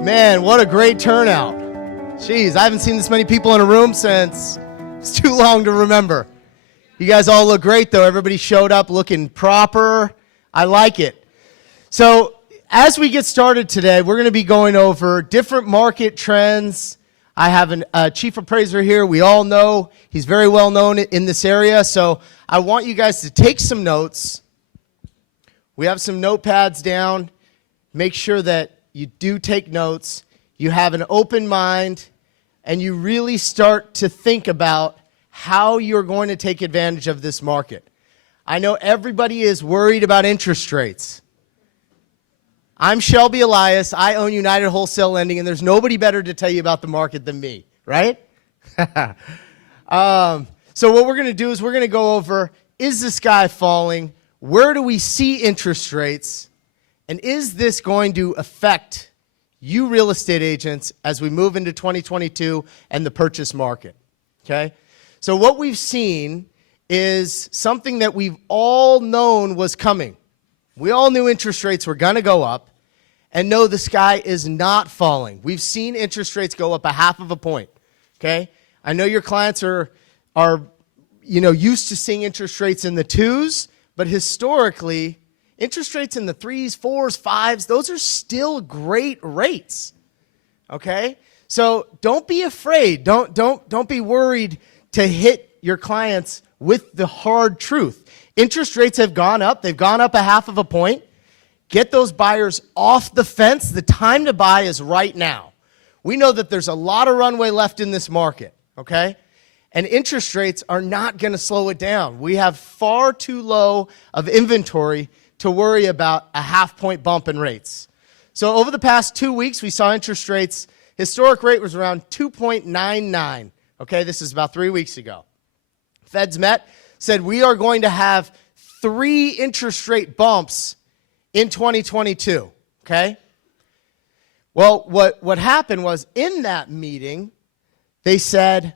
Man, what a great turnout. Jeez, I haven't seen this many people in a room since it's too long to remember. You guys all look great, though. Everybody showed up looking proper. I like it. So as we get started today, we're going to be going over different market trends. I have a chief appraiser here. We all know he's very well known in this area. So I want you guys to take some notes. We have some notepads down. Make sure that you do take notes, you have an open mind, and you really start to think about how you're going to take advantage of this market. I know everybody is worried about interest rates. I'm Shelby Elias. I own United Wholesale Lending, and there's nobody better to tell you about the market than me, right? So what we're going to do is we're going to go over, is the sky falling? Where do we see interest rates? And is this going to affect you real estate agents as we move into 2022 and the purchase market, okay? So what we've seen is something that we've all known was coming. We all knew interest rates were going to go up, and no, the sky is not falling. We've seen interest rates go up 0.5 point, okay? I know your clients are used to seeing interest rates in the 2s, but historically, interest rates in the 3s, 4s, 5s, those are still great rates, okay? So don't be afraid. Don't be worried to hit your clients with the hard truth. Interest rates have gone up. They've gone up 0.5 point. Get those buyers off the fence. The time to buy is right now. We know that there's a lot of runway left in this market, okay? And interest rates are not going to slow it down. We have far too low of inventory to worry about a 0.5 point bump in rates. So over the past 2 weeks, we saw interest rates, historic rate was around 2.99. Okay, this is about 3 weeks ago. Feds met, said we are going to have 3 interest rate bumps in 2022, okay? Well, what happened was in that meeting, they said,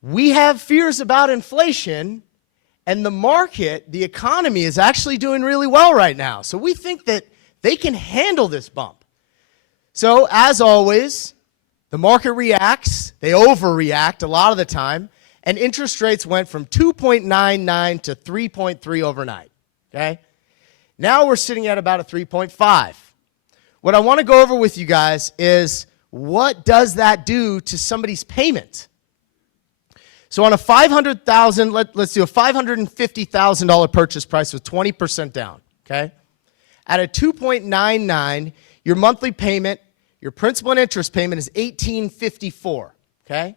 we have fears about inflation, and the market, the economy, is actually doing really well right now. So we think that they can handle this bump. So as always, the market reacts. They overreact a lot of the time. And interest rates went from 2.99 to 3.3 overnight. Okay? Now we're sitting at about a 3.5. What I want to go over with you guys is, what does that do to somebody's payment? So on a $500,000, let's do a $550,000 purchase price with 20% down, okay? At a 2.99, your monthly payment, your principal and interest payment is $1,854, okay?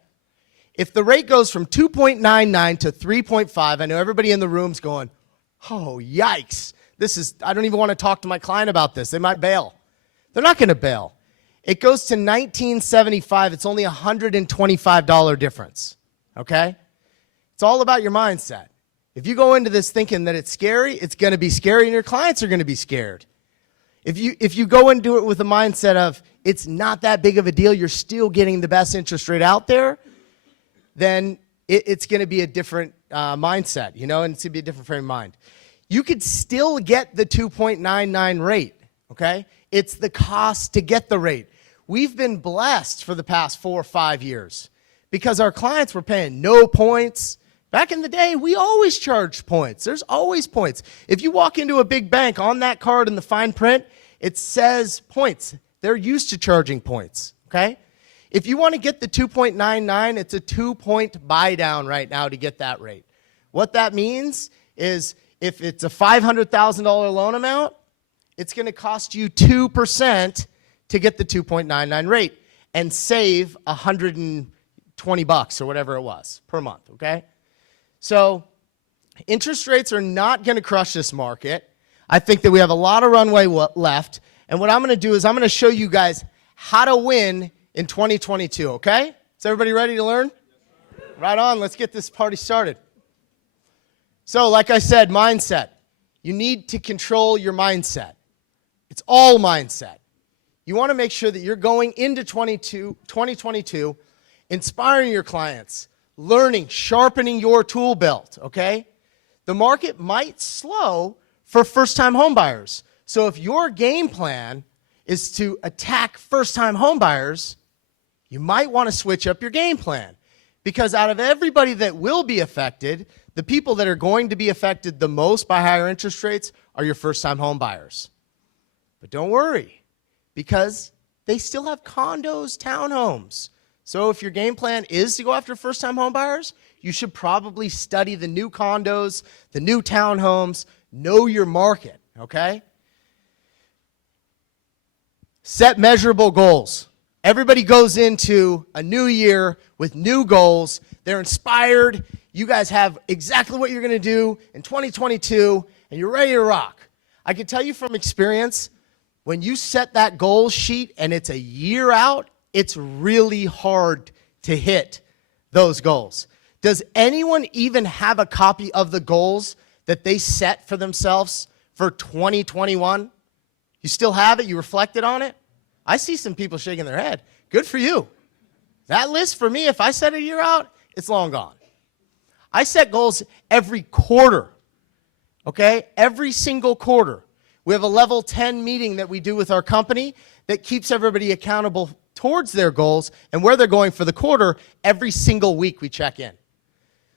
If the rate goes from 2.99 to 3.5, I know everybody in the room's going, oh, yikes. I don't even want to talk to my client about this. They might bail. They're not going to bail. It goes to $1,975. It's only a $125 difference. Okay? It's all about your mindset. If you go into this thinking that it's scary, it's going to be scary, and your clients are going to be scared. If you go into it with a mindset of it's not that big of a deal, you're still getting the best interest rate out there, then it's going to be a different mindset, and it's going to be a different frame of mind. You could still get the 2.99 rate, okay? It's the cost to get the rate. We've been blessed for the past 4 or 5 years, because our clients were paying no points. Back in the day, we always charged points. There's always points. If you walk into a big bank, on that card in the fine print, it says points. They're used to charging points, okay? If you want to get the 2.99, it's a 2-point buy down right now to get that rate. What that means is if it's a $500,000 loan amount, it's going to cost you 2% to get the 2.99 rate and save $120 or whatever it was per month, okay? So interest rates are not going to crush this market. I think that we have a lot of runway left. And what I'm going to do is I'm going to show you guys how to win in 2022, okay? Is everybody ready to learn? Yes, right on. Let's get this party started. So like I said, mindset. You need to control your mindset. It's all mindset. You want to make sure that you're going into 2022 inspiring your clients, learning, sharpening your tool belt, okay? The market might slow for first-time home buyers. So if your game plan is to attack first-time homebuyers, you might want to switch up your game plan. Because out of everybody that will be affected, the people that are going to be affected the most by higher interest rates are your first-time homebuyers. But don't worry, because they still have condos, townhomes. So if your game plan is to go after first-time homebuyers, you should probably study the new condos, the new townhomes, know your market, okay? Set measurable goals. Everybody goes into a new year with new goals. They're inspired. You guys have exactly what you're going to do in 2022, and you're ready to rock. I can tell you from experience, when you set that goal sheet and it's a year out, it's really hard to hit those goals. Does anyone even have a copy of the goals that they set for themselves for 2021? You still have it? You reflected on it? I see some people shaking their head. Good for you. That list for me, if I set a year out, it's long gone. I set goals every quarter, okay? Every single quarter. We have a level 10 meeting that we do with our company that keeps everybody accountable towards their goals and where they're going for the quarter. Every single week we check in.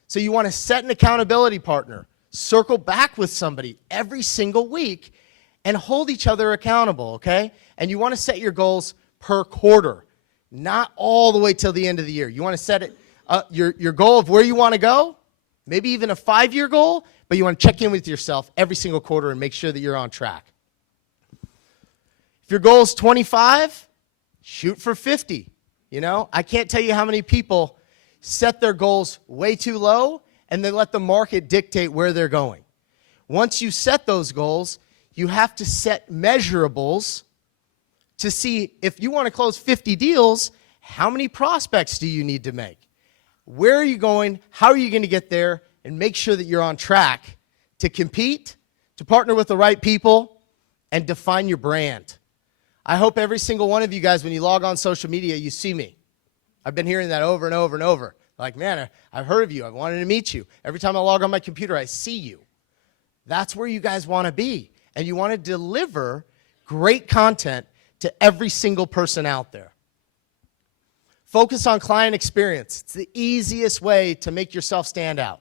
So you want to set an accountability partner, circle back with somebody every single week, and hold each other accountable, okay? And you want to set your goals per quarter, not all the way till the end of the year. You want to set it, your goal of where you want to go, maybe even a 5-year goal, but you want to check in with yourself every single quarter and make sure that you're on track. If your goal is 25, shoot for 50. You know, I can't tell you how many people set their goals way too low and they let the market dictate where they're going. Once you set those goals, you have to set measurables to see if you want to close 50 deals, how many prospects do you need to make? Where are you going? How are you going to get there? And make sure that you're on track to compete, to partner with the right people, and define your brand. I hope every single one of you guys, when you log on social media, you see me. I've been hearing that over and over and over. Like, man, I've heard of you. I've wanted to meet you. Every time I log on my computer, I see you. That's where you guys want to be. And you want to deliver great content to every single person out there. Focus on client experience. It's the easiest way to make yourself stand out.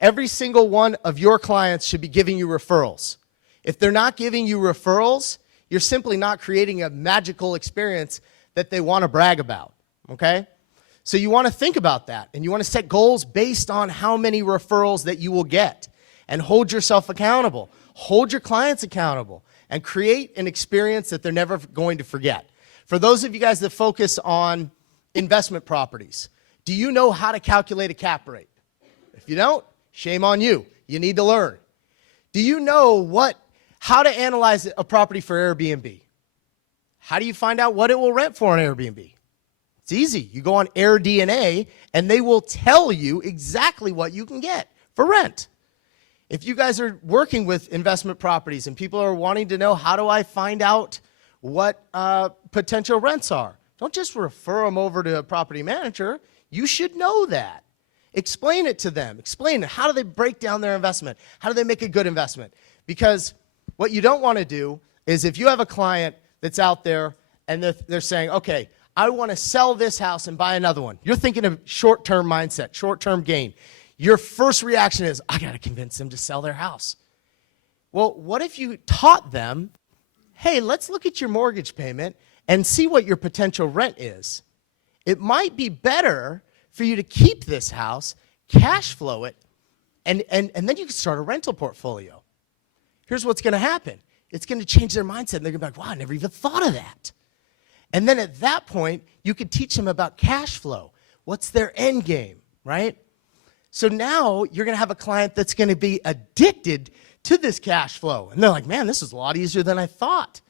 Every single one of your clients should be giving you referrals. If they're not giving you referrals, you're simply not creating a magical experience that they want to brag about, okay? So you want to think about that, and you want to set goals based on how many referrals that you will get, and hold yourself accountable. Hold your clients accountable, and create an experience that they're never going to forget. For those of you guys that focus on investment properties, do you know how to calculate a cap rate? If you don't, shame on you. You need to learn. Do you know how to analyze a property for Airbnb? How do you find out what it will rent for on Airbnb? It's easy. You go on AirDNA, and they will tell you exactly what you can get for rent. If you guys are working with investment properties and people are wanting to know, how do I find out what potential rents are? Don't just refer them over to a property manager. You should know that. Explain it to them. Explain it. How do they break down their investment? How do they make a good investment? Because what you don't want to do is, if you have a client that's out there and they're saying, okay, I want to sell this house and buy another one. You're thinking of short-term mindset, short-term gain. Your first reaction is, I got to convince them to sell their house. Well, what if you taught them, hey, let's look at your mortgage payment and see what your potential rent is. It might be better for you to keep this house, cash flow it, and then you can start a rental portfolio. Here's what's going to happen. It's going to change their mindset, and they're going to be like, wow, I never even thought of that. And then at that point, you could teach them about cash flow. What's their end game, right? So now you're going to have a client that's going to be addicted to this cash flow. And they're like, man, this is a lot easier than I thought.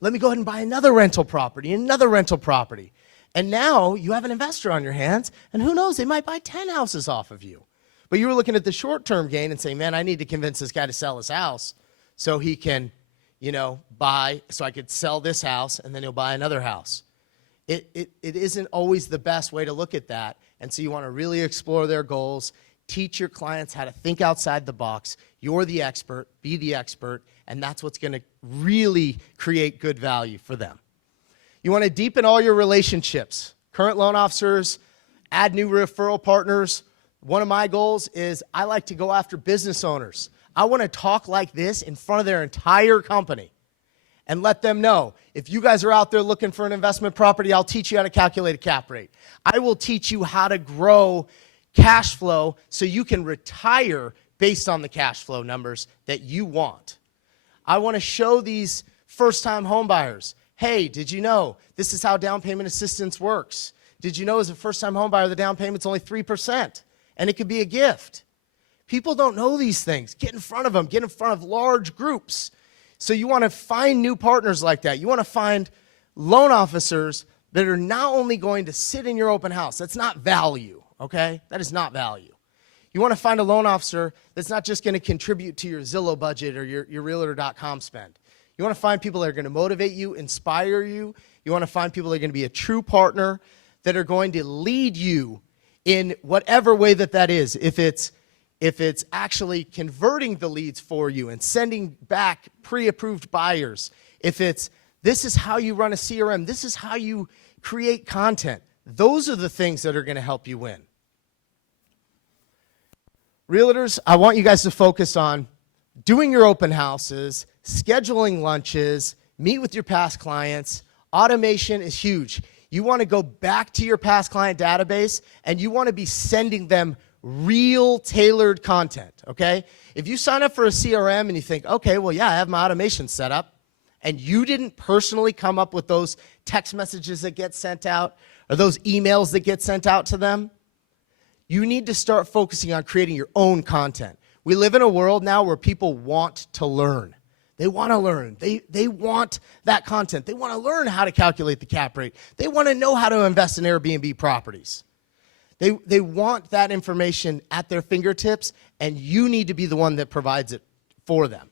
Let me go ahead and buy another rental property, another rental property. And now you have an investor on your hands, and who knows, they might buy 10 houses off of you. But you were looking at the short-term gain and saying, man, I need to convince this guy to sell his house so he can, buy, so I could sell this house, and then he'll buy another house. It isn't always the best way to look at that. And so you want to really explore their goals, teach your clients how to think outside the box. You're the expert, be the expert, and that's what's going to really create good value for them. You want to deepen all your relationships. Current loan officers, add new referral partners. One of my goals is I like to go after business owners. I want to talk like this in front of their entire company and let them know, if you guys are out there looking for an investment property, I'll teach you how to calculate a cap rate. I will teach you how to grow cash flow so you can retire based on the cash flow numbers that you want. I want to show these first-time home buyers, hey, did you know this is how down payment assistance works? Did you know as a first-time home buyer, the down payment's only 3%, and it could be a gift? People don't know these things. Get in front of them. Get in front of large groups. So you want to find new partners like that. You want to find loan officers that are not only going to sit in your open house. That's not value, okay? That is not value. You want to find a loan officer that's not just going to contribute to your Zillow budget or your Realtor.com spend. You want to find people that are going to motivate you, inspire you. You want to find people that are going to be a true partner, that are going to lead you in whatever way that is. If it's actually converting the leads for you and sending back pre-approved buyers, if it's this is how you run a CRM, this is how you create content, those are the things that are going to help you win. Realtors, I want you guys to focus on doing your open houses, scheduling lunches, meet with your past clients. Automation is huge. You want to go back to your past client database, and you want to be sending them real tailored content, okay? If you sign up for a CRM and you think, okay, well, yeah, I have my automation set up, and you didn't personally come up with those text messages that get sent out or those emails that get sent out to them, you need to start focusing on creating your own content. We live in a world now where people want to learn. They want to learn. They want that content. They want to learn how to calculate the cap rate. They want to know how to invest in Airbnb properties. They want that information at their fingertips, and you need to be the one that provides it for them.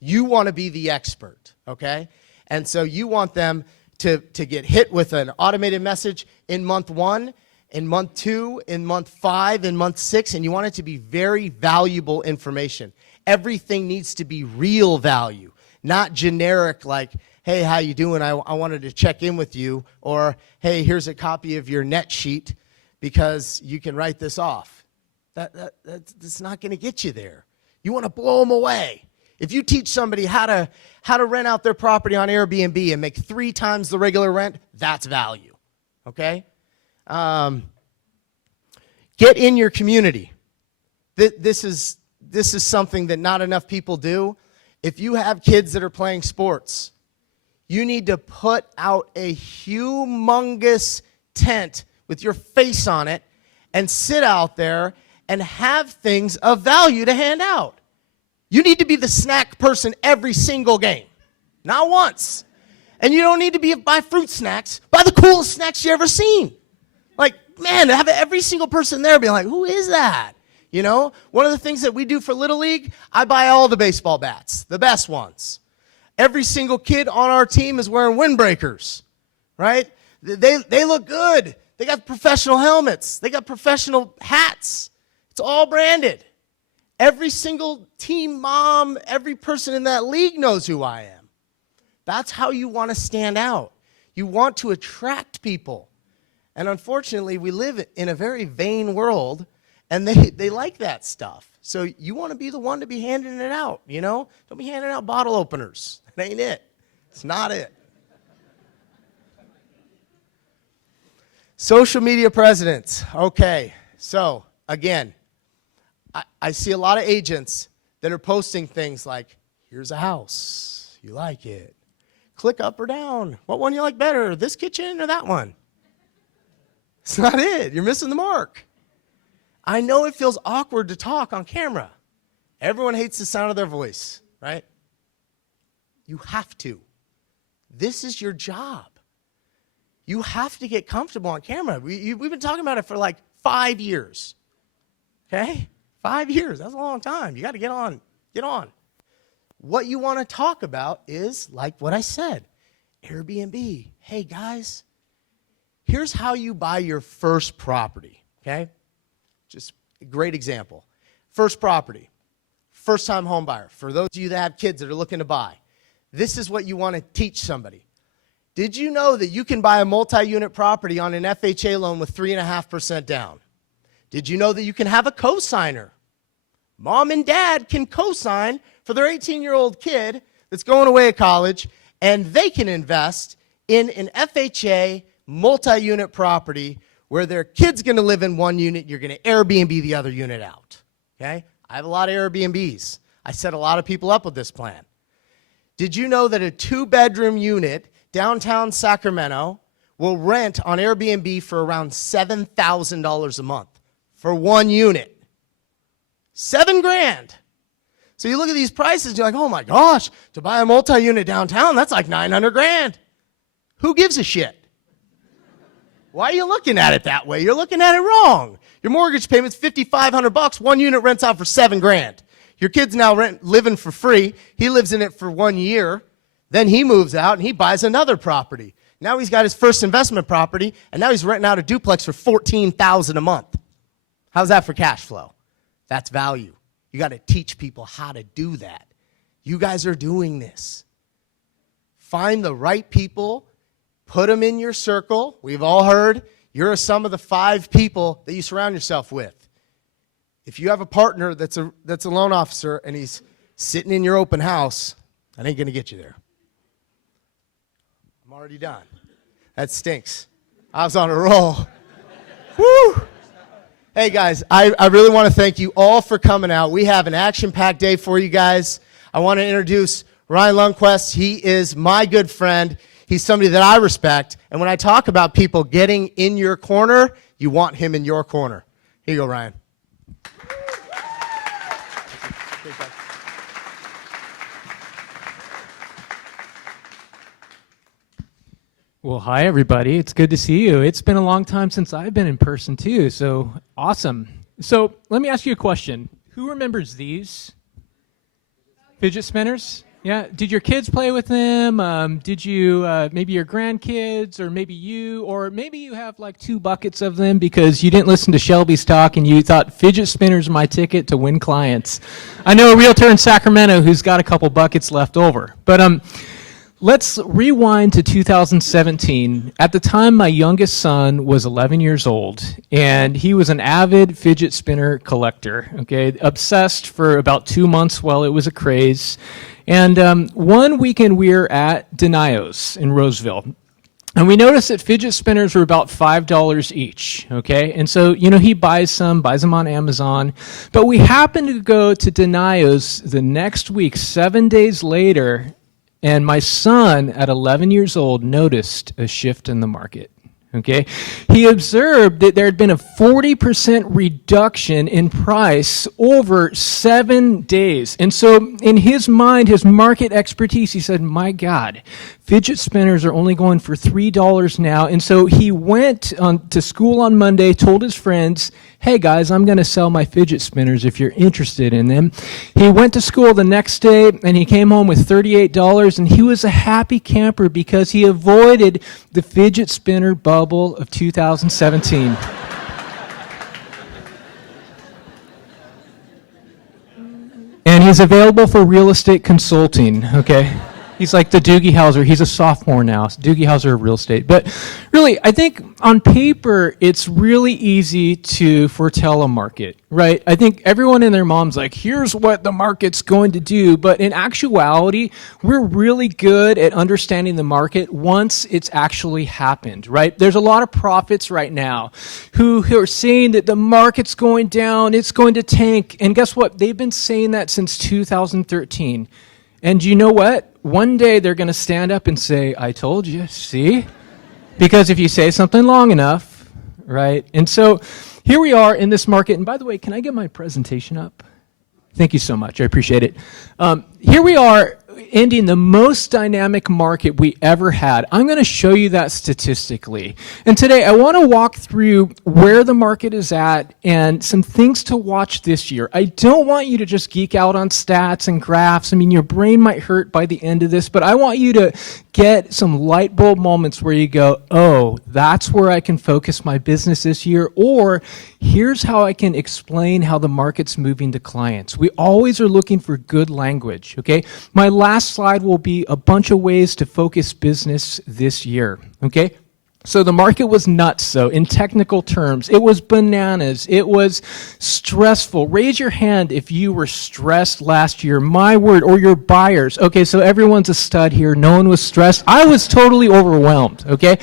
You want to be the expert, okay? And so you want them to get hit with an automated message in month 1, in month 2, in month 5, in month 6, and you want it to be very valuable information. Everything needs to be real value, not generic like, hey, how you doing? I wanted to check in with you, or hey, here's a copy of your net sheet because you can write this off. That's not going to get you there. You want to blow them away. If you teach somebody how to rent out their property on Airbnb and make 3 times the regular rent, that's value, okay? Get in your community. This is something that not enough people do. If you have kids that are playing sports, you need to put out a humongous tent with your face on it and sit out there and have things of value to hand out. You need to be the snack person every single game, not once. And you don't need to buy fruit snacks. Buy the coolest snacks you ever seen. Like, man, have every single person there be like, who is that? You know, one of the things that we do for Little League, I buy all the baseball bats, the best ones. Every single kid on our team is wearing windbreakers, right? They look good. They got professional helmets. They got professional hats. It's all branded. Every single team mom, every person in that league knows who I am. That's how you want to stand out. You want to attract people. And unfortunately, we live in a very vain world, and they like that stuff. So you want to be the one to be handing it out, you know? Don't be handing out bottle openers. That ain't it. It's not it. Social media presidents. Okay, so again, I see a lot of agents that are posting things like, here's a house. You like it. Click up or down. What one you like better, this kitchen or that one? It's not it. You're missing the mark. I know it feels awkward to talk on camera. Everyone hates the sound of their voice, right? You have to. This is your job. You have to get comfortable on camera. We've been talking about it for like 5 years. Okay? 5 years. That's a long time. You got to get on. Get on. What you want to talk about is, like what I said, Airbnb. Hey, guys, here's how you buy your first property, okay? Just a great example. First property, first-time home buyer, for those of you that have kids that are looking to buy, this is what you want to teach somebody. Did you know that you can buy a multi-unit property on an FHA loan with 3.5% down? Did you know that you can have a cosigner? Mom and dad can cosign for their 18-year-old kid that's going away to college, and they can invest in an FHA multi-unit property where their kid's going to live in one unit, you're going to Airbnb the other unit out. Okay? I have a lot of Airbnbs. I set a lot of people up with this plan. Did you know that a 2-bedroom unit downtown Sacramento will rent on Airbnb for around $7,000 a month for one unit? $7,000. So you look at these prices, you're like, oh my gosh, to buy a multi-unit downtown, that's like $900,000. Who gives a shit? Why are you looking at it that way? You're looking at it wrong. Your mortgage payment's $5,500. One unit rents out for $7,000. Your kid's now living for free. He lives in it for 1 year. Then he moves out and he buys another property. Now he's got his first investment property, and now he's renting out a duplex for $14,000 a month. How's that for cash flow? That's value. You got to teach people how to do that. You guys are doing this. Find the right people, put them in your circle. We've all heard you're some of the 5 people that you surround yourself with. If you have a partner that's a loan officer and he's sitting in your open house, that ain't going to get you there. I'm already done. That stinks. I was on a roll. Woo! Hey, guys, I really want to thank you all for coming out. We have an action-packed day for you guys. I want to introduce Ryan Lundquist. He is my good friend. He's somebody that I respect. And when I talk about people getting in your corner, you want him in your corner. Here you go, Ryan. Well, hi, everybody. It's good to see you. It's been a long time since I've been in person, too, so awesome. So let me ask you a question. Who remembers these? Fidget spinners? Yeah. Did your kids play with them? Did you, maybe your grandkids, or maybe you, or maybe you have like 2 buckets of them because you didn't listen to Shelby's talk and you thought fidget spinners are my ticket to win clients. I know a realtor in Sacramento who's got a couple buckets left over. But let's rewind to 2017. At the time, my youngest son was 11 years old, and he was an avid fidget spinner collector, okay, obsessed for about 2 months while it was a craze. And one weekend we were at Denio's in Roseville, and we noticed that fidget spinners were about $5 each, okay? And so, you know, he buys them on Amazon. But we happened to go to Denio's the next week, 7 days later, and my son, at 11 years old, noticed a shift in the market, okay? He observed that there had been a 40% reduction in price over 7 days. And so in his mind, his market expertise, he said, my God, fidget spinners are only going for $3 now. And so he went to school on Monday, told his friends, hey guys, I'm going to sell my fidget spinners if you're interested in them. He went to school the next day and he came home with $38, and he was a happy camper because he avoided the fidget spinner bubble of 2017. And he's available for real estate consulting, okay? He's like the Doogie Howser. He's a sophomore now. Doogie Howser of real estate. But really, I think on paper, it's really easy to foretell a market, right? I think everyone and their mom's like, here's what the market's going to do. But in actuality, we're really good at understanding the market once it's actually happened, right? There's a lot of prophets right now who are saying that the market's going down, it's going to tank. And guess what? They've been saying that since 2013. And you know what? One day they're going to stand up and say, I told you, see? Because if you say something long enough, right? And so here we are in this market. And by the way, can I get my presentation up? Thank you so much. I appreciate it. Here we are ending the most dynamic market we ever had. I'm going to show you that statistically. And today I want to walk through where the market is at and some things to watch this year. I don't want you to just geek out on stats and graphs. I mean, your brain might hurt by the end of this, but I want you to get some light bulb moments where you go, oh, that's where I can focus my business this year, or here's how I can explain how the market's moving to clients. We always are looking for good language, okay? My last slide will be a bunch of ways to focus business this year, okay? So the market was nuts, so in technical terms. It was bananas. It was stressful. Raise your hand if you were stressed last year. My word, or your buyers. Okay, so everyone's a stud here. No one was stressed. I was totally overwhelmed, okay?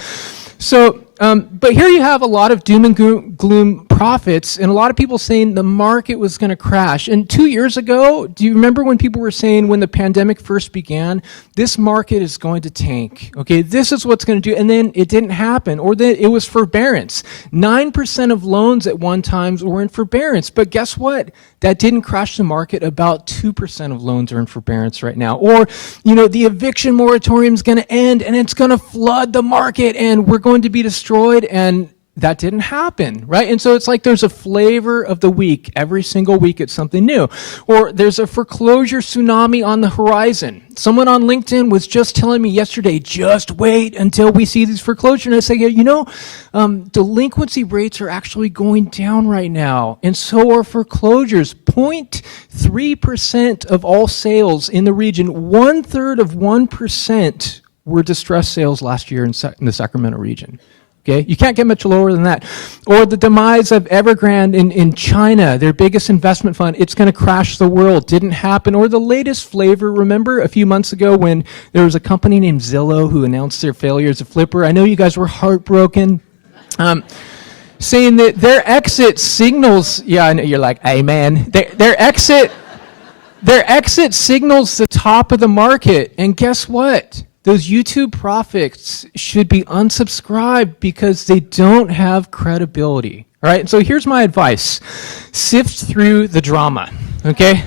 So, but here you have a lot of doom and gloom prophets, and a lot of people saying the market was going to crash. And 2 years ago, do you remember when people were saying when the pandemic first began, this market is going to tank, okay? This is what's going to do, and then it didn't happen, or that it was forbearance. 9% of loans at one time were in forbearance, but guess what? That didn't crash the market. About 2% of loans are in forbearance right now. Or, you know, the eviction moratorium is going to end and it's going to flood the market and we're going to be destroyed, and that didn't happen, right? And so it's like there's a flavor of the week. Every single week it's something new. Or there's a foreclosure tsunami on the horizon. Someone on LinkedIn was just telling me yesterday, just wait until we see these foreclosures. And I say, you know, delinquency rates are actually going down right now, and so are foreclosures. 0.3% of all sales in the region, 1/3 of 1% were distressed sales last year in the Sacramento region. Okay, you can't get much lower than that. Or the demise of Evergrande in China, their biggest investment fund, it's going to crash the world. Didn't happen. Or the latest flavor, remember a few months ago when there was a company named Zillow who announced their failure as a flipper? I know you guys were heartbroken. Saying that their exit signals, yeah, I know you're like, amen. Their exit signals the top of the market. And guess what? Those YouTube prophets should be unsubscribed because they don't have credibility, all right? So here's my advice. Sift through the drama, okay?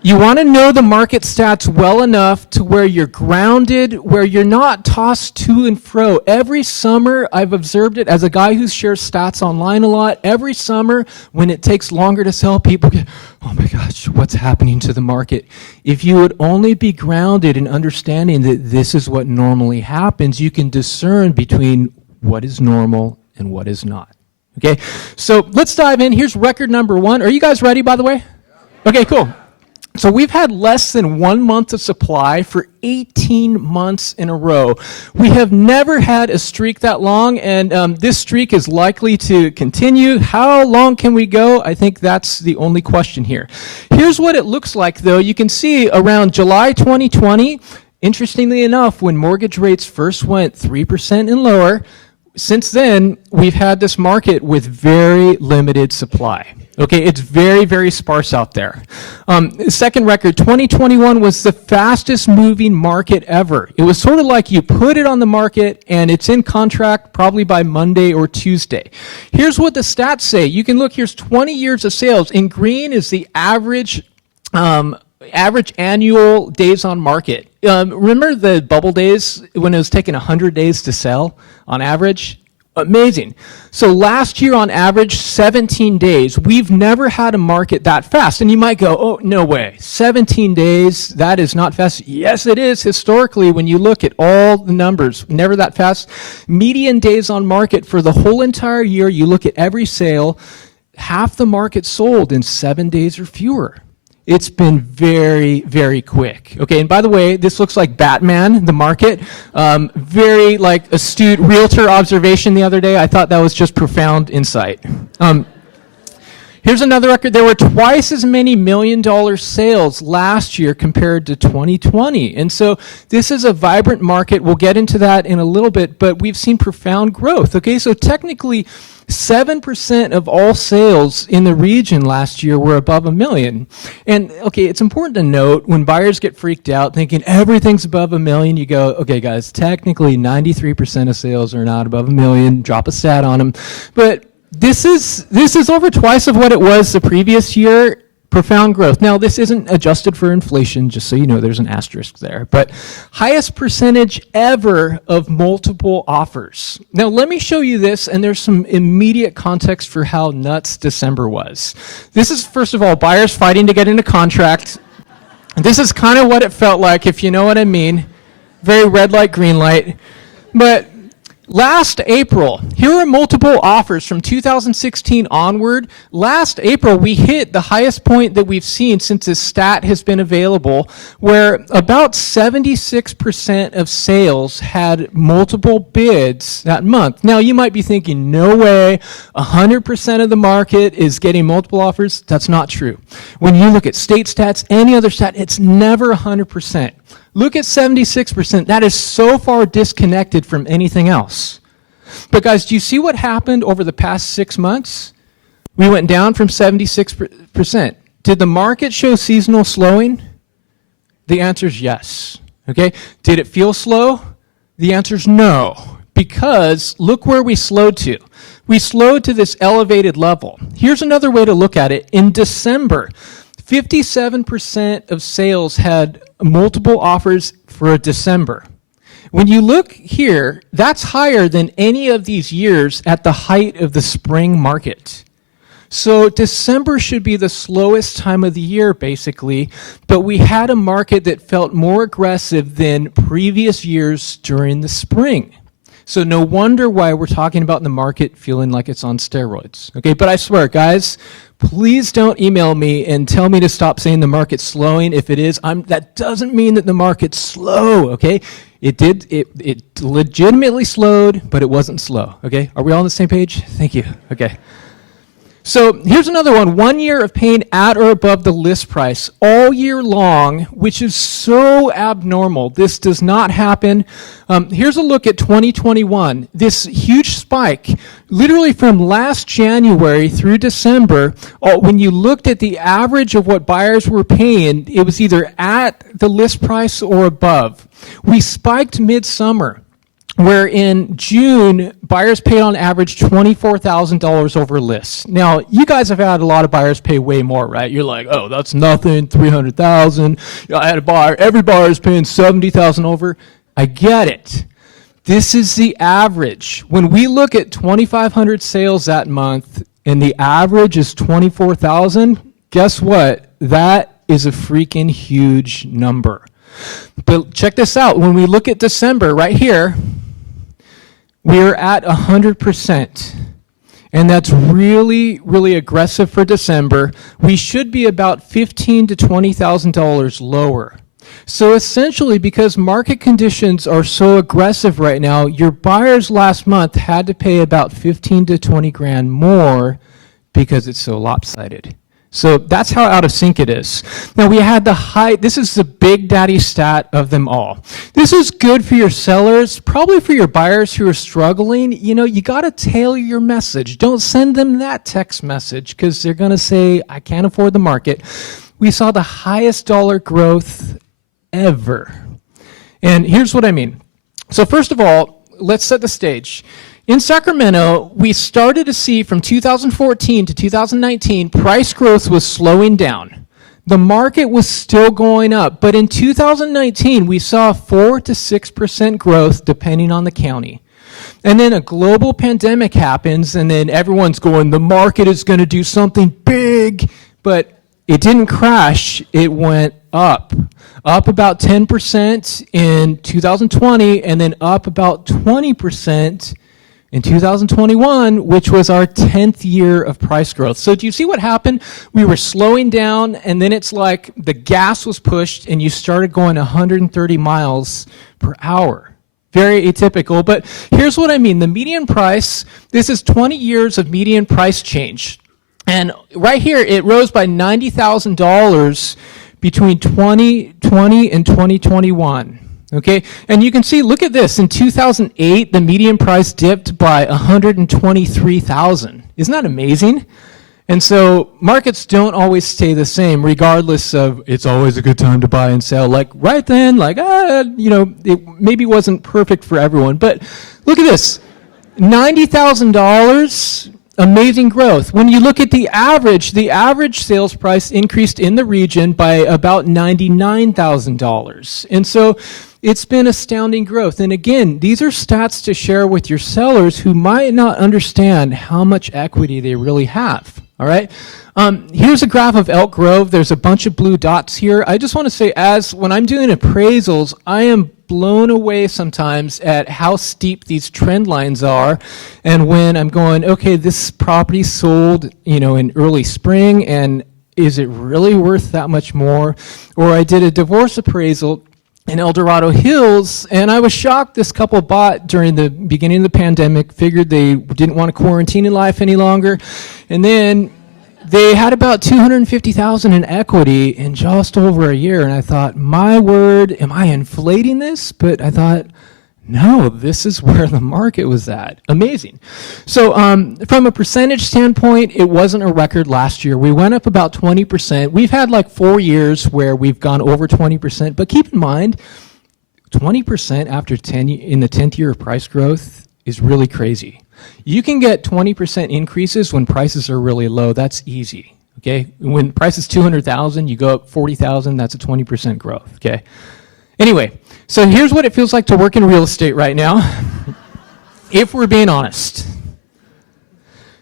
You want to know the market stats well enough to where you're grounded, where you're not tossed to and fro. Every summer, I've observed it as a guy who shares stats online a lot. Every summer, when it takes longer to sell, people get, oh my gosh, what's happening to the market? If you would only be grounded in understanding that this is what normally happens, you can discern between what is normal and what is not. Okay, so let's dive in. Here's record number one. Are you guys ready, by the way? Okay, cool. So we've had less than 1 month of supply for 18 months in a row. We have never had a streak that long, and this streak is likely to continue. How long can we go? I think that's the only question here. Here's what it looks like, though. You can see around July 2020, interestingly enough, when mortgage rates first went 3% and lower, since then, we've had this market with very limited supply. Okay, it's very, very sparse out there. Second record, 2021 was the fastest moving market ever. It was sort of like you put it on the market and it's in contract probably by Monday or Tuesday. Here's what the stats say. You can look, here's 20 years of sales. In green is the average annual days on market. Remember the bubble days when it was taking 100 days to sell on average? Amazing. So last year on average, 17 days. We've never had a market that fast. And you might go, oh, no way. 17 days, that is not fast. Yes, it is. Historically, when you look at all the numbers, never that fast. Median days on market for the whole entire year, you look at every sale, half the market sold in 7 days or fewer. It's been very, very quick. Okay, and by the way, this looks like Batman, the market. Very like astute realtor observation the other day. I thought that was just profound insight. Here's another record. There were twice as many $1 million sales last year compared to 2020. And so this is a vibrant market. We'll get into that in a little bit, but we've seen profound growth. Okay, so technically 7% of all sales in the region last year were above $1 million. And okay, it's important to note when buyers get freaked out thinking everything's above $1 million, you go, okay guys, technically 93% of sales are not above $1 million. Drop a stat on them. But this is over twice of what it was the previous year. Profound growth. Now, this isn't adjusted for inflation, just so you know, there's an asterisk there. But highest percentage ever of multiple offers. Now, let me show you this, and there's some immediate context for how nuts December was. This is, first of all, buyers fighting to get into contract. This is kind of what it felt like, if you know what I mean. Very red light, green light. But Last April, here are multiple offers from 2016 onward. Last April, we hit the highest point that we've seen since this stat has been available, where about 76% of sales had multiple bids that month. Now, you might be thinking, no way, 100% of the market is getting multiple offers. That's not true. When you look at state stats, any other stat, it's never 100%. Look at 76%. That is so far disconnected from anything else. But guys, do you see what happened over the past 6 months? We went down from 76%. Did the market show seasonal slowing? The answer is yes. Okay. Did it feel slow? The answer is no. Because look where we slowed to. We slowed to this elevated level. Here's another way to look at it. In December, 57% of sales had multiple offers for a December. When you look here, that's higher than any of these years at the height of the spring market. So December should be the slowest time of the year, basically, but we had a market that felt more aggressive than previous years during the spring. So no wonder why we're talking about the market feeling like it's on steroids. Okay, but I swear, guys, please don't email me and tell me to stop saying the market's slowing. If it is, that doesn't mean that the market's slow, okay? It legitimately slowed, but it wasn't slow, okay? Are we all on the same page? Thank you, okay. So here's another one. 1 year of paying at or above the list price all year long, which is so abnormal. This does not happen. Here's a look at 2021. This huge spike, literally from last January through December, when you looked at the average of what buyers were paying, it was either at the list price or above. We spiked midsummer, where in June, buyers paid on average $24,000 over lists. Now, you guys have had a lot of buyers pay way more, right? You're like, oh, that's nothing, $300,000. I had a buyer, every buyer is paying $70,000 over. I get it. This is the average. When we look at 2,500 sales that month and the average is 24,000, guess what? That is a freaking huge number. But check this out. When we look at December right here, we're at 100%. And that's really, really aggressive for December. We should be about $15,000 to $20,000 lower. So essentially, because market conditions are so aggressive right now, your buyers last month had to pay about 15 to 20 grand more because it's so lopsided. So that's how out of sync it is. Now we had the high, this is the big daddy stat of them all. This is good for your sellers, probably for your buyers who are struggling. You know, you got to tailor your message. Don't send them that text message because they're going to say, I can't afford the market. We saw the highest dollar growth ever. And here's what I mean. So first of all, let's set the stage. In Sacramento, we started to see from 2014 to 2019, price growth was slowing down. The market was still going up, but in 2019, we saw 4 to 6% growth depending on the county. And then a global pandemic happens, and then everyone's going, the market is going to do something big, but it didn't crash, it went up. Up about 10% in 2020, and then up about 20% in 2021, which was our 10th year of price growth. So do you see what happened? We were slowing down, and then it's like the gas was pushed, and you started going 130 miles per hour. Very atypical, but here's what I mean. The median price, this is 20 years of median price change. And right here, it rose by $90,000 between 2020 and 2021. Okay, and you can see, look at this. In 2008, the median price dipped by 123,000. Isn't that amazing? And so markets don't always stay the same, regardless of it's always a good time to buy and sell. Like right then, like, it maybe wasn't perfect for everyone. But look at this, $90,000. Amazing growth. When you look at the average sales price increased in the region by about $99,000. And so it's been astounding growth. And again, these are stats to share with your sellers who might not understand how much equity they really have. All right. Here's a graph of Elk Grove. There's a bunch of blue dots here. I just want to say, when I'm doing appraisals, I am blown away sometimes at how steep these trend lines are. And when I'm going, okay, this property sold, in early spring, and is it really worth that much more? Or I did a divorce appraisal in El Dorado Hills, and I was shocked this couple bought during the beginning of the pandemic, figured they didn't want to quarantine in life any longer, and then they had about $250,000 in equity in just over a year, and I thought, my word, am I inflating this? But I thought, no, this is where the market was at. Amazing. So from a percentage standpoint, it wasn't a record last year. We went up about 20%. We've had like 4 years where we've gone over 20%, but keep in mind, 20% after in the 10th year of price growth is really crazy. You can get 20% increases when prices are really low. That's easy. Okay? When price is 200,000, you go up 40,000, that's a 20% growth. Okay? Anyway, so here's what it feels like to work in real estate right now, if we're being honest.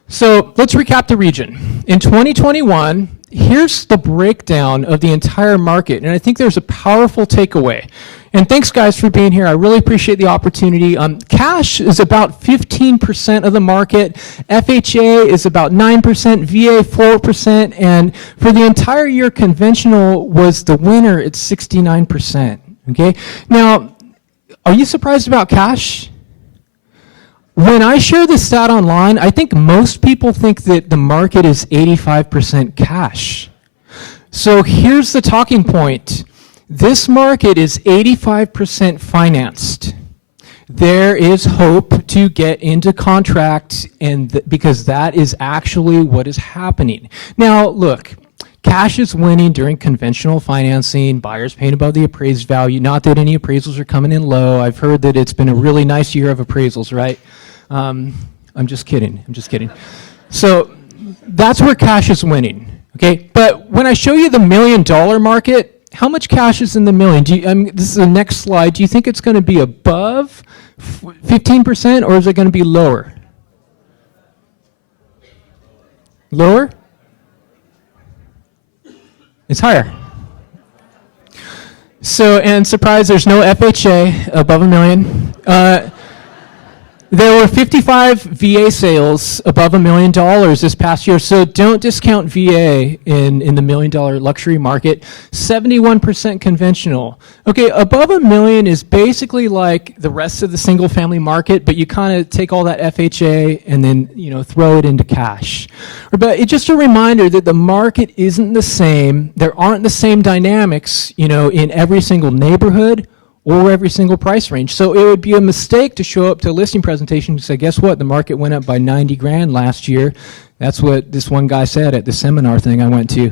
So let's recap the region. In 2021, here's the breakdown of the entire market, and I think there's a powerful takeaway. And thanks, guys, for being here. I really appreciate the opportunity. Cash is about 15% of the market. FHA is about 9%, VA 4%, and for the entire year, conventional was the winner at 69%. Okay? Now, are you surprised about cash? When I share this stat online, I think most people think that the market is 85% cash. So here's the talking point. This market is 85% financed. There is hope to get into contract, and because that is actually what is happening. Now, look, cash is winning during conventional financing, buyers paying above the appraised value. Not that any appraisals are coming in low. I've heard that it's been a really nice year of appraisals, right? I'm just kidding. So that's where cash is winning, okay? But when I show you the $1 million market, how much cash is in the million? This is the next slide. Do you think it's going to be above 15%, or is it going to be lower? Lower? It's higher. So, and surprise, there's no FHA above $1 million. There were 55 VA sales above $1 million this past year, so don't discount VA in the $1 million luxury market. 71% conventional. Okay, above $1 million is basically like the rest of the single family market, but you kind of take all that FHA and then throw it into cash. But it's just a reminder that the market isn't the same. There aren't the same dynamics, in every single neighborhood or every single price range. So it would be a mistake to show up to a listing presentation and say, guess what, the market went up by 90 grand last year. That's what this one guy said at the seminar thing I went to.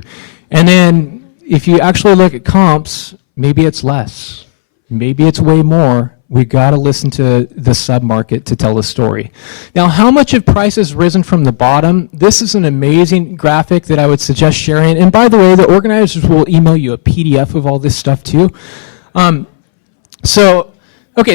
And then if you actually look at comps, maybe it's less. Maybe it's way more. We gotta listen to the sub-market to tell the story. Now, how much have prices risen from the bottom? This is an amazing graphic that I would suggest sharing. And by the way, the organizers will email you a PDF of all this stuff too. So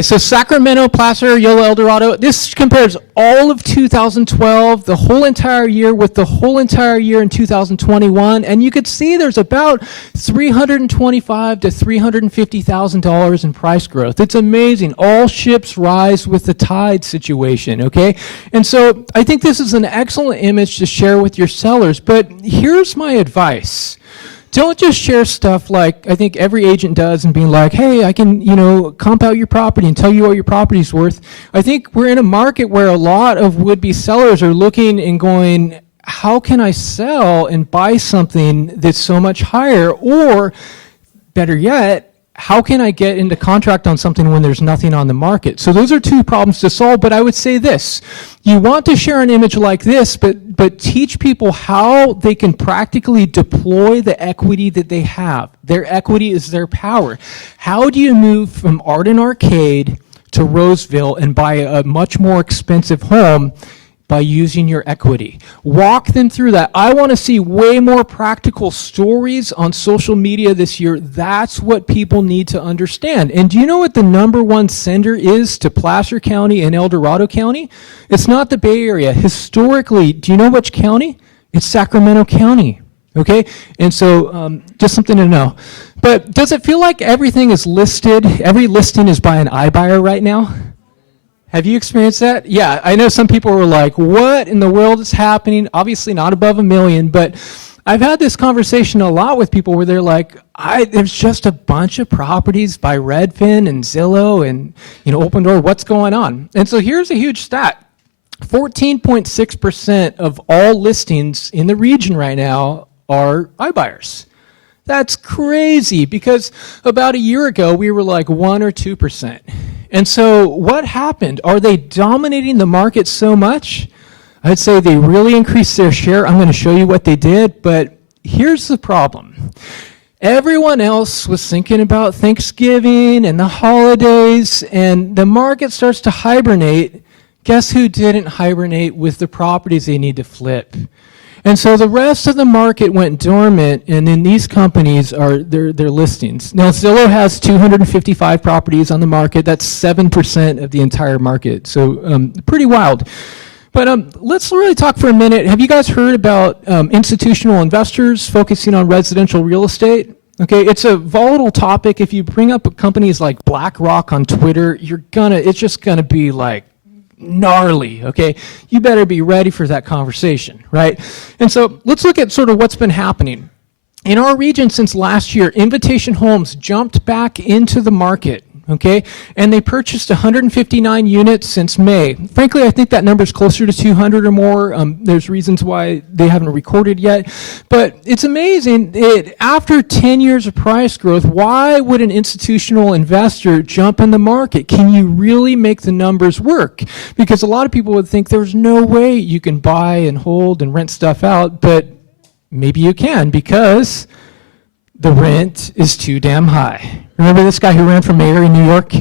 Sacramento, Placer, Yolo, El Dorado, this compares all of 2012, the whole entire year with the whole entire year in 2021, and you could see there's about $325,000 to $350,000 in price growth. It's amazing. All ships rise with the tide situation, okay? And so I think this is an excellent image to share with your sellers, but here's my advice. Don't just share stuff like I think every agent does and being like, hey, I can, comp out your property and tell you what your property's worth. I think we're in a market where a lot of would-be sellers are looking and going, how can I sell and buy something that's so much higher? Or better yet, how can I get into contract on something when there's nothing on the market? So those are two problems to solve, but I would say this. You want to share an image like this, but teach people how they can practically deploy the equity that they have. Their equity is their power. How do you move from Arden Arcade to Roseville and buy a much more expensive home by using your equity? Walk them through that. I want to see way more practical stories on social media this year. That's what people need to understand. And do you know what the #1 sender is to Placer County and El Dorado County? It's not the Bay Area. Historically, do you know which county? It's Sacramento County. Okay, and so just something to know. But does it feel like everything is listed, every listing is by an iBuyer right now? Have you experienced that? Yeah, I know some people were like, what in the world is happening? Obviously not above 1 million, but I've had this conversation a lot with people where they're like, there's just a bunch of properties by Redfin and Zillow and Open Door, what's going on? And so here's a huge stat. 14.6% of all listings in the region right now are iBuyers. That's crazy because about a year ago we were like 1 or 2%. And so what happened? Are they dominating the market so much? I'd say they really increased their share. I'm going to show you what they did, but here's the problem. Everyone else was thinking about Thanksgiving and the holidays, and the market starts to hibernate. Guess who didn't hibernate with the properties they need to flip? And so the rest of the market went dormant, and then these companies are their listings. Now Zillow has 255 properties on the market. That's 7% of the entire market. So pretty wild. But let's really talk for a minute. Have you guys heard about institutional investors focusing on residential real estate? Okay, it's a volatile topic. If you bring up companies like BlackRock on Twitter, it's just gonna be like gnarly, okay? You better be ready for that conversation, right? And so let's look at sort of what's been happening. In our region since last year, Invitation Homes jumped back into the market, okay? And they purchased 159 units since May. Frankly, I think that number is closer to 200 or more. There's reasons why they haven't recorded yet. But it's amazing, after 10 years of price growth, why would an institutional investor jump in the market? Can you really make the numbers work? Because a lot of people would think there's no way you can buy and hold and rent stuff out, but maybe you can because the rent is too damn high. Remember this guy who ran for mayor in New York?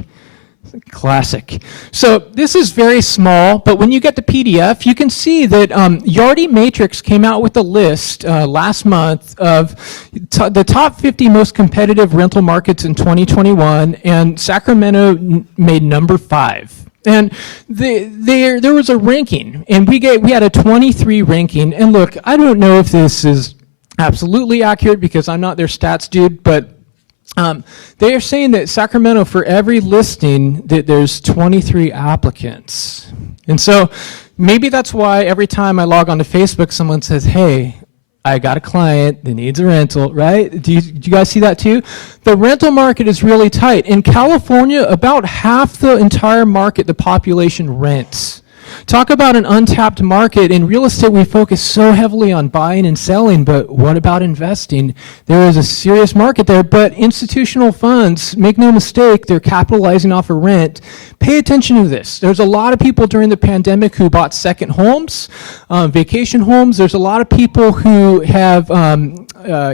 Classic. So this is very small, but when you get the PDF, you can see that Yardi Matrix came out with a list last month of the top 50 most competitive rental markets in 2021, and Sacramento made number 5. And there was a ranking, and we had a 23 ranking. And look, I don't know if this is absolutely accurate because I'm not their stats dude, but they are saying that Sacramento, for every listing, that there's 23 applicants. And so maybe that's why every time I log onto Facebook, someone says, hey, I got a client that needs a rental, right? Do you guys see that too? The rental market is really tight. In California, about half the entire market, the population rents. Talk about an untapped market. In real estate, we focus so heavily on buying and selling, but what about investing? There is a serious market there, but institutional funds, make no mistake, they're capitalizing off of rent. Pay attention to this. There's a lot of people during the pandemic who bought second homes, vacation homes. There's a lot of people who have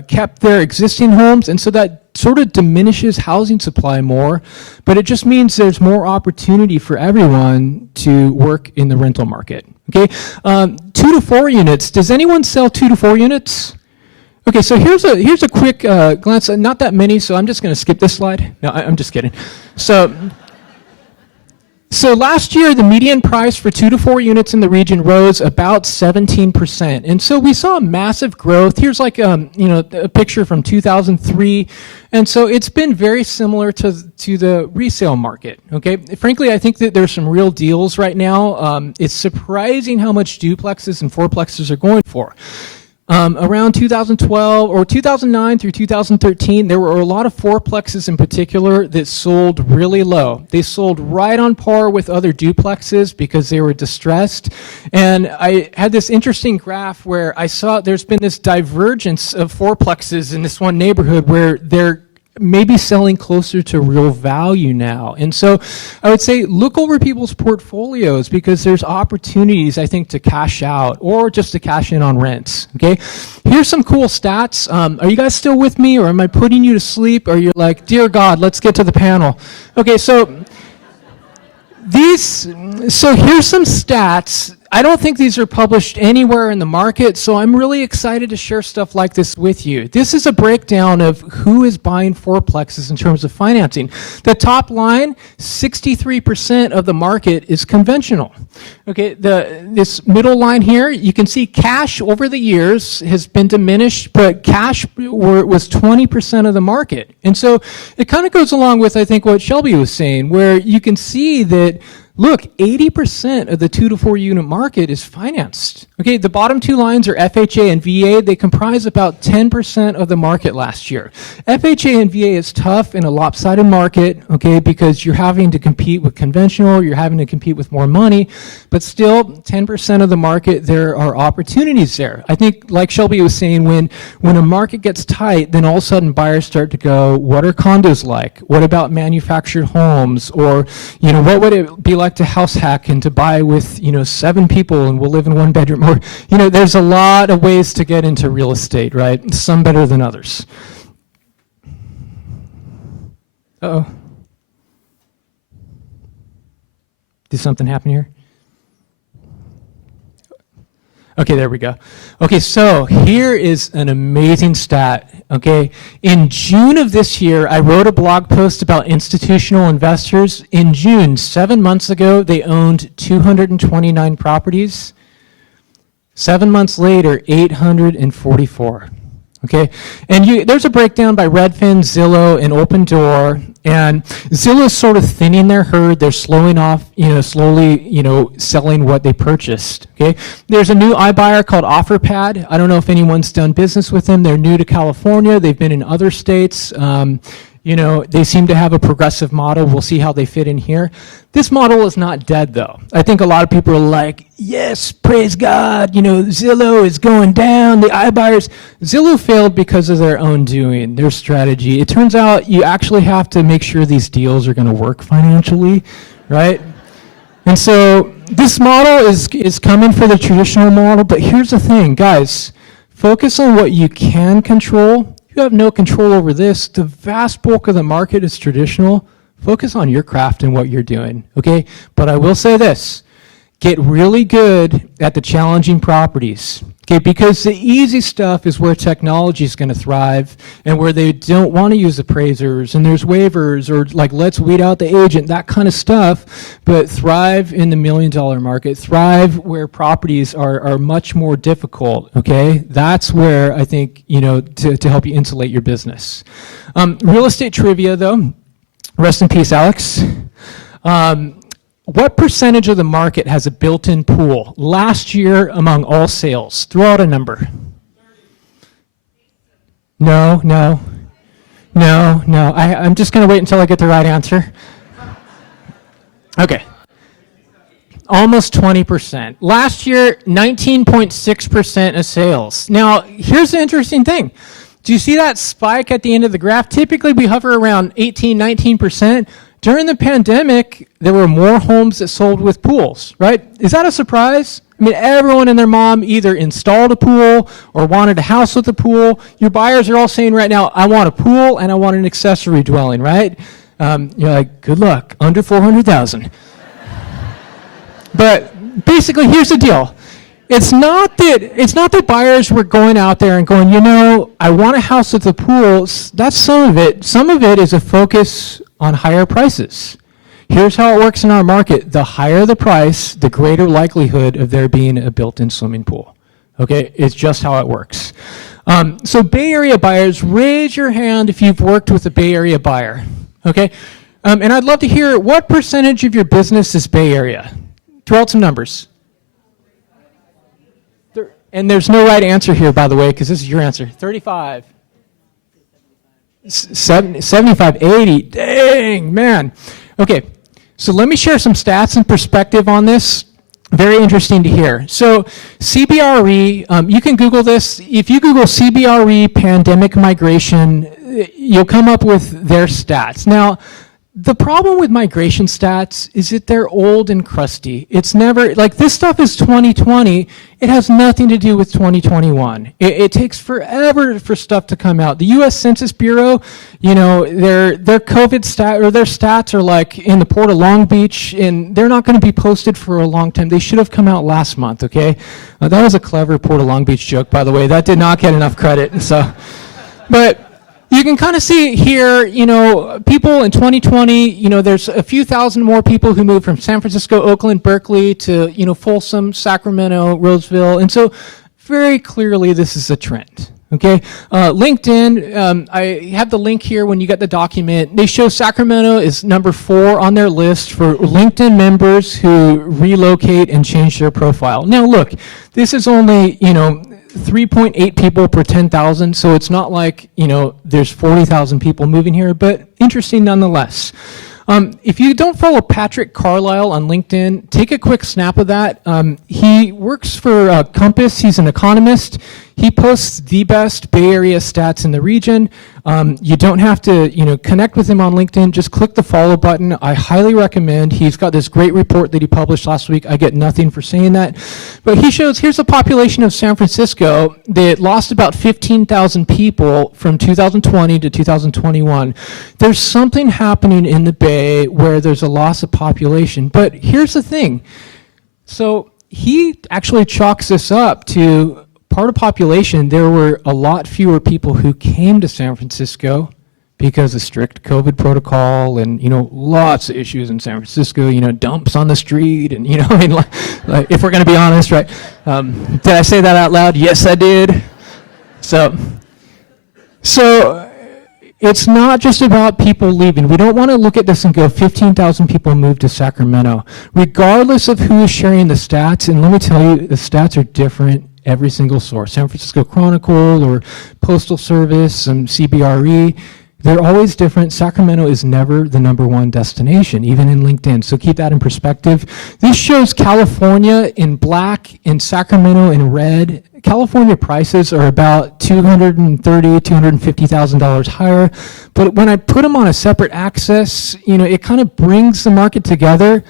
kept their existing homes, and so that sort of diminishes housing supply more, but it just means there's more opportunity for everyone to work in the rental market, okay? 2 to 4 units. Does anyone sell 2 to 4 units? Okay, so here's a quick glance. Not that many, so I'm just going to skip this slide. No, I'm just kidding. So last year, the median price for 2 to 4 units in the region rose about 17%. And so we saw massive growth. Here's like a picture from 2003. And so it's been very similar to the resale market, okay? Frankly, I think that there's some real deals right now. It's surprising how much duplexes and fourplexes are going for. Around 2012 or 2009 through 2013, there were a lot of fourplexes in particular that sold really low. They sold right on par with other duplexes because they were distressed. And I had this interesting graph where I saw there's been this divergence of fourplexes in this one neighborhood where they're maybe selling closer to real value now. And so I would say look over people's portfolios because there's opportunities, I think, to cash out or just to cash in on rents, okay? Here's some cool stats. Are you guys still with me, or am I putting you to sleep, or you're like, dear God, let's get to the panel? Okay, so here's some stats. I don't think these are published anywhere in the market, so I'm really excited to share stuff like this with you. This is a breakdown of who is buying fourplexes in terms of financing. The top line, 63% of the market is conventional. Okay, this middle line here, you can see cash over the years has been diminished, but cash was 20% of the market. And so it kind of goes along with, I think, what Shelby was saying, where you can see that, look, 80% of the 2 to 4 unit market is financed. Okay, the bottom two lines are FHA and VA. They comprise about 10% of the market last year. FHA and VA is tough in a lopsided market, okay, because you're having to compete with conventional, you're having to compete with more money, but still 10% of the market, there are opportunities there. I think, like Shelby was saying, when a market gets tight, then all of a sudden buyers start to go, what are condos like? What about manufactured homes? Or, what would it be like to house hack and to buy with, 7 people and we'll live in 1 bedroom? Or, there's a lot of ways to get into real estate, right? Some better than others. Uh-oh. Did something happen here? Okay, there we go. Okay, so here is an amazing stat, okay? In June of this year, I wrote a blog post about institutional investors. In June, 7 months ago, they owned 229 properties. 7 months later, 844. Okay, and there's a breakdown by Redfin, Zillow, and Open Door, and Zillow's sort of thinning their herd. They're slowing off, slowly, selling what they purchased. Okay, there's a new iBuyer called OfferPad. I don't know if anyone's done business with them. They're new to California. They've been in other states. They seem to have a progressive model. We'll see how they fit in here. This model is not dead, though. I think a lot of people are like, yes, praise God, Zillow is going down, the iBuyers. Zillow failed because of their own doing, their strategy. It turns out you actually have to make sure these deals are going to work financially, right? And so this model is coming for the traditional model, but here's the thing, guys. Focus on what you can control. You have no control over this. The vast bulk of the market is traditional. Focus on your craft and what you're doing, okay? But I will say this, get really good at the challenging properties, okay? Because the easy stuff is where technology is gonna thrive and where they don't wanna use appraisers and there's waivers or like let's weed out the agent, that kind of stuff, but thrive in the $1 million market, thrive where properties are much more difficult, okay? That's where I think, to help you insulate your business. Real estate trivia though, rest in peace, Alex. What percentage of the market has a built-in pool last year among all sales? Throw out a number. No. I'm just going to wait until I get the right answer. Okay. Almost 20%. Last year, 19.6% of sales. Now, here's the interesting thing. Do you see that spike at the end of the graph? Typically, we hover around 18, 19%. During the pandemic, there were more homes that sold with pools, right? Is that a surprise? I mean, everyone and their mom either installed a pool or wanted a house with a pool. Your buyers are all saying right now, I want a pool and I want an accessory dwelling, right? You're like, good luck, under 400,000. But basically, here's the deal. It's not that buyers were going out there and going, I want a house with a pool. That's some of it. Some of it is a focus on higher prices. Here's how it works in our market. The higher the price, the greater likelihood of there being a built-in swimming pool. Okay, it's just how it works. So Bay Area buyers, raise your hand if you've worked with a Bay Area buyer. Okay, and I'd love to hear what percentage of your business is Bay Area. Throw out some numbers. And there's no right answer here, by the way, because this is your answer. 35. 75, 80. Dang, man. Okay, so let me share some stats and perspective on this. Very interesting to hear. So CBRE, you can Google this. If you Google CBRE pandemic migration, you'll come up with their stats. Now, The problem with migration stats is that they're old and crusty. It's never, like this stuff is 2020. It has nothing to do with 2021. It takes forever for stuff to come out. The U.S. Census Bureau, their COVID stat or their stats are like in the Port of Long Beach, and they're not going to be posted for a long time. They should have come out last month, okay? That was a clever Port of Long Beach joke, by the way. That did not get enough credit, but you can kind of see here, people in 2020, there's a few thousand more people who moved from San Francisco, Oakland, Berkeley to, Folsom, Sacramento, Roseville. And so very clearly this is a trend. Okay, LinkedIn, I have the link here when you get the document. They show Sacramento is number 4 on their list for LinkedIn members who relocate and change their profile. Now look, this is only, 3.8 people per 10,000, so it's not like, there's 40,000 people moving here, but interesting nonetheless. If you don't follow Patrick Carlisle on LinkedIn, take a quick snap of that. He works for Compass. He's an economist. He posts the best Bay Area stats in the region. You don't have to, connect with him on LinkedIn. Just click the follow button. I highly recommend. He's got this great report that he published last week. I get nothing for saying that. But he shows, here's the population of San Francisco that lost about 15,000 people from 2020 to 2021. There's something happening in the Bay where there's a loss of population. But here's the thing. So he actually chalks this up to part of population. There were a lot fewer people who came to San Francisco because of strict COVID protocol and, lots of issues in San Francisco, dumps on the street and, like, if we're going to be honest, right? Did I say that out loud? Yes, I did. So it's not just about people leaving. We don't want to look at this and go 15,000 people moved to Sacramento. Regardless of who is sharing the stats, and let me tell you, the stats are different every single source. San Francisco Chronicle or Postal Service, some CBRE, they're always different. Sacramento is never the #1 destination, even in LinkedIn. So keep that in perspective. This shows California in black and Sacramento in red. California prices are about $230,000, $250,000 higher. But when I put them on a separate axis, it kind of brings the market together.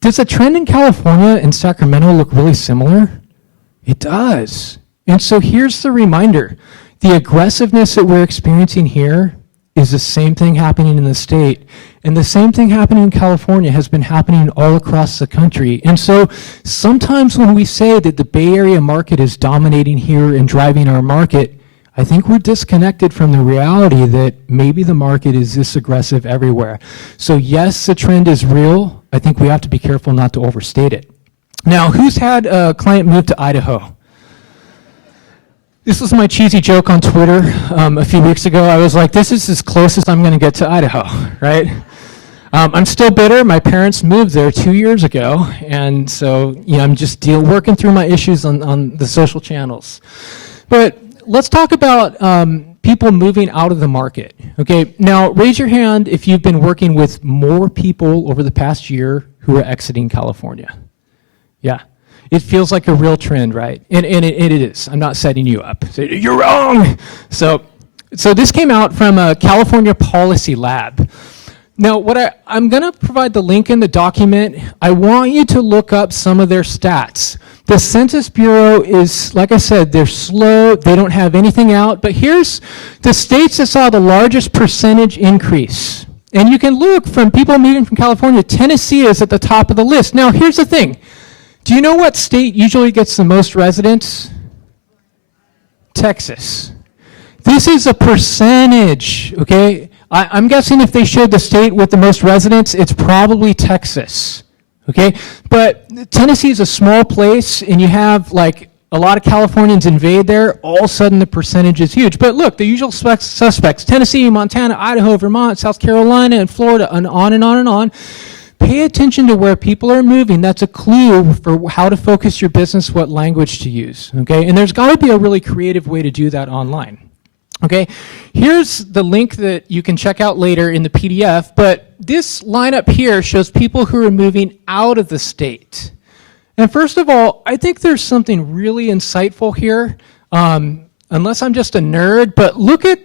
Does the trend in California and Sacramento look really similar? It does. And so here's the reminder. The aggressiveness that we're experiencing here is the same thing happening in the state. And the same thing happening in California has been happening all across the country. And so sometimes when we say that the Bay Area market is dominating here and driving our market, I think we're disconnected from the reality that maybe the market is this aggressive everywhere. So yes, the trend is real. I think we have to be careful not to overstate it. Now, who's had a client move to Idaho? This was my cheesy joke on Twitter a few weeks ago. I was like, this is as close as I'm going to get to Idaho, right? I'm still bitter. My parents moved there 2 years ago, and so I'm just working through my issues on the social channels. But let's talk about people moving out of the market. Okay, now raise your hand if you've been working with more people over the past year who are exiting California. Yeah, it feels like a real trend, right? And it is. I'm not setting you up. You're wrong. So this came out from a California Policy Lab. Now, I'm going to provide the link in the document. I want you to look up some of their stats. The Census Bureau is, like I said, they're slow. They don't have anything out. But here's the states that saw the largest percentage increase. And you can look from people moving from California. Tennessee is at the top of the list. Now, here's the thing. Do you know what state usually gets the most residents? Texas. This is a percentage, okay? I'm guessing if they showed the state with the most residents, it's probably Texas, okay? But Tennessee is a small place, and you have like a lot of Californians invade there. All of a sudden, the percentage is huge. But look, the usual suspects, Tennessee, Montana, Idaho, Vermont, South Carolina, and Florida, and on and on and on. Pay attention to where people are moving. That's a clue for how to focus your business, what language to use, okay? And there's got to be a really creative way to do that online. Okay, here's the link that you can check out later in the PDF, but this lineup here shows people who are moving out of the state. And first of all, I think there's something really insightful here. unless I'm just a nerd, but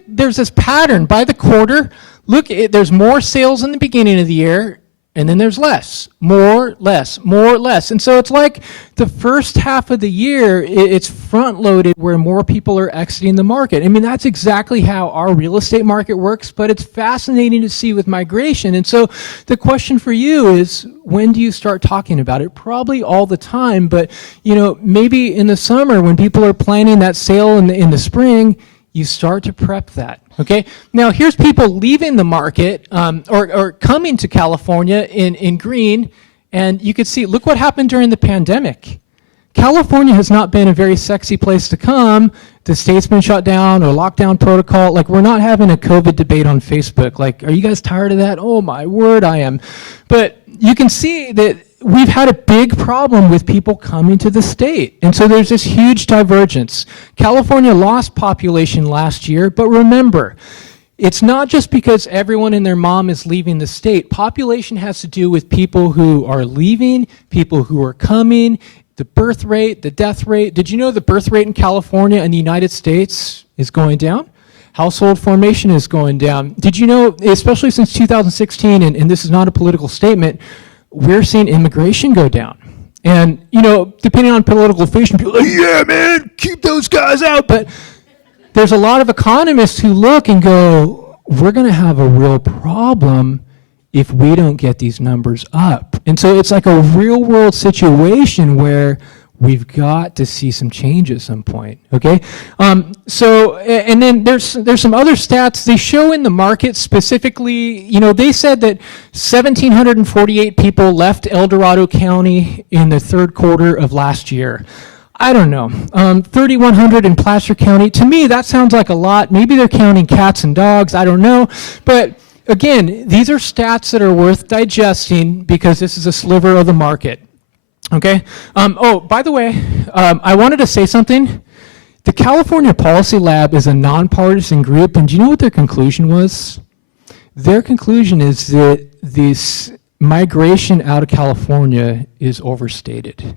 there's this pattern by the quarter. There's more sales in the beginning of the year, and then there's less, more, less, more, less. And so it's like the first half of the year, it's front-loaded where more people are exiting the market. I mean, that's exactly how our real estate market works, but it's fascinating to see with migration. And so the question for you is, when do you start talking about it? Probably all the time, but maybe in the summer when people are planning that sale in the spring, you start to prep that. Okay. Now here's people leaving the market or coming to California in green, and you could see. Look what happened during the pandemic. California has not been a very sexy place to come. The state's been shut down or lockdown protocol. Like, we're not having a COVID debate on Facebook. Like, are you guys tired of that? Oh my word, I am. But you can see that we've had a big problem with people coming to the state. And so there's this huge divergence. California lost population last year, but remember, it's not just because everyone and their mom is leaving the state. Population has to do with people who are leaving, people who are coming, the birth rate, the death rate. Did you know the birth rate in California and the United States is going down? Household formation is going down. Did you know, especially since 2016, and this is not a political statement, we're seeing immigration go down. And, depending on political affiliation, people are like, yeah, man, keep those guys out. But there's a lot of economists who look and go, we're going to have a real problem if we don't get these numbers up. And so it's like a real world situation where we've got to see some change at some point, okay? And then there's some other stats. They show in the market specifically, they said that 1,748 people left El Dorado County in the third quarter of last year. I don't know, 3,100 in Placer County. To me, that sounds like a lot. Maybe they're counting cats and dogs, I don't know. But again, these are stats that are worth digesting because this is a sliver of the market. Okay. By the way, I wanted to say something. The California Policy Lab is a nonpartisan group, and do you know what their conclusion was? Their conclusion is that this migration out of California is overstated.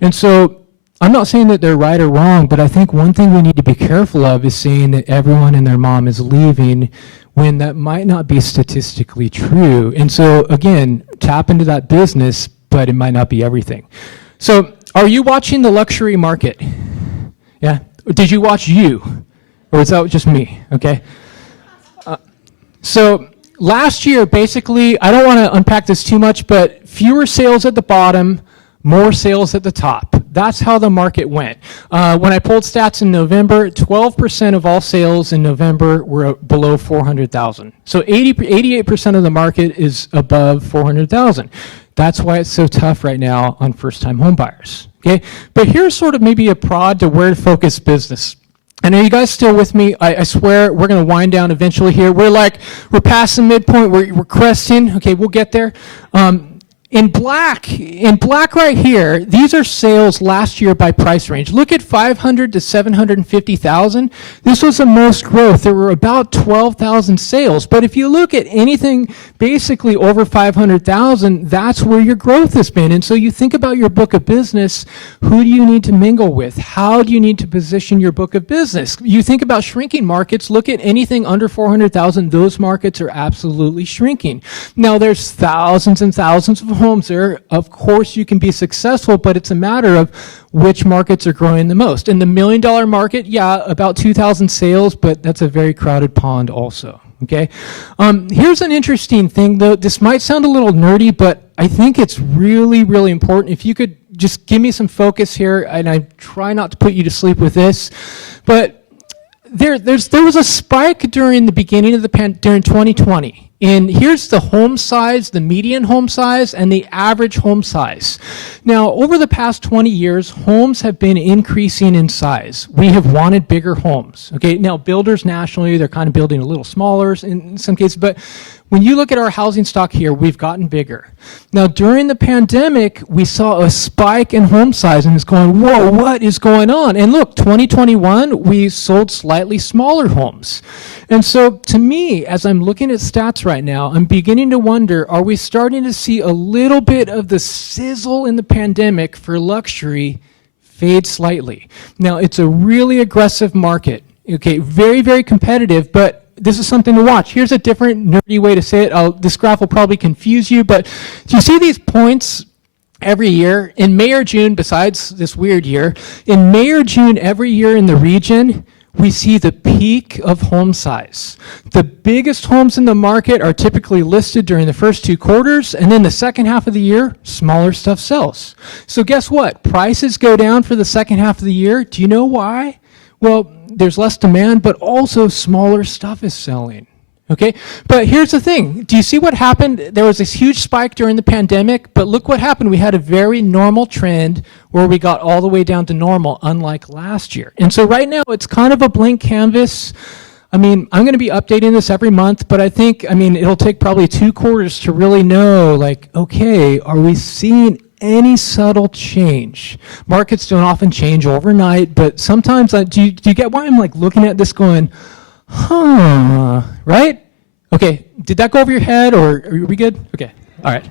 And so I'm not saying that they're right or wrong, but I think one thing we need to be careful of is saying that everyone and their mom is leaving when that might not be statistically true. And so, again, tap into that business, but it might not be everything. So are you watching the luxury market? Yeah? Did you watch You? Or is that just me? Okay. So last year, basically, I don't want to unpack this too much, but fewer sales at the bottom, more sales at the top. That's how the market went. When I pulled stats in November, 12% of all sales in November were below 400,000. So 88% of the market is above 400,000. That's why it's so tough right now on first-time home buyers. Okay, but here's sort of maybe a prod to where to focus business. And are you guys still with me? I swear we're going to wind down eventually here. We're past the midpoint. We're cresting. Okay, we'll get there. In black right here, these are sales last year by price range. Look at 500 to 750,000. This was the most growth. There were about 12,000 sales. But if you look at anything basically over 500,000, that's where your growth has been. And so you think about your book of business. Who do you need to mingle with? How do you need to position your book of business? You think about shrinking markets. Look at anything under 400,000. Those markets are absolutely shrinking. Now, there's thousands and thousands of homes there. Of course you can be successful, but it's a matter of which markets are growing the most. In the $1 million market, yeah, about 2,000 sales, but that's a very crowded pond also. Okay. Here's an interesting thing, though. This might sound a little nerdy, but I think it's really, really important. If you could just give me some focus here, and I try not to put you to sleep with this, but there was a spike during the beginning of during 2020. And here's the home size, the median home size, and the average home size. Now, over the past 20 years, homes have been increasing in size. We have wanted bigger homes. Okay, now builders nationally, they're kind of building a little smaller in some cases, but when you look at our housing stock here, we've gotten bigger. Now, during the pandemic, we saw a spike in home size, and it's going, whoa, what is going on? And look, 2021, we sold slightly smaller homes. And so, to me, as I'm looking at stats right now, I'm beginning to wonder, are we starting to see a little bit of the sizzle in the pandemic for luxury fade slightly. Now, it's a really aggressive market. Okay, very, very competitive, but this is something to watch. Here's a different nerdy way to say it. This graph will probably confuse you, but do you see these points every year? In May or June, besides this weird year, in May or June every year in the region, we see the peak of home size. The biggest homes in the market are typically listed during the first 2 quarters, and then the second half of the year, smaller stuff sells. So guess what? Prices go down for the second half of the year. Do you know why? Well, there's less demand, but also smaller stuff is selling. Okay, but here's the thing. Do you see what happened? There was this huge spike during the pandemic, but look what happened. We had a very normal trend where we got all the way down to normal, unlike last year. And so right now, it's kind of a blank canvas. I mean, I'm going to be updating this every month, but I think, it'll take probably 2 quarters to really know, like, okay, are we seeing any subtle change? Markets don't often change overnight, but sometimes, do you get why I'm like looking at this going, right? Okay, did that go over your head, or are we good? Okay, all right.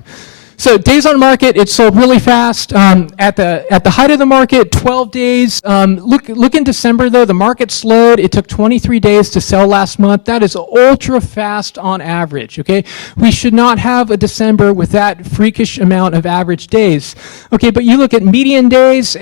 So days on market, it sold really fast. At the height of the market, 12 days. Look in December though, the market slowed. It took 23 days to sell last month. That is ultra fast on average, okay? We should not have a December with that freakish amount of average days. Okay, but you look at median days,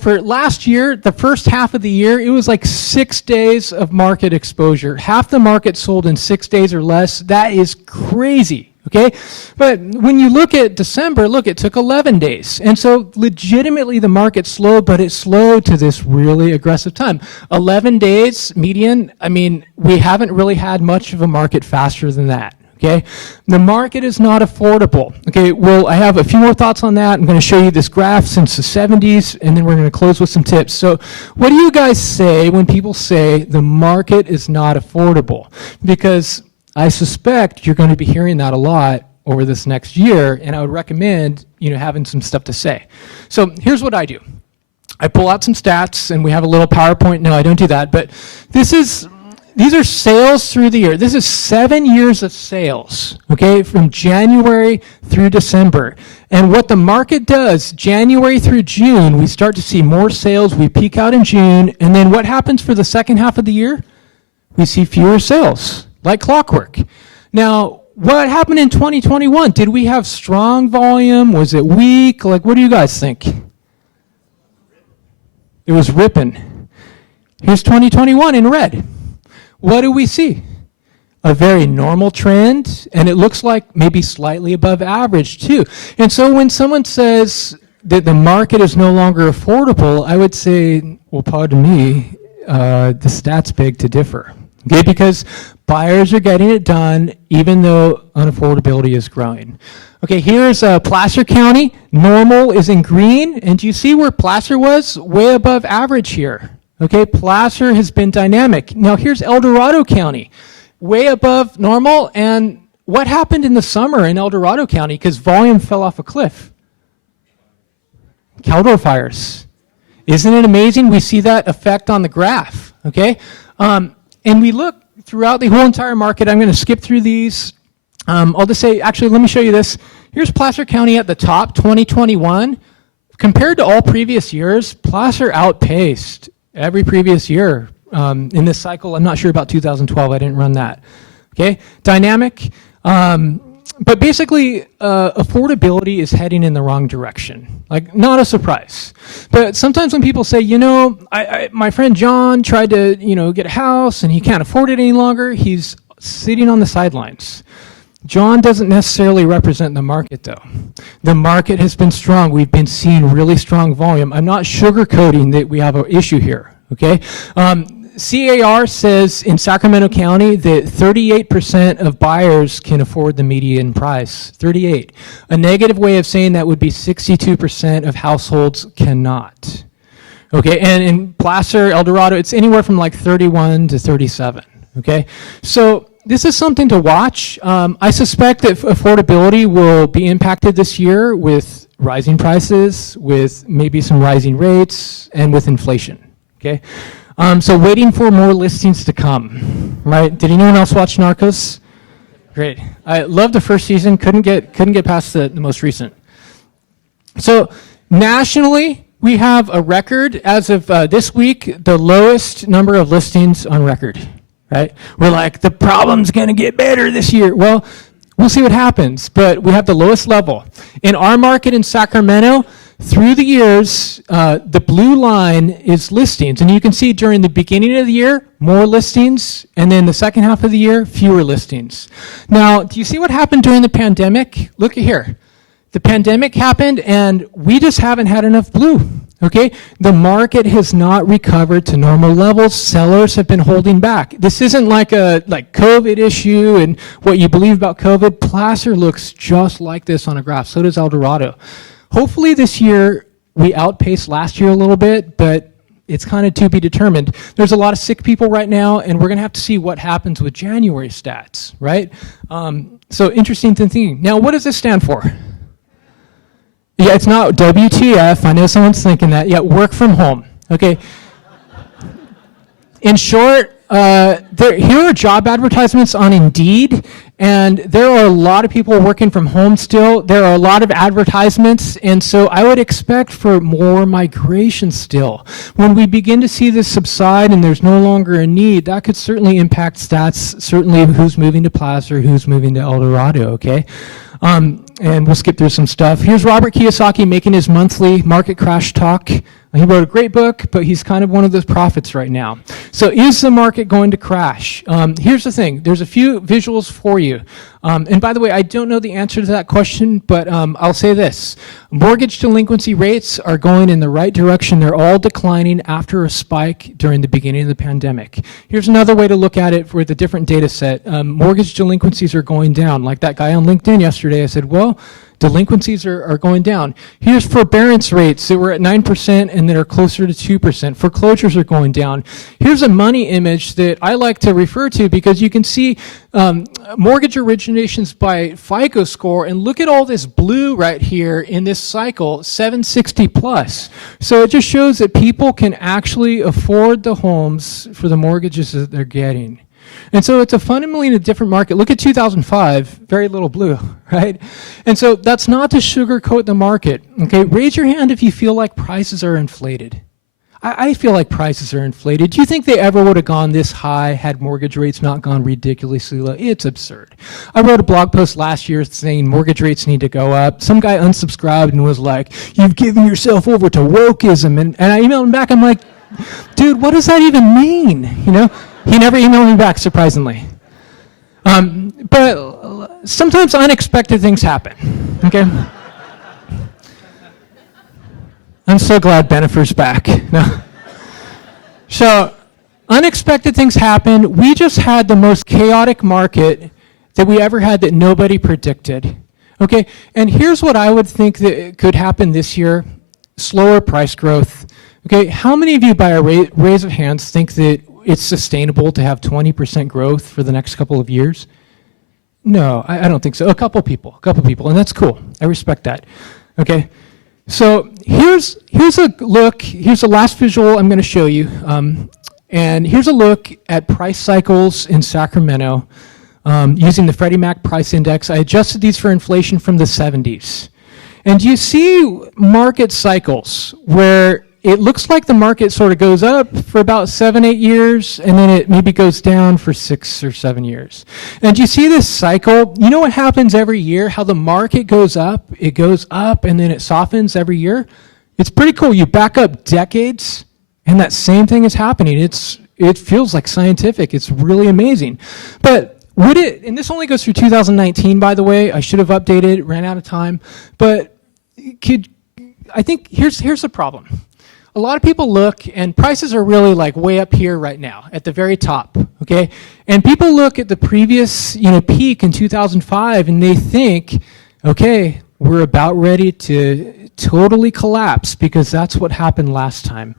for last year, the first half of the year, it was like 6 days of market exposure. Half the market sold in 6 days or less. That is crazy. Okay, but when you look at December, look, it took 11 days. And so legitimately the market slowed, but it slowed to this really aggressive time. 11 days median, we haven't really had much of a market faster than that. Okay, the market is not affordable. Okay, well, I have a few more thoughts on that. I'm going to show you this graph since the 70s, and then we're going to close with some tips. So what do you guys say when people say the market is not affordable? Because I suspect you're going to be hearing that a lot over this next year, and I would recommend having some stuff to say. So here's what I do. I pull out some stats, and we have a little PowerPoint. No, I don't do that, but these are sales through the year. This is 7 years of sales, okay, from January through December. And what the market does, January through June, we start to see more sales. We peak out in June, and then what happens for the second half of the year? We see fewer sales. Like clockwork. Now, what happened in 2021? Did we have strong volume? Was it weak? Like, what do you guys think? It was ripping. Here's 2021 in red. What do we see? A very normal trend, and it looks like maybe slightly above average too. And so when someone says that the market is no longer affordable, I would say, well, pardon me, the stats beg to differ. Okay, because buyers are getting it done even though unaffordability is growing. Okay, here's Placer County. Normal is in green, and do you see where Placer was? Way above average here. Okay, Placer has been dynamic. Now here's El Dorado County. Way above normal, and what happened in the summer in El Dorado County? Because volume fell off a cliff. Caldor fires. Isn't it amazing? We see that effect on the graph, okay? And we look throughout the whole entire market. I'm going to skip through these. I'll just say, actually, let me show you this. Here's Placer County at the top, 2021. Compared to all previous years, Placer outpaced every previous year in this cycle. I'm not sure about 2012. I didn't run that. Okay, dynamic. But basically, affordability is heading in the wrong direction. Like, not a surprise. But sometimes when people say, my friend John tried to, get a house and he can't afford it any longer, he's sitting on the sidelines. John doesn't necessarily represent the market, though. The market has been strong. We've been seeing really strong volume. I'm not sugarcoating that we have an issue here, okay? CAR says in Sacramento County that 38% of buyers can afford the median price. 38. A negative way of saying that would be 62% of households cannot. Okay, and in Placer, El Dorado, it's anywhere from like 31 to 37. Okay, so this is something to watch. I suspect that affordability will be impacted this year with rising prices, with maybe some rising rates, and with inflation. Okay. So waiting for more listings to come, right? Did anyone else watch Narcos? Great. I loved the first season, couldn't get past the most recent. So nationally, We have a record as of this week, the lowest number of listings on record, right? We're like, the problem's going to get better this year. Well, we'll see what happens, but we have the lowest level. In our market in Sacramento, through the years, the blue line is listings. And you can see during the beginning of the year, more listings, and then the second half of the year, fewer listings. Now, do you see what happened during the pandemic? Look at here. The pandemic happened, and we just haven't had enough blue, okay? The market has not recovered to normal levels. Sellers have been holding back. This isn't like a COVID issue and what you believe about COVID. Placer looks just like this on a graph. So does El Dorado. Hopefully this year we outpace last year a little bit, but it's kind of to be determined. There's a lot of sick people right now, and we're going to have to see what happens with January stats, right? So interesting thing. Now, what does this stand for? Yeah, it's not WTF. I know someone's thinking that. Yeah, work from home. Okay. In short, here are job advertisements on Indeed, and there are a lot of people working from home still. There are a lot of advertisements, and so I would expect for more migration still. When we begin to see this subside and there's no longer a need, that could certainly impact stats, certainly who's moving to Placer, who's moving to El Dorado, okay? And we'll skip through some stuff. Here's Robert Kiyosaki making his monthly market crash talk. He wrote a great book, but he's kind of one of those prophets right now. So is the market going to crash? Here's the thing. There's a few visuals for you. And by the way, I don't know the answer to that question, but I'll say this. Mortgage delinquency rates are going in the right direction. They're all declining after a spike during the beginning of the pandemic. Here's another way to look at it with a different data set. Mortgage delinquencies are going down. Like that guy on LinkedIn yesterday, I said, well, delinquencies are going down. Here's forbearance rates that were at 9% and that are closer to 2%. Foreclosures are going down. Here's a money image that I like to refer to because you can see mortgage originations by FICO score, and look at all this blue right here in this cycle, 760 plus. So it just shows that people can actually afford the homes for the mortgages that they're getting. And so it's a fundamentally different market. Look at 2005, very little blue, right? And so that's not to sugarcoat the market, okay? Raise your hand if you feel like prices are inflated. I feel like prices are inflated. Do you think they ever would have gone this high had mortgage rates not gone ridiculously low? It's absurd. I wrote a blog post last year saying mortgage rates need to go up. Some guy unsubscribed and was like, you've given yourself over to wokeism. And I emailed him back, I'm like, dude, what does that even mean? You know? He never emailed me back, surprisingly. But sometimes unexpected things happen, okay? I'm so glad Bennifer's back. No. So, unexpected things happen. We just had the most chaotic market that we ever had that nobody predicted, okay? And here's what I would think that could happen this year. Slower price growth. Okay, how many of you, by a raise of hands, think that it's sustainable to have 20% growth for the next couple of years? No, I don't think so. A couple people, and that's cool. I respect that. Okay, so here's a look. Here's the last visual I'm going to show you, and here's a look at price cycles in Sacramento using the Freddie Mac price index. I adjusted these for inflation from the 70s, and you see market cycles where it looks like the market sort of goes up for about 7-8 years, and then it maybe goes down for 6 or 7 years. And you see this cycle? You know what happens every year? How the market goes up, and then it softens every year? It's pretty cool. You back up decades, and that same thing is happening. It feels like scientific. It's really amazing. But would it, and this only goes through 2019, by the way. I should have updated, ran out of time. But I think here's the problem. A lot of people look, and prices are really like way up here right now, at the very top, okay? And people look at the previous, peak in 2005, and they think, okay, we're about ready to totally collapse because that's what happened last time.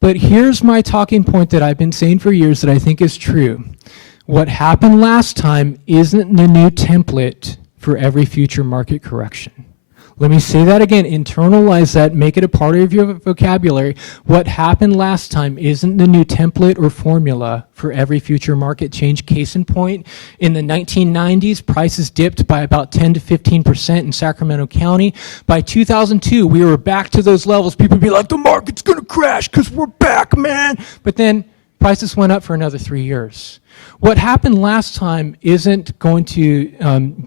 But here's my talking point that I've been saying for years that I think is true. What happened last time isn't the new template for every future market correction. Let me say that again. Internalize that. Make it a part of your vocabulary. What happened last time isn't the new template or formula for every future market change. Case in point, in the 1990s, prices dipped by about 10 to 15% in Sacramento County. By 2002, we were back to those levels. People would be like, the market's going to crash because we're back, man. But then prices went up for another 3 years. What happened last time isn't going to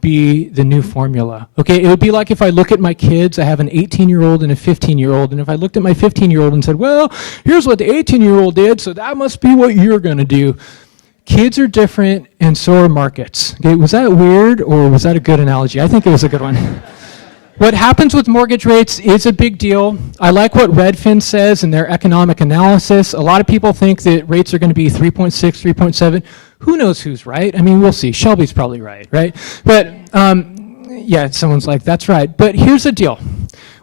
be the new formula. Okay, it would be like if I look at my kids. I have an 18-year-old and a 15-year-old, and if I looked at my 15-year-old and said, well, here's what the 18-year-old did, so that must be what you're going to do. Kids are different, and so are markets. Okay, was that weird, or was that a good analogy? I think it was a good one. What happens with mortgage rates is a big deal. I like what Redfin says in their economic analysis. A lot of people think that rates are going to be 3.6, 3.7. Who knows who's right? I mean, we'll see. Shelby's probably right? But yeah, someone's like, that's right. But here's the deal.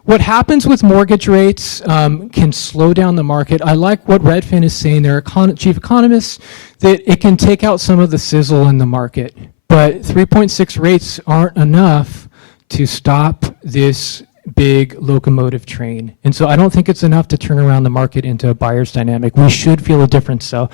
What happens with mortgage rates can slow down the market. I like what Redfin is saying, their chief economists, that it can take out some of the sizzle in the market. But 3.6 rates aren't enough to stop this big locomotive train. And so I don't think it's enough to turn around the market into a buyer's dynamic. We should feel a difference. So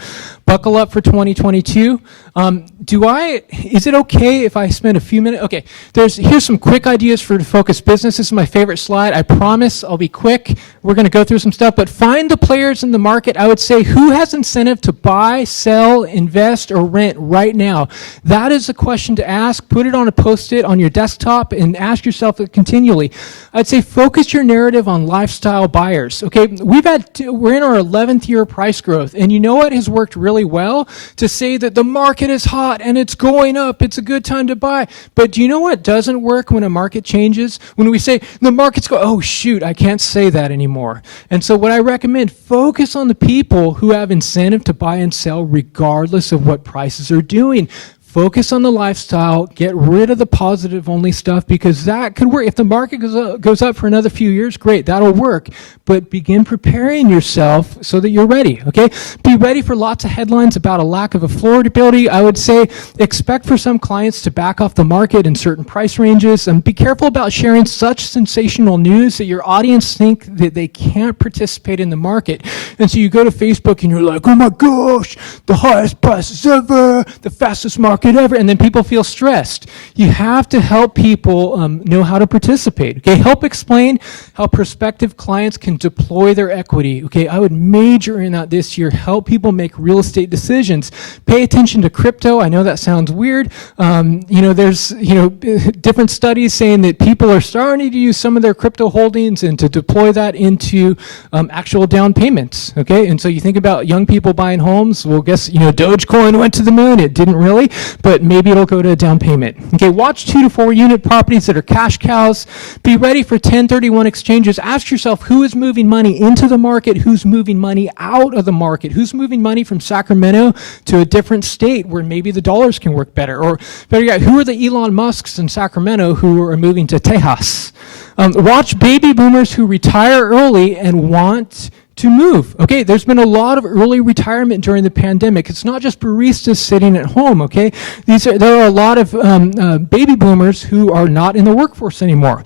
buckle up for 2022. Is it okay if I spend a few minutes? Okay, here's some quick ideas for to focus business. This is my favorite slide. I promise I'll be quick. We're going to go through some stuff, but find the players in the market. I would say, who has incentive to buy, sell, invest, or rent right now? That is a question to ask. Put it on a Post-it on your desktop and ask yourself it continually. I'd say focus your narrative on lifestyle buyers. Okay, we're in our 11th year of price growth, and you know what has worked really well? To say that the market is hot and it's going up, it's a good time to buy. But do you know what doesn't work when a market changes? When we say the market's going, oh shoot, I can't say that anymore. And so what I recommend, focus on the people who have incentive to buy and sell regardless of what prices are doing. Focus on the lifestyle, get rid of the positive only stuff, because that could work. If the market goes up for another few years, great, that'll work. But begin preparing yourself so that you're ready, okay? Be ready for lots of headlines about a lack of affordability. I would say expect for some clients to back off the market in certain price ranges, and be careful about sharing such sensational news that your audience think that they can't participate in the market. And so you go to Facebook and you're like, oh my gosh, the highest prices ever, the fastest market ever, and then people feel stressed. You have to help people know how to participate. Okay, help explain how prospective clients can deploy their equity. Okay, I would major in that this year. Help people make real estate decisions. Pay attention to crypto. I know that sounds weird. There's different studies saying that people are starting to use some of their crypto holdings and to deploy that into actual down payments. Okay, and so you think about young people buying homes. Well, guess Dogecoin went to the moon. It didn't really, but maybe it'll go to a down payment. Okay, watch 2 to 4 unit properties that are cash cows. Be ready for 1031 exchanges. Ask yourself, who is moving money into the market? Who's moving money out of the market? Who's moving money from Sacramento to a different state where maybe the dollars can work better? Or better yet, who are the Elon Musks in Sacramento who are moving to Tejas? Watch baby boomers who retire early and want to move. Okay, there's been a lot of early retirement during the pandemic. It's not just baristas sitting at home, okay? There are a lot of baby boomers who are not in the workforce anymore.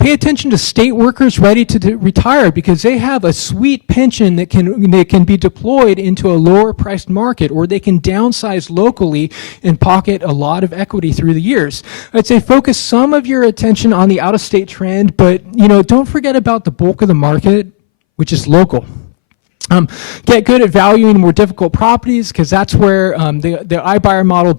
Pay attention to state workers ready to retire, because they have a sweet pension that can be deployed into a lower priced market, or they can downsize locally and pocket a lot of equity through the years. I'd say focus some of your attention on the out-of-state trend, but don't forget about the bulk of the market, which is local. Get good at valuing more difficult properties, because that's where the iBuyer model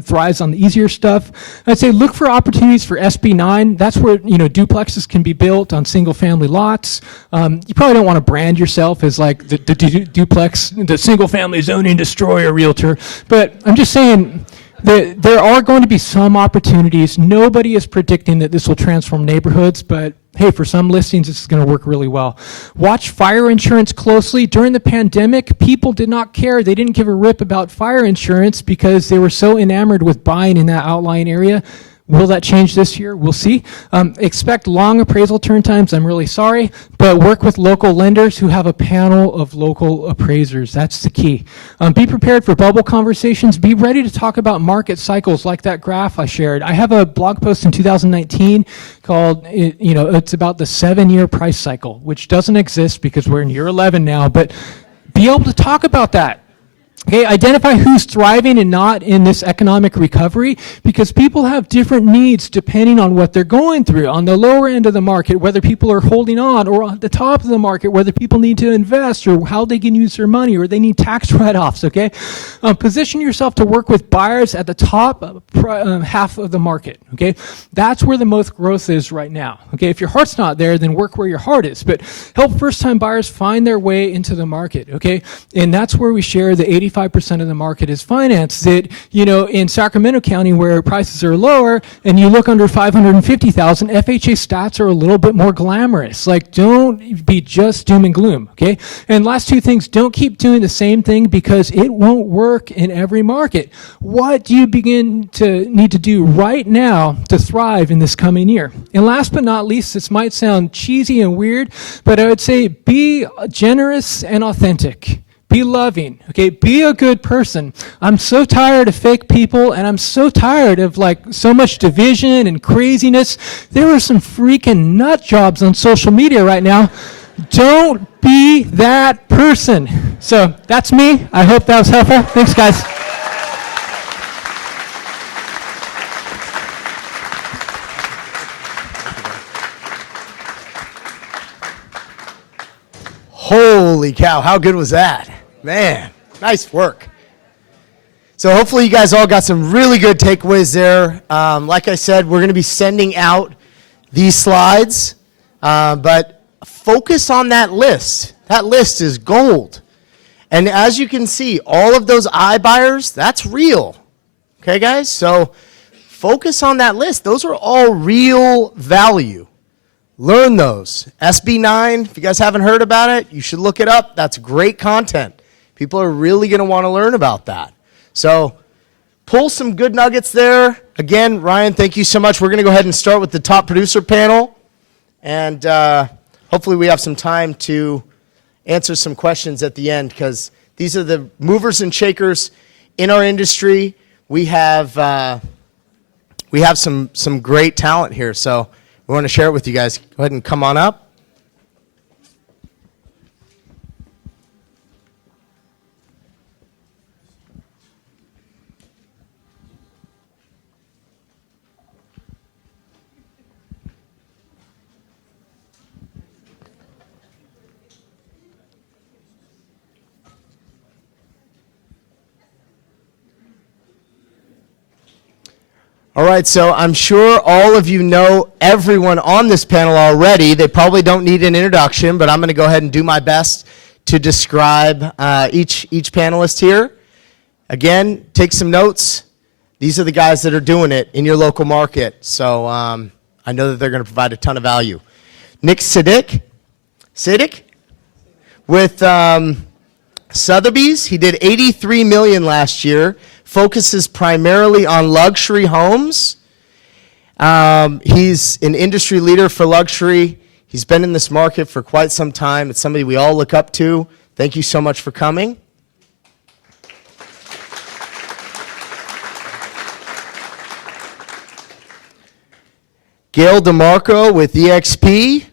thrives on the easier stuff. I'd say look for opportunities for SB9. That's where duplexes can be built on single-family lots. You probably don't want to brand yourself as like the duplex, the single-family zoning destroyer realtor, but I'm just saying that there are going to be some opportunities. Nobody is predicting that this will transform neighborhoods, but hey, for some listings, this is going to work really well. Watch fire insurance closely. During the pandemic, people did not care. They didn't give a rip about fire insurance because they were so enamored with buying in that outlying area. Will that change this year? We'll see. Expect long appraisal turn times. I'm really sorry, but work with local lenders who have a panel of local appraisers. That's the key. Be prepared for bubble conversations. Be ready to talk about market cycles like that graph I shared. I have a blog post in 2019 called, it's about the 7-year price cycle, which doesn't exist because we're in year 11 now, but be able to talk about that. Okay, identify who's thriving and not in this economic recovery, because people have different needs depending on what they're going through. On the lower end of the market, whether people are holding on, or on the top of the market, whether people need to invest or how they can use their money, or they need tax write-offs, okay? Position yourself to work with buyers at the top half of the market, okay? That's where the most growth is right now, okay? If your heart's not there, then work where your heart is, but help first-time buyers find their way into the market, okay? And that's where we share the 85% of the market is financed. That, in Sacramento County where prices are lower and you look under 550,000, FHA stats are a little bit more glamorous. Like, don't be just doom and gloom, okay? And last two things, don't keep doing the same thing because it won't work in every market. What do you need to do right now to thrive in this coming year? And last but not least, this might sound cheesy and weird, but I would say be generous and authentic. Be loving, okay? Be a good person. I'm so tired of fake people, and I'm so tired of so much division and craziness. There are some freaking nut jobs on social media right now. Don't be that person. So that's me. I hope that was helpful. Thanks, guys. Holy cow, how good was that? Man, nice work. So hopefully you guys all got some really good takeaways there. Like I said, we're going to be sending out these slides, but focus on that list. That list is gold. And as you can see, all of those iBuyers, that's real. Okay, guys? So focus on that list. Those are all real value. Learn those. SB9, if you guys haven't heard about it, you should look it up. That's great content. People are really going to want to learn about that. So pull some good nuggets there. Again, Ryan, thank you so much. We're going to go ahead and start with the top producer panel. And hopefully we have some time to answer some questions at the end, because these are the movers and shakers in our industry. We have some great talent here. So we want to share it with you guys. Go ahead and come on up. All right, so I'm sure all of you know everyone on this panel already. They probably don't need an introduction, but I'm going to go ahead and do my best to describe each panelist here. Again, take some notes. These are the guys that are doing it in your local market, so I know that they're going to provide a ton of value. Nick Siddick with Sotheby's. He did $83 million last year. Focuses primarily on luxury homes. He's an industry leader for luxury. He's been in this market for quite some time. It's somebody we all look up to. Thank you so much for coming. Gail Demarco with EXP.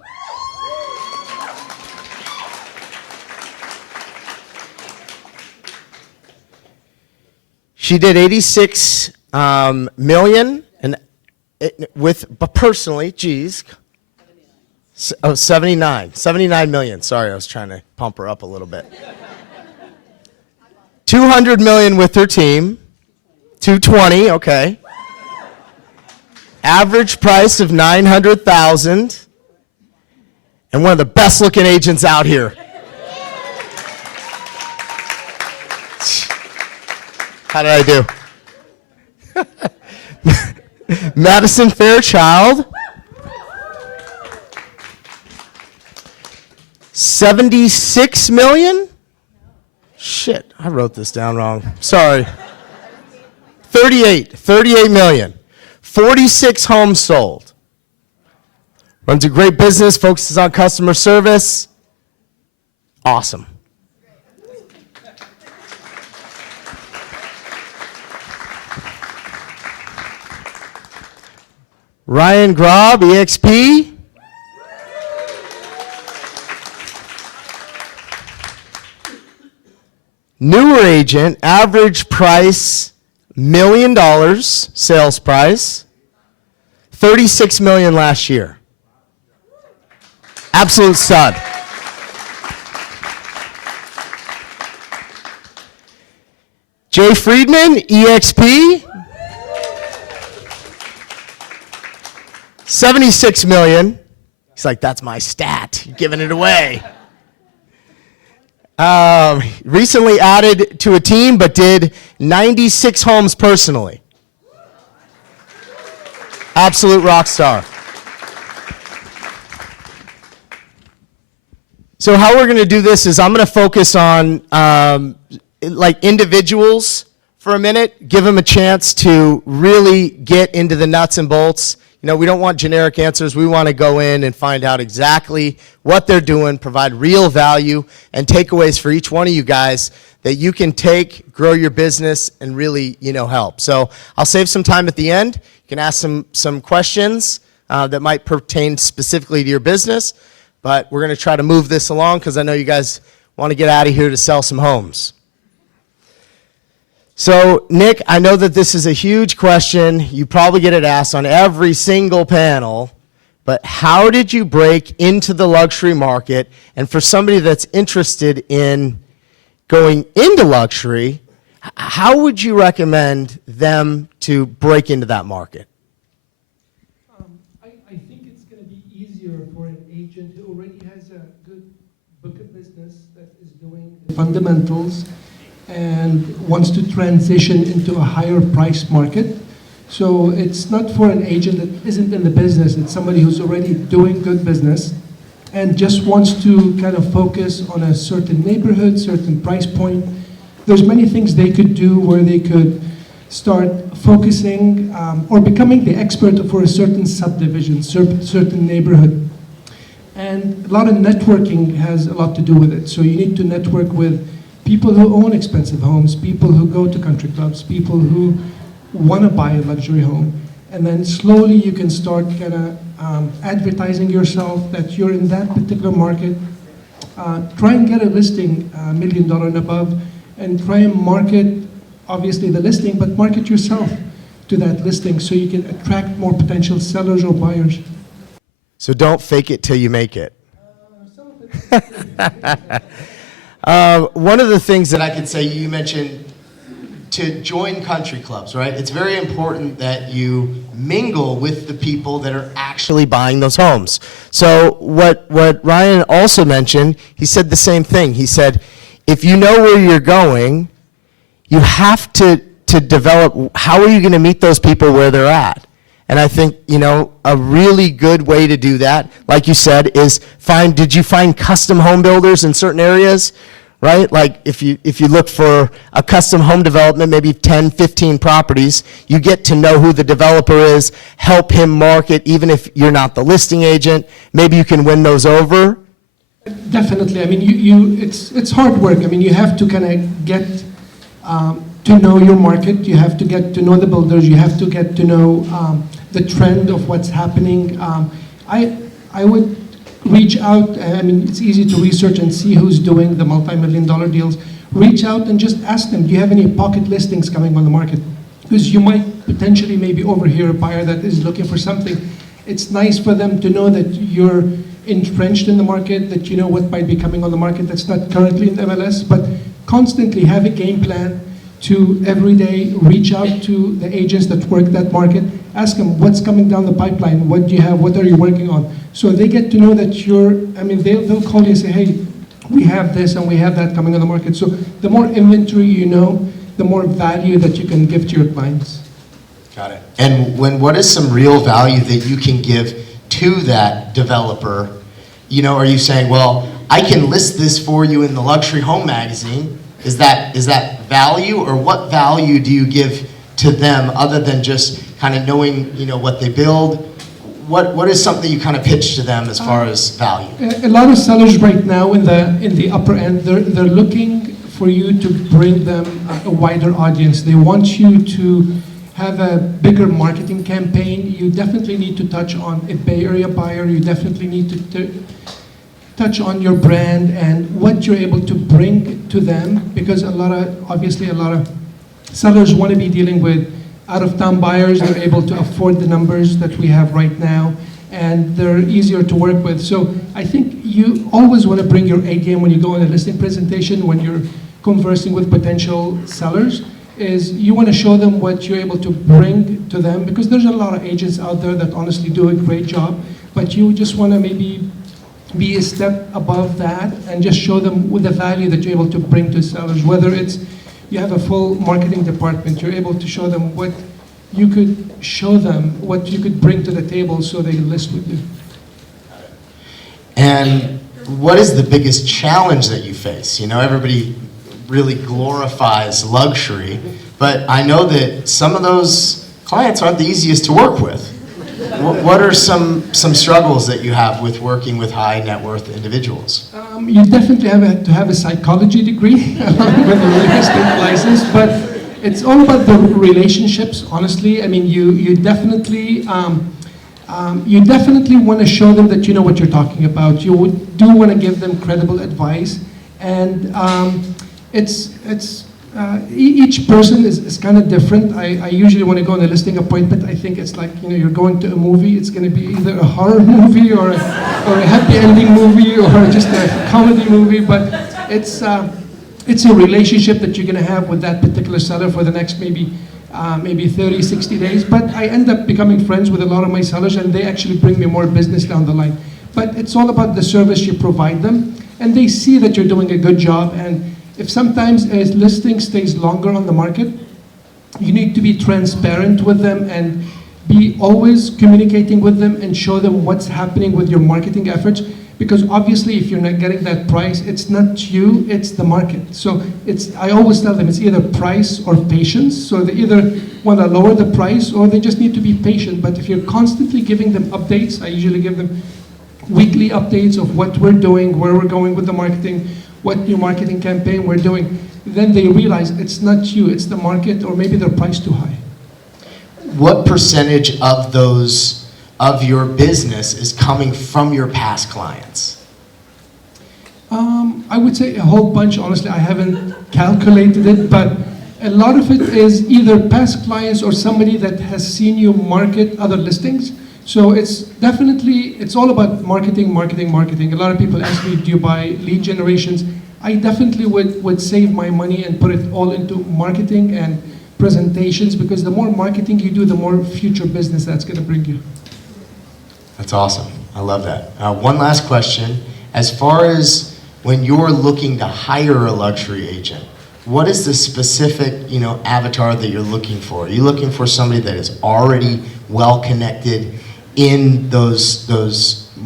She did 86 million, and but personally, geez, 79 million. Sorry, I was trying to pump her up a little bit. 200 million with her team, 220, okay. Average price of 900,000, and one of the best looking agents out here. How did I do? Madison Fairchild. 76 million? Shit, I wrote this down wrong. Sorry. 38 million. 46 homes sold. Runs a great business, focuses on customer service. Awesome. Ryan Grob, EXP. Newer agent, average price, $1 million sales price, $36 million last year. Absolute stud. Jay Friedman, EXP, $76 million. He's like, that's my stat. You're giving it away. Recently added to a team, but did 96 homes personally. Absolute rock star. So how we're going to do this is I'm going to focus on like individuals for a minute, give them a chance to really get into the nuts and bolts. You know, we don't want generic answers. We want to go in and find out exactly what they're doing, provide real value and takeaways for each one of you guys that you can take, grow your business, and really, help. So I'll save some time at the end. You can ask some questions that might pertain specifically to your business, but we're going to try to move this along because I know you guys want to get out of here to sell some homes. So, Nick, I know that this is a huge question. You probably get it asked on every single panel, but how did you break into the luxury market? And for somebody that's interested in going into luxury, how would you recommend them to break into that market? I think it's going to be easier for an agent who already has a good book of business that is doing the fundamentals and wants to transition into a higher price market. So it's not for an agent that isn't in the business, it's somebody who's already doing good business and just wants to kind of focus on a certain neighborhood, certain price point. There's many things they could do where they could start focusing or becoming the expert for a certain subdivision, certain neighborhood. And a lot of networking has a lot to do with it. So you need to network with people who own expensive homes, people who go to country clubs, people who want to buy a luxury home. And then slowly you can start kind of advertising yourself that you're in that particular market. Try and get a listing, $1 million and above, and try and market, obviously the listing, but market yourself to that listing so you can attract more potential sellers or buyers. So don't fake it till you make it. One of the things that I could say, you mentioned to join country clubs, right? It's very important that you mingle with the people that are actually buying those homes. So what Ryan also mentioned, he said the same thing. He said, if you know where you're going, you have to develop, how are you going to meet those people where they're at? And I think, a really good way to do that, like you said, is did you find custom home builders in certain areas, right? Like if you look for a custom home development, maybe 10, 15 properties, you get to know who the developer is, help him market, even if you're not the listing agent, maybe you can win those over. Definitely. I mean, it's hard work. I mean, you have to kind of get to know your market. You have to get to know the builders. You have to get to know the trend of what's happening. I would reach out. I mean, it's easy to research and see who's doing the multi-million-dollar deals. Reach out and just ask them, do you have any pocket listings coming on the market? Because you might potentially maybe overhear a buyer that is looking for something. It's nice for them to know that you're entrenched in the market, that you know what might be coming on the market that's not currently in the MLS, but constantly have a game plan to every day reach out to the agents that work that market, ask them what's coming down the pipeline, what do you have, what are you working on? So they get to know that they'll call you and say, hey, we have this and we have that coming on the market. So the more inventory you know, the more value that you can give to your clients. Got it. And what is some real value that you can give to that developer? Are you saying, well, I can list this for you in the luxury home magazine? Is that value, or what value do you give to them other than just, kind of knowing, what they build. What is something you kind of pitch to them as far as value? A lot of sellers right now in the upper end, they're looking for you to bring them a wider audience. They want you to have a bigger marketing campaign. You definitely need to touch on a Bay Area buyer. You definitely need to touch on your brand and what you're able to bring to them, because obviously a lot of sellers want to be dealing with out-of-town buyers. They're able to afford the numbers that we have right now, and they're easier to work with. So I think you always want to bring your A game when you go on a listing presentation, when you're conversing with potential sellers, is you want to show them what you're able to bring to them, because there's a lot of agents out there that honestly do a great job, but you just want to maybe be a step above that and just show them with the value that you're able to bring to sellers. Whether it's you have a full marketing department, you're able to show them what you could bring to the table so they list with you. And what is the biggest challenge that you face? Everybody really glorifies luxury, but I know that some of those clients aren't the easiest to work with. What are some struggles that you have with working with high net worth individuals? You definitely have to have a psychology degree along with a real estate license, but it's all about the relationships, honestly. I mean, you definitely want to show them that you know what you're talking about. You do want to give them credible advice, and each person is kind of different. I usually when I go on a listing appointment, I think it's like, you're going to a movie. It's going to be either a horror movie or a happy ending movie or just a comedy movie, but it's a relationship that you're going to have with that particular seller for the next maybe 30, 60 days. But I end up becoming friends with a lot of my sellers, and they actually bring me more business down the line. But it's all about the service you provide them, and they see that you're doing a good job. And if sometimes a listing stays longer on the market, you need to be transparent with them and be always communicating with them and show them what's happening with your marketing efforts. Because obviously if you're not getting that price, it's not you, it's the market. So I always tell them it's either price or patience. So they either want to lower the price or they just need to be patient. But if you're constantly giving them updates, I usually give them weekly updates of what we're doing, where we're going with the marketing, what new marketing campaign we're doing, then they realize it's not you, it's the market, or maybe they're priced too high. What percentage of your business is coming from your past clients? I would say a whole bunch. Honestly, I haven't calculated it, but a lot of it is either past clients or somebody that has seen you market other listings. So it's all about marketing. A lot of people ask me, do you buy lead generations? I definitely would save my money and put it all into marketing and presentations, because the more marketing you do, the more future business that's going to bring you. That's awesome. I love that. One last question. As far as when you're looking to hire a luxury agent, what is the specific, avatar that you're looking for? Are you looking for somebody that is already well connected in those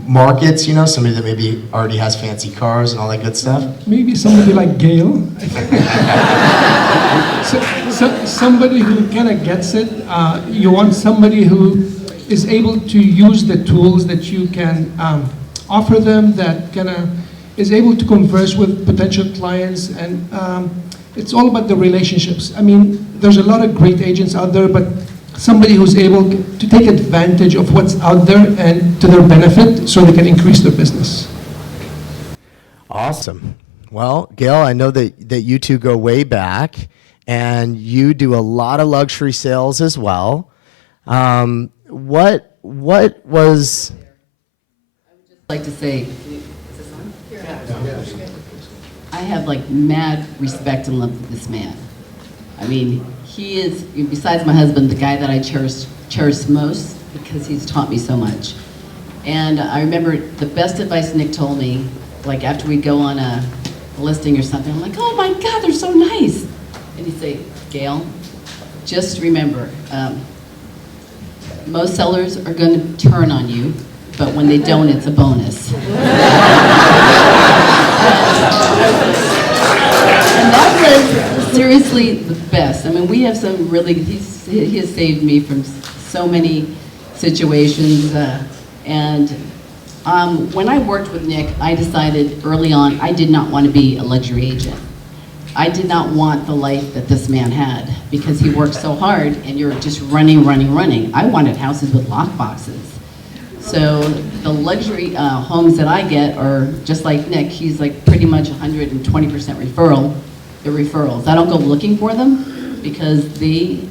markets, somebody that maybe already has fancy cars and all that good stuff? Maybe somebody like Gail. Somebody who kind of gets it. You want somebody who is able to use the tools that you can offer them, that kind of is able to converse with potential clients, and it's all about the relationships. I mean, there's a lot of great agents out there, but somebody who's able to take advantage of what's out there and to their benefit so they can increase their business. Awesome. Well, Gail, I know that you two go way back, and you do a lot of luxury sales as well. What was... I would just like to say, is this on? Yeah. I have mad respect and love for this man. I mean, he is, besides my husband, the guy that I cherish most, because he's taught me so much. And I remember the best advice Nick told me, after we'd go on a listing or something, I'm like, oh my God, they're so nice. And he'd say, Gail, just remember, most sellers are going to turn on you, but when they don't, it's a bonus. And that was seriously the best. I mean, we have some really, he has saved me from so many situations. When I worked with Nick, I decided early on I did not want to be a luxury agent. I did not want the life that this man had because he worked so hard and you're just running. I wanted houses with lock boxes. So the luxury homes that I get are just like Nick. He's like pretty much 120% referral. They're referrals. I don't go looking for them because they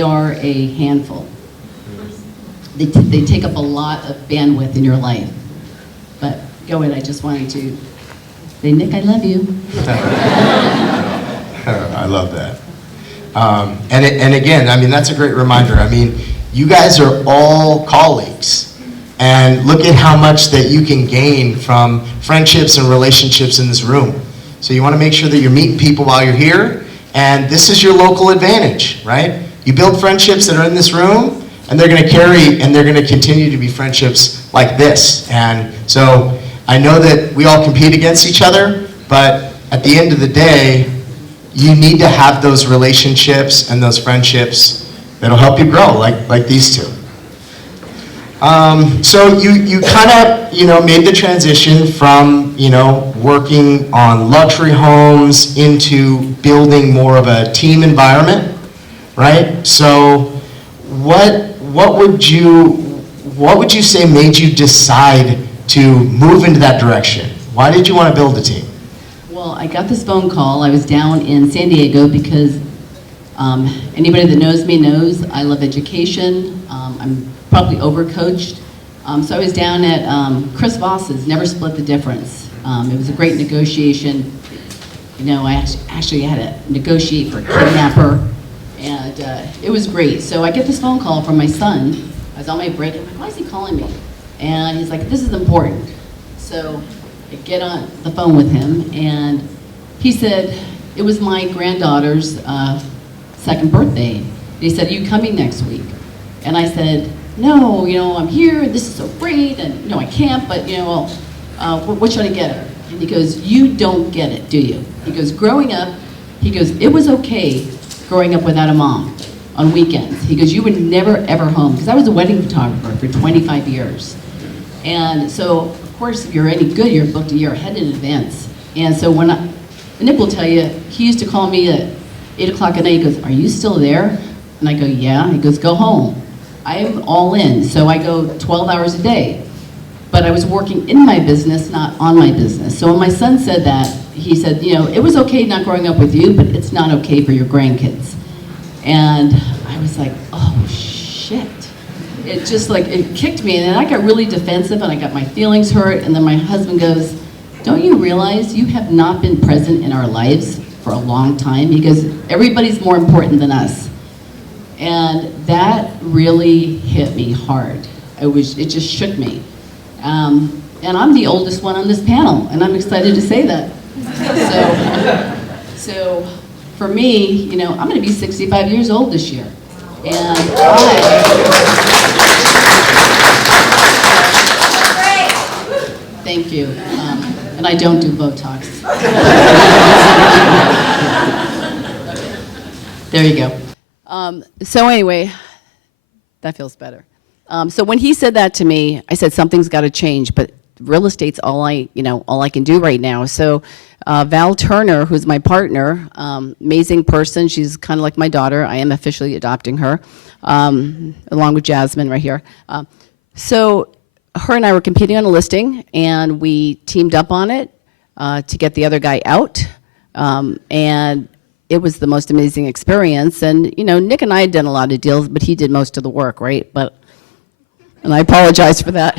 are a handful. They take up a lot of bandwidth in your life. But go ahead, I just wanted to say, Nick, I love you. I love that. And again, I mean, that's a great reminder. I mean, you guys are all colleagues. And look at how much that you can gain from friendships and relationships in this room. So you want to make sure that you're meeting people while you're here. And this is your local advantage, right? You build friendships that are in this room, and they're going to carry, and they're going to continue to be friendships like this. And so I know that we all compete against each other, but at the end of the day, you need to have those relationships and those friendships that'll help you grow, like these two. So you kind of, made the transition from, working on luxury homes into building more of a team environment, right? So what would you say made you decide to move into that direction? Why did you want to build a team? Well, I got this phone call. I was down in San Diego because anybody that knows me knows I love education. I'm probably overcoached. So I was down at Chris Voss's, Never Split the Difference. It was a great negotiation. I actually had to negotiate for a kidnapper. And it was great. So I get this phone call from my son. I was on my break. I'm like, why is he calling me? And he's like, this is important. So I get on the phone with him, and he said, it was my granddaughter's second birthday. He said, are you coming next week? And I said, no, I'm here, and this is so great, and I can't, but what should I get her? And he goes, you don't get it, do you? He goes, growing up, it was okay growing up without a mom on weekends. He goes, you were never ever home, because I was a wedding photographer for 25 years. And so, of course, if you're any good, you're booked a year ahead in advance. And so and Nick will tell you, he used to call me at 8 o'clock at night. He goes, are you still there? And I go, yeah. He goes, go home. I am all in, so I go 12 hours a day. But I was working in my business, not on my business. So when my son said that, he said, it was okay not growing up with you, but it's not okay for your grandkids. And I was like, oh, shit. It just it kicked me, and then I got really defensive, and I got my feelings hurt, and then my husband goes, don't you realize you have not been present in our lives for a long time? He goes, everybody's more important than us. And that really hit me hard. It just shook me. And I'm the oldest one on this panel, and I'm excited to say that. So for me, I'm going to be 65 years old this year. And thank you. And I don't do Botox. There you go. So anyway, that feels better. So when he said that to me, I said something's got to change, but real estate's all I can do right now. So Val Turner, who's my partner, amazing person. She's kind of like my daughter. I am officially adopting her, along with Jasmine right here. So her and I were competing on a listing, and we teamed up on it to get the other guy out. And it was the most amazing experience. And, Nick and I had done a lot of deals, but he did most of the work, right? And I apologize for that.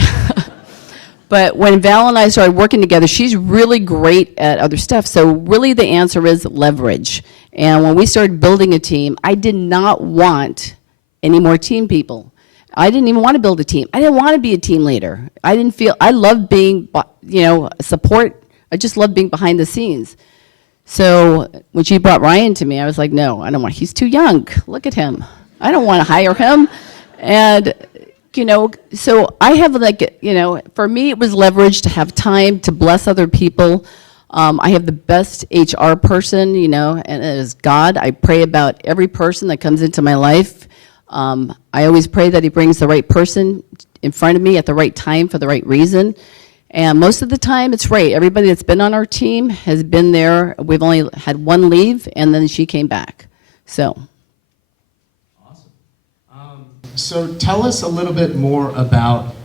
But when Val and I started working together, she's really great at other stuff. So really the answer is leverage. And when we started building a team, I did not want any more team people. I didn't even want to build a team. I didn't want to be a team leader. I loved being, support. I just loved being behind the scenes. So when she brought Ryan to me, I was like, no, I don't want, he's too young. Look at him. I don't want to hire him. And, so I have for me it was leverage to have time to bless other people. I have the best HR person, and it is God. I pray about every person that comes into my life. I always pray that he brings the right person in front of me at the right time for the right reason. And most of the time, it's right. Everybody that's been on our team has been there. We've only had one leave, and then she came back. So. So tell us a little bit more about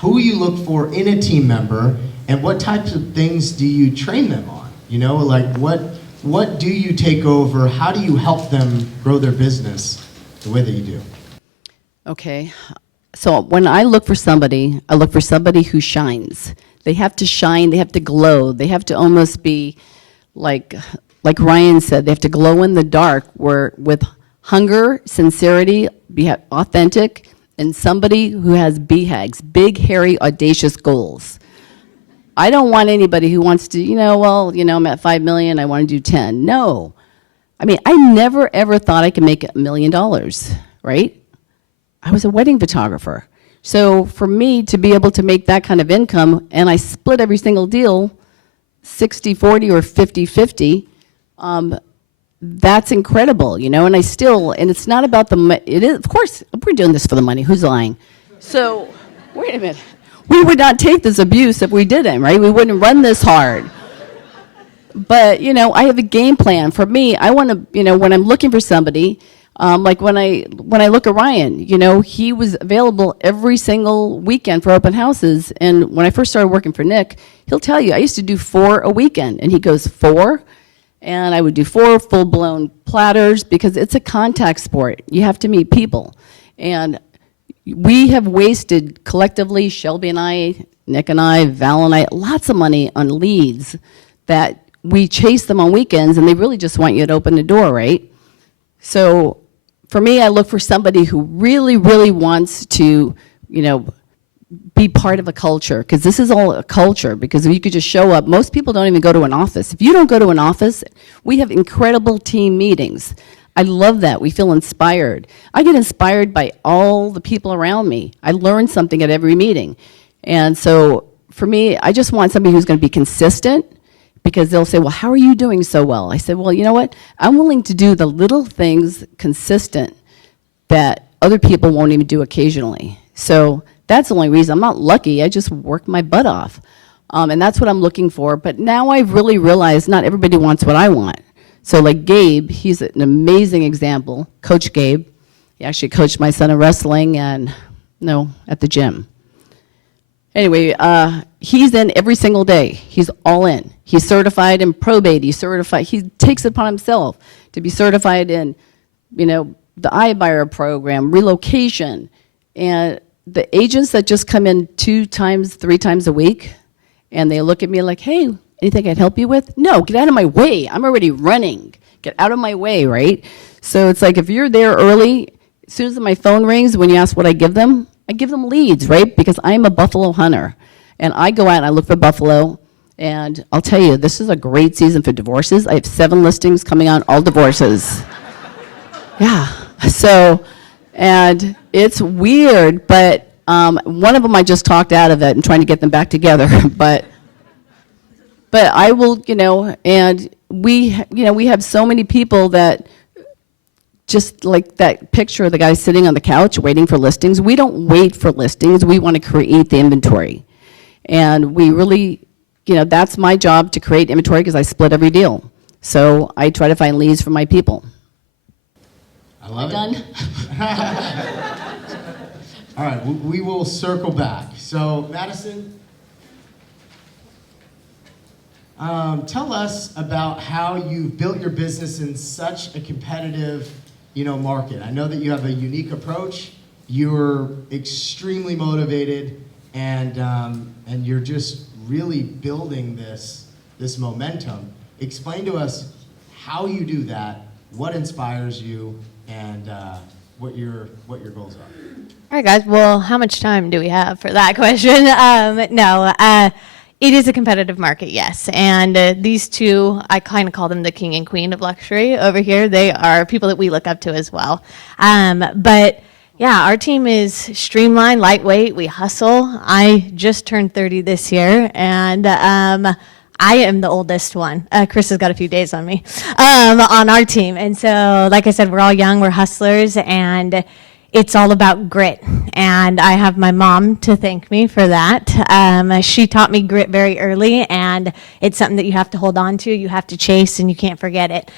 who you look for in a team member and what types of things do you train them on? You know, like what do you take over? How do you help them grow their business the way that you do? Okay. So when I look for somebody, I look for somebody who shines. They have to shine, they have to glow, they have to almost be like Ryan said, they have to glow in the dark with hunger, sincerity, be authentic, and somebody who has BHAGs, big, hairy, audacious goals. I don't want anybody who wants to, I'm at 5 million, I want to do 10. No. I mean, I never, ever thought I could make $1 million, right? I was a wedding photographer. So for me to be able to make that kind of income, and I split every single deal, 60-40 or 50-50, that's incredible, and and it's not about it is, of course, we're doing this for the money, who's lying? So, wait a minute, we would not take this abuse if we didn't, right? We wouldn't run this hard. But, I have a game plan. For me, I want to, when I'm looking for somebody, like when I look at Ryan, he was available every single weekend for open houses. And when I first started working for Nick, he'll tell you, I used to do 4 a weekend. And he goes, 4? And I would do 4 full-blown platters because it's a contact sport. You have to meet people. And we have wasted collectively, Shelby and I, Nick and I, Val and I, lots of money on leads that we chase them on weekends, and they really just want you to open the door, right? So for me, I look for somebody who really, really wants to, be part of a culture, because this is all a culture, because if you could just show up, most people don't even go to an office. If you don't go to an office, we have incredible team meetings. I love that. We feel inspired. I get inspired by all the people around me. I learn something at every meeting. And so for me, I just want somebody who's going to be consistent, because they'll say, well, how are you doing so well? I said, well, you know what? I'm willing to do the little things consistent that other people won't even do occasionally. So that's the only reason. I'm not lucky. I just work my butt off. And that's what I'm looking for. But now I've really realized not everybody wants what I want. So like Gabe, he's an amazing example. Coach Gabe. He actually coached my son in wrestling and, at the gym. Anyway, he's in every single day. He's all in. He's certified in probate. He takes it upon himself to be certified in, the iBuyer program, relocation. And the agents that just come in 2 times, 3 times a week, and they look at me like, hey, anything I can help you with? No, get out of my way. I'm already running. Get out of my way, right? So it's like if you're there early, as soon as my phone rings, when you ask what I give them leads, right? Because I'm a buffalo hunter. And I go out and I look for buffalo. And I'll tell you, this is a great season for divorces. I have 7 listings coming on, all divorces. Yeah. So, and it's weird, but one of them I just talked out of it and trying to get them back together. But I will, and we have so many people that just like that picture of the guy sitting on the couch waiting for listings. We don't wait for listings. We want to create the inventory. And we really, that's my job, to create inventory, because I split every deal. So I try to find leads for my people. I love Done? All right, we will circle back. So, Madison, tell us about how you built your business in such a competitive, market. I know that you have a unique approach. You're extremely motivated, and you're just really building this momentum. Explain to us how you do that, what inspires you, and what your goals are. All right, guys. Well, how much time do we have for that question? It is a competitive market, yes. And these two, I kind of call them the king and queen of luxury over here. They are people that we look up to as well. But yeah, our team is streamlined, lightweight. We hustle. I just turned 30 this year, and I am the oldest one. Chris has got a few days on me on our team. And so, like I said, we're all young. We're hustlers, and it's all about grit. And I have my mom to thank me for that. She taught me grit very early, and it's something that you have to hold on to, you have to chase, and you can't forget it.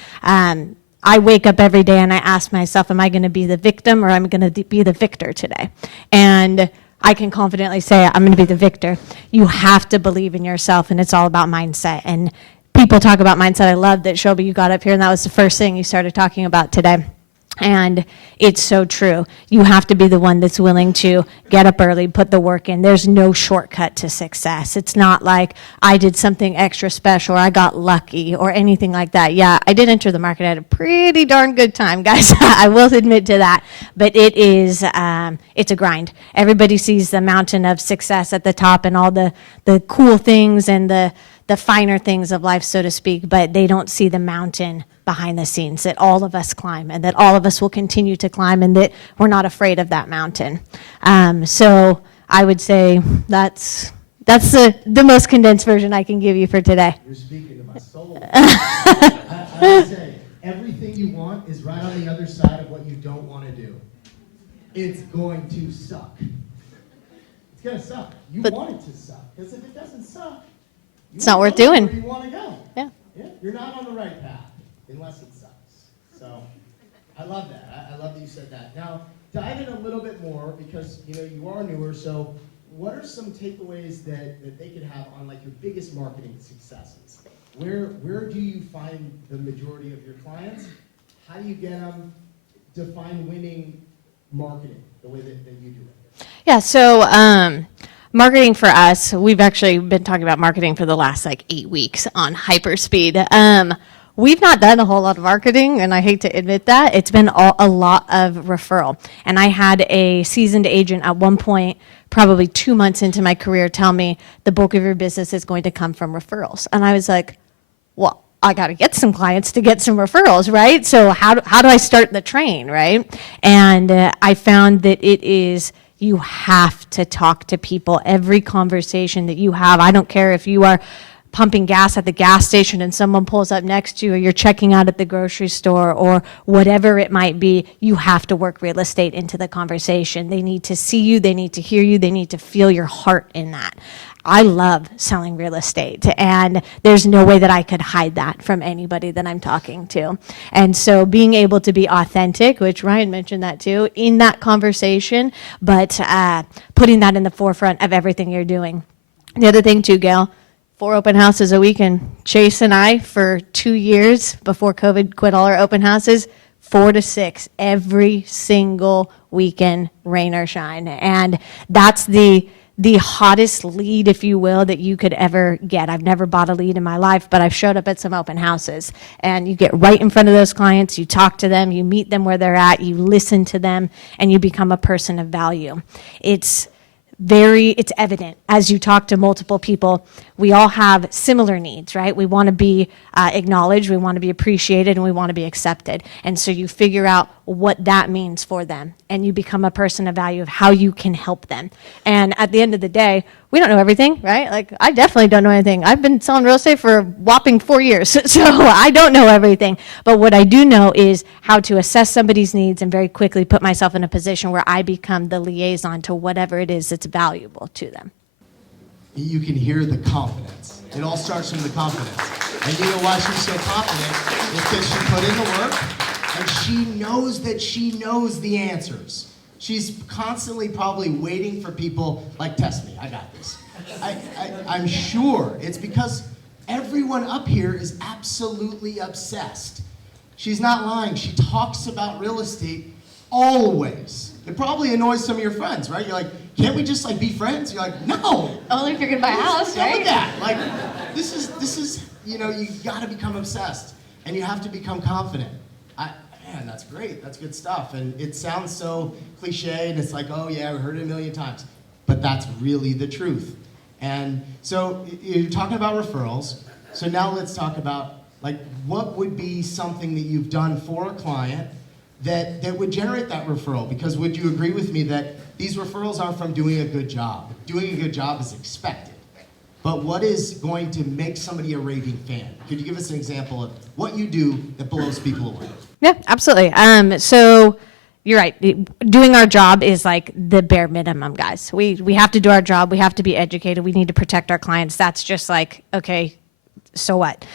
I wake up every day and I ask myself, am I going to be the victim or am I going to be the victor today? And I can confidently say I'm going to be the victor. You have to believe in yourself, and it's all about mindset. And people talk about mindset. I love that, Shelby, you got up here and that was the first thing you started talking about today. And it's so true. You have to be the one that's willing to get up early, put the work in. There's no shortcut to success. It's not like I did something extra special or I got lucky or anything like that. Yeah, I did enter the market. I had a pretty darn good time, guys. I will admit to that. But it is, it's a grind. Everybody sees the mountain of success at the top and all the cool things and the finer things of life, so to speak, but they don't see the mountain behind the scenes that all of us climb and that all of us will continue to climb and that we're not afraid of that mountain. So I would say that's the most condensed version I can give you for today. You're speaking to my soul. I would say everything you want is right on the other side of what you don't want to do. It's going to suck. It's going to suck. You want it to suck, because if it doesn't suck, It's not worth doing. Where you want to go. Yeah. You're not on the right path unless it sucks. So I love that. I love that you said that. Now, dive in a little bit more because you are newer. So what are some takeaways that they could have on like your biggest marketing successes? Where do you find the majority of your clients? How do you get them? Define winning marketing the way that you do it. Yeah, so marketing for us, we've actually been talking about marketing for the last like 8 weeks on hyperspeed. We've not done a whole lot of marketing, and I hate to admit that. It's been a lot of referral. And I had a seasoned agent at one point, probably 2 months into my career, tell me the bulk of your business is going to come from referrals. And I was like, well, I got to get some clients to get some referrals, right? So how do I start the train, right? And I found that it is, you have to talk to people. Every conversation that you have, I don't care if you are pumping gas at the gas station and someone pulls up next to you, or you're checking out at the grocery store, or whatever it might be, you have to work real estate into the conversation. They need to see you, they need to hear you, they need to feel your heart in that. I love selling real estate, and there's no way that I could hide that from anybody that I'm talking to. And so being able to be authentic, which Ryan mentioned that too, in that conversation, but putting that in the forefront of everything you're doing. The other thing too, Gail, 4 open houses a week, and Chase and I, for 2 years before COVID, quit all our open houses, 4 to 6 every single weekend, rain or shine. And that's the hottest lead, if you will, that you could ever get. I've never bought a lead in my life, but I've showed up at some open houses, and you get right in front of those clients, you talk to them, you meet them where they're at, you listen to them, and you become a person of value. It's evident as you talk to multiple people. We all have similar needs, right? We want to be acknowledged, we want to be appreciated, and we want to be accepted. And so you figure out what that means for them, and you become a person of value of how you can help them. And at the end of the day, we don't know everything, right? Like, I definitely don't know anything. I've been selling real estate for a whopping 4 years, so I don't know everything. But what I do know is how to assess somebody's needs and very quickly put myself in a position where I become the liaison to whatever it is that's valuable to them. You can hear the confidence. It all starts from the confidence. And you know why she's so confident? It's because she put in the work, and she knows that she knows the answers. She's constantly probably waiting for people like, test me, I got this. I'm sure it's because everyone up here is absolutely obsessed. She's not lying. She talks about real estate always. It probably annoys some of your friends, right? You're like, can't we just like be friends? You're like, no. Only if you're gonna buy a house, Done right? with that. Like, this is, you gotta become obsessed, and you have to become confident. Man, that's great. That's good stuff. And it sounds so cliche, and it's like, oh yeah, we heard it a million times. But that's really the truth. And so you're talking about referrals. So now let's talk about, like, what would be something that you've done for a client that would generate that referral? Because would you agree with me that these referrals are from doing a good job? Doing a good job is expected. But what is going to make somebody a raving fan? Could you give us an example of what you do that blows people away? Yeah, absolutely. So you're right. Doing our job is like the bare minimum, guys. We have to do our job. We have to be educated. We need to protect our clients. That's just like, okay, so what?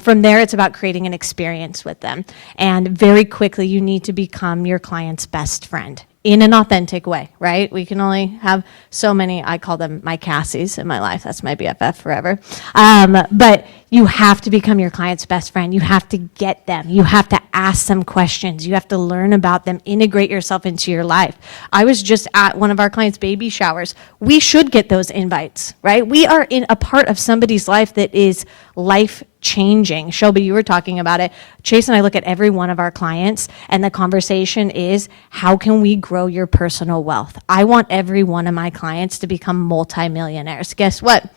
From there, it's about creating an experience with them. And very quickly, you need to become your client's best friend in an authentic way, right? We can only have so many, I call them my Cassies in my life. That's my BFF forever. But you have to become your client's best friend. You have to get them. You have to ask them questions. You have to learn about them, integrate yourself into your life. I was just at one of our clients' baby showers. We should get those invites, right? We are in a part of somebody's life that is life changing. Shelby, you were talking about it. Chase and I look at every one of our clients, and the conversation is, how can we grow your personal wealth? I want every one of my clients to become multimillionaires. Guess what?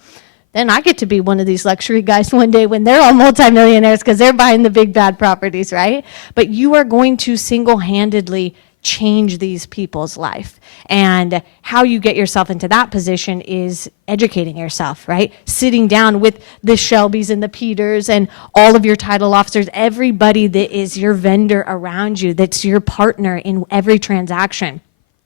Then I get to be one of these luxury guys one day when they're all multimillionaires because they're buying the big bad properties, right? But you are going to single-handedly change these people's life. And how you get yourself into that position is educating yourself, right? Sitting down with the Shelbys and the Peters and all of your title officers, everybody that is your vendor around you, that's your partner in every transaction.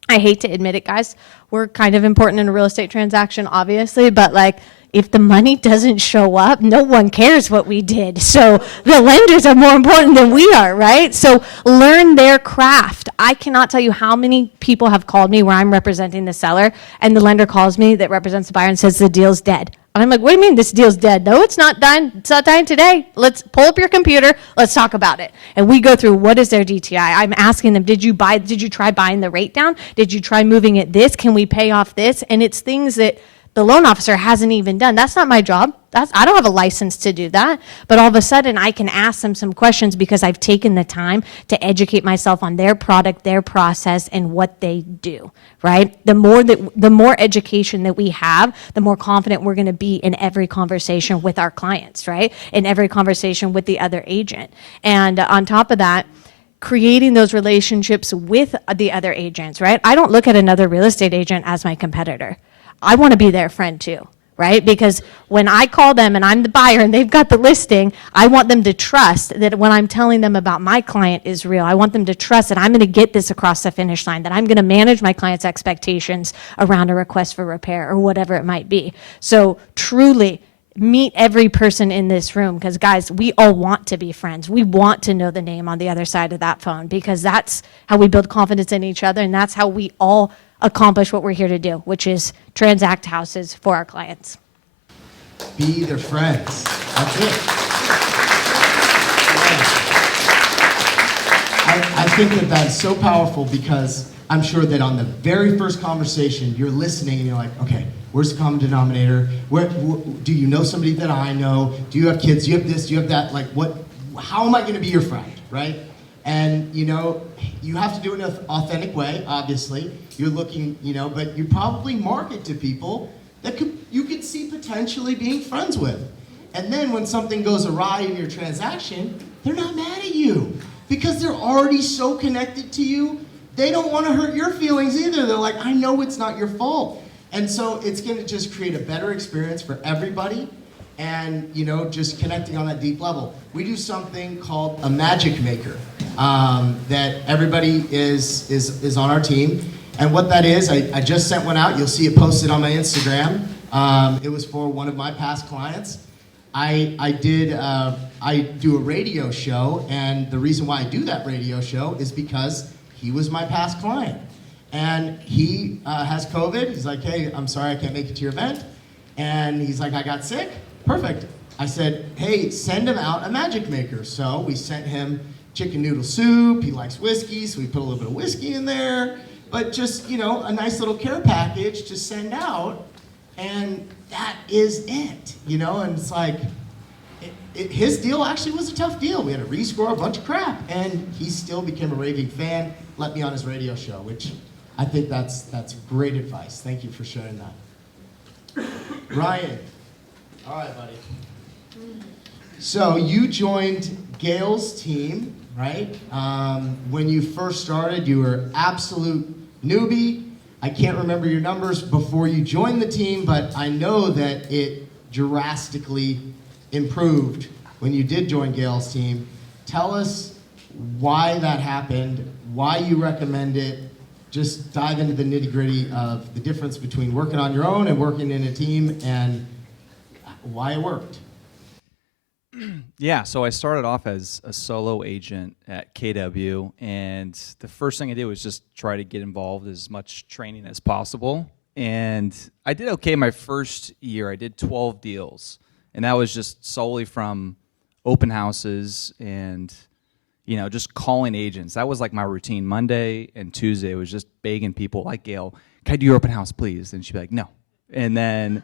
I hate to admit it, guys. We're kind of important in a real estate transaction, obviously, but like, if the money doesn't show up, no one cares what we did. So the lenders are more important than we are, right? So learn their craft. I cannot tell you how many people have called me where I'm representing the seller, and the lender calls me that represents the buyer and says the deal's dead. And I'm like, what do you mean this deal's dead? No, it's not dying. It's not dying today. Let's pull up your computer. Let's talk about it. And we go through, what is their DTI? I'm asking them, did you try buying the rate down? Did you try moving it this? Can we pay off this? And it's things that the loan officer hasn't even done. That's not my job. I don't have a license to do that. But all of a sudden, I can ask them some questions because I've taken the time to educate myself on their product, their process, and what they do, right? The more education that we have, the more confident we're going to be in every conversation with our clients, right? In every conversation with the other agent. And on top of that, creating those relationships with the other agents, right? I don't look at another real estate agent as my competitor. I want to be their friend too, right? Because when I call them and I'm the buyer and they've got the listing, I want them to trust that when I'm telling them about my client is real. I want them to trust that I'm going to get this across the finish line, that I'm going to manage my client's expectations around a request for repair or whatever it might be. So truly meet every person in this room, because guys, we all want to be friends. We want to know the name on the other side of that phone, because that's how we build confidence in each other, and that's how we all accomplish what we're here to do, which is transact houses for our clients. Be their friends. That's it. I think that that's so powerful, because I'm sure that on the very first conversation, you're listening and you're like, okay, where's the common denominator? Where do you know somebody that I know? Do you have kids? Do you have this? Do you have that? Like, how am I going to be your friend, right? And, you have to do it in an authentic way, obviously. You're looking, but you probably market to people that you could see potentially being friends with. And then when something goes awry in your transaction, they're not mad at you, because they're already so connected to you. They don't want to hurt your feelings either. They're like, I know it's not your fault. And so it's going to just create a better experience for everybody, and just connecting on that deep level. We do something called a magic maker that everybody is on our team. And what that is, I just sent one out. You'll see it posted on my Instagram. It was for one of my past clients. I do a radio show, and the reason why I do that radio show is because he was my past client. And he has COVID. He's like, hey, I'm sorry I can't make it to your event. And he's like, I got sick. Perfect. I said, hey, send him out a magic maker. So we sent him chicken noodle soup. He likes whiskey, so we put a little bit of whiskey in there. But just, a nice little care package to send out. And that is it, And it's like, his deal actually was a tough deal. We had to rescore a bunch of crap. And he still became a raving fan, let me on his radio show, which I think that's great advice. Thank you for sharing that. Ryan. All right, buddy. So you joined Gail's team, right? When you first started, you were absolute newbie. I can't remember your numbers before you joined the team, but I know that it drastically improved when you did join Gail's team. Tell us why that happened, why you recommend it. Just dive into the nitty-gritty of the difference between working on your own and working in a team and why it worked. Yeah, so I started off as a solo agent at KW, and the first thing I did was just try to get involved as much training as possible. And I did okay my first year. I did 12 deals, and that was just solely from open houses and, you know, just calling agents. That was like my routine. Monday and Tuesday was just begging people like Gail, can I do your open house, please? And she'd be like, no. And then,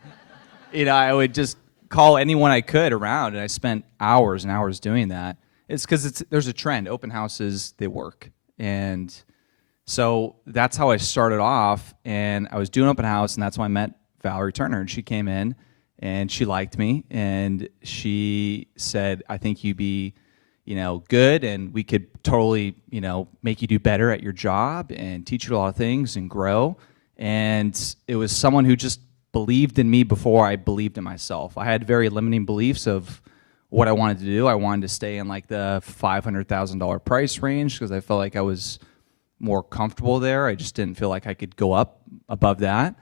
you know, I would just call anyone I could around, and I spent hours and hours doing that. It's because there's a trend. Open houses, they work. And so that's how I started off, and I was doing open house, and that's when I met Valerie Turner, and she came in, and she liked me, and she said, I think you'd be, you know, good, and we could totally, you know, make you do better at your job and teach you a lot of things and grow. And it was someone who just believed in me before I believed in myself. I had very limiting beliefs of what I wanted to do. I wanted to stay in like the $500,000 price range because I felt like I was more comfortable there. I just didn't feel like I could go up above that.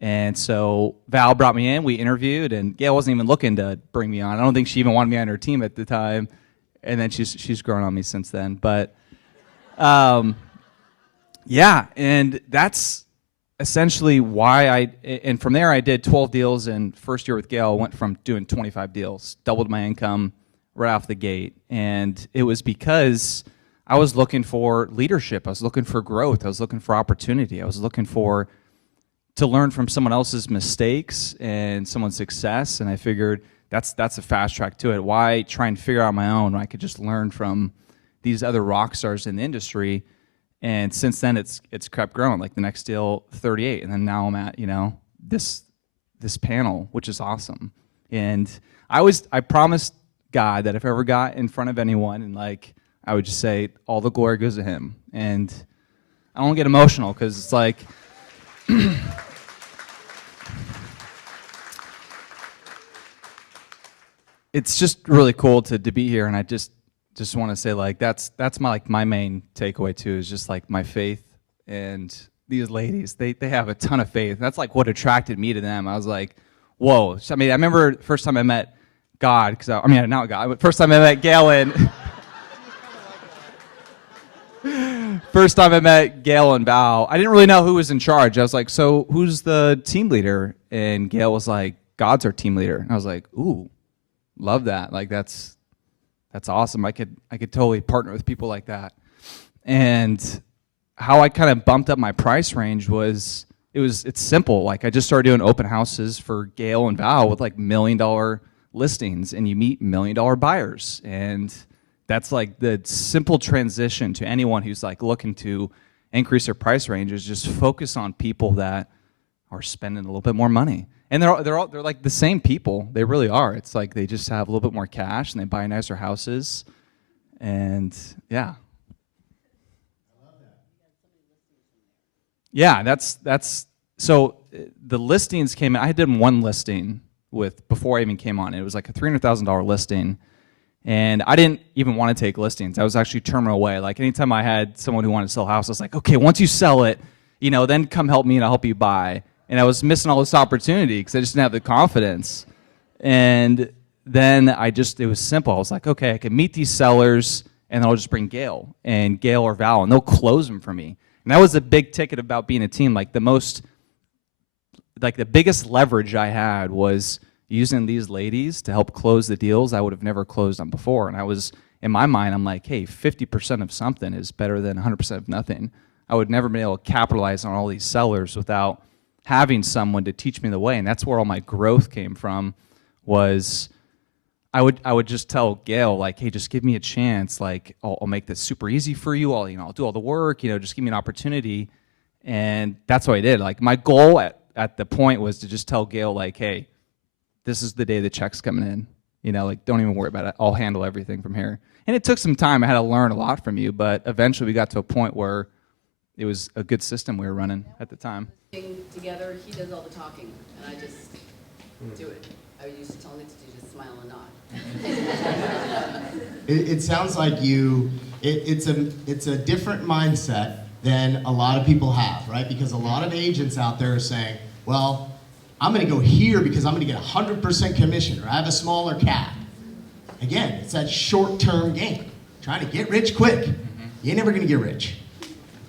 And so Val brought me in, we interviewed, and Gail wasn't even looking to bring me on. I don't think she even wanted me on her team at the time. And then she's grown on me since then. But yeah, and that's essentially why and from there I did 12 deals, and first year with Gail went from doing 25 deals, doubled my income right off the gate. And it was because I was looking for leadership, I was looking for growth, I was looking for opportunity, I was looking to learn from someone else's mistakes and someone's success, and I figured that's a fast track to it. Why try and figure out my own when I could just learn from these other rock stars in the industry? And since then, it's kept growing. Like the next deal, 38, and then now I'm at, you know, this panel, which is awesome. And I promised God that if I ever got in front of anyone, and like I would just say all the glory goes to Him. And I don't get emotional because it's like it's just really cool to be here, and I just want to say, like, that's my main takeaway too, is just like my faith. And these ladies, they have a ton of faith. That's like what attracted me to them. I was like, whoa. I mean, I remember the first time I met God, because not God, but first time I met Gail and Val, I didn't really know who was in charge. I was like, so who's the team leader? And Gail was like, God's our team leader. And I was like, ooh, love that. Like that's awesome. I could totally partner with people like that. And how I kind of bumped up my price range was, it's simple. Like I just started doing open houses for Gail and Val with like $1 million listings, and you meet $1 million buyers. And that's like the simple transition to anyone who's like looking to increase their price range, is just focus on people that are spending a little bit more money. And they're like the same people. They really are. It's like they just have a little bit more cash and they buy nicer houses. And yeah. Yeah, that's so the listings came in. I did one listing before I even came on. It was like a $300,000 listing. And I didn't even want to take listings. I was actually turning away. Like anytime I had someone who wanted to sell a house, I was like, okay, once you sell it, you know, then come help me and I'll help you buy. And I was missing all this opportunity because I just didn't have the confidence. And then it was simple. I was like, okay, I can meet these sellers and then I'll just bring Gail or Val, and they'll close them for me. And that was the big ticket about being a team. Like the biggest leverage I had was using these ladies to help close the deals I would have never closed on before. And I was, in my mind, I'm like, hey, 50% of something is better than 100% of nothing. I would never be able to capitalize on all these sellers without having someone to teach me the way. And that's where all my growth came from, was I would just tell Gail, like, hey, just give me a chance. Like, I'll make this super easy for you. I'll do all the work, just give me an opportunity. And that's what I did. Like, my goal at the point was to just tell Gail, like, hey, this is the day the check's coming in. Like, don't even worry about it. I'll handle everything from here. And it took some time. I had to learn a lot from you, but eventually we got to a point where it was a good system we were running at the time. Together, he does all the talking, and I just do it. I used to tell him to just smile and nod. It sounds like you it's a different mindset than a lot of people have, right? Because a lot of agents out there are saying, well, I'm going to go here because I'm going to get 100% commission, or I have a smaller cap. Again, it's that short-term game, trying to get rich quick. You ain't never going to get rich.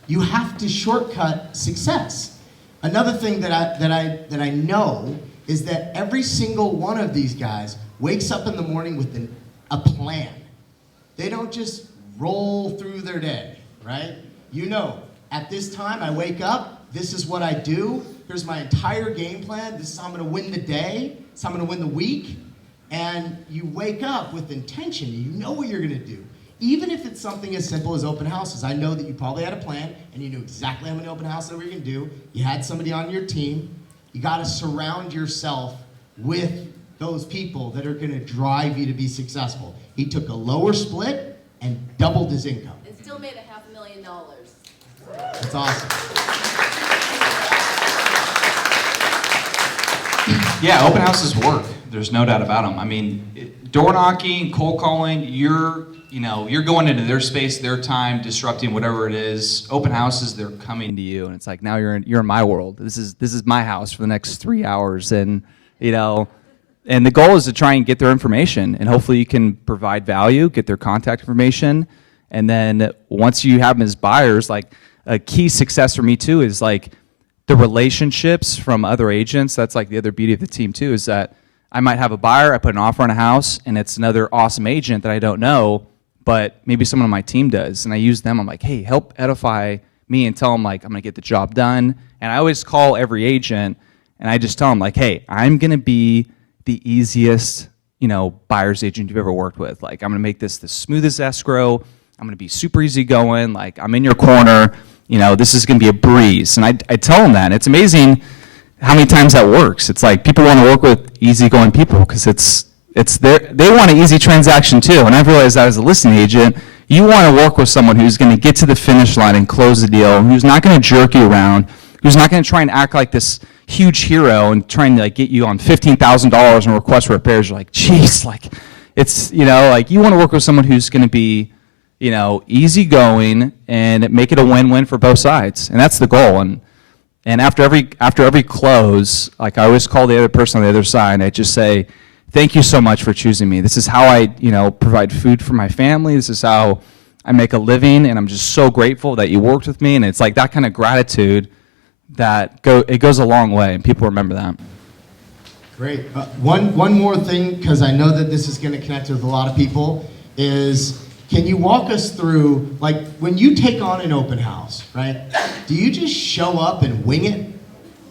You have to shortcut success. Another thing that I know is that every single one of these guys wakes up in the morning with a plan. They don't just roll through their day, right? You know, at this time I wake up, this is what I do, here's my entire game plan, this is how I'm gonna win the day, this is how I'm gonna win the week, and you wake up with intention, you know what you're gonna do. Even if it's something as simple as open houses. I know that you probably had a plan and you knew exactly how many open houses that you were gonna do, you had somebody on your team, you gotta surround yourself with those people that are gonna drive you to be successful. He took a lower split and doubled his income. And still made $500,000. That's awesome. Yeah, open houses work. There's no doubt about them. I mean, door knocking, cold calling, you're going into their space, their time, disrupting whatever it is. Open houses, they're coming to you, and it's like now you're in my world. This is my house for the next 3 hours, and and the goal is to try and get their information, and hopefully you can provide value, get their contact information, and then once you have them as buyers, like a key success for me too is like the relationships from other agents. That's like the other beauty of the team too, is that I might have a buyer, I put an offer on a house, and it's another awesome agent that I don't know, but maybe someone on my team does, and I use them. I'm like, hey, help edify me and tell them like I'm gonna get the job done. And I always call every agent and I just tell them like, hey, I'm gonna be the easiest, buyer's agent you've ever worked with. Like, I'm gonna make this the smoothest escrow. I'm gonna be super easy going. Like, I'm in your corner. This is gonna be a breeze. And I tell them that. And it's amazing how many times that works. It's like people want to work with easygoing people because they want an easy transaction too. And I've realized that as a listing agent, you want to work with someone who's going to get to the finish line and close the deal, who's not going to jerk you around, who's not going to try and act like this huge hero and trying to like get you on $15,000 in request for repairs. You're like, geez, like it's, like you want to work with someone who's going to be, easygoing and make it a win-win for both sides. And that's the goal. And after every close, like I always call the other person on the other side and I just say, thank you so much for choosing me. This is how I, provide food for my family. This is how I make a living, and I'm just so grateful that you worked with me. And it's like that kind of gratitude that it goes a long way, and people remember that. Great. One more thing, because I know that this is going to connect with a lot of people, is can you walk us through, like, when you take on an open house, right? Do you just show up and wing it?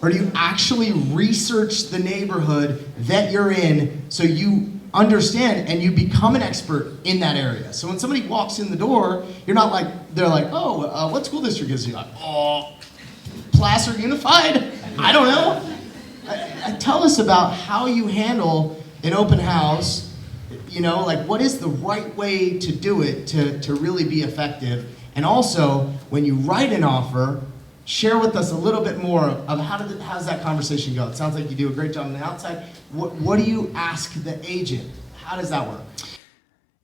Or do you actually research the neighborhood that you're in so you understand and you become an expert in that area? So when somebody walks in the door, you're not like, they're like, oh, what school district is he? Like, oh, Placer Unified? I don't know. Tell us about how you handle an open house. Like what is the right way to do it to really be effective? And also, when you write an offer, share with us a little bit more of how does that conversation go? It sounds like you do a great job on the outside. What do you ask the agent? How does that work?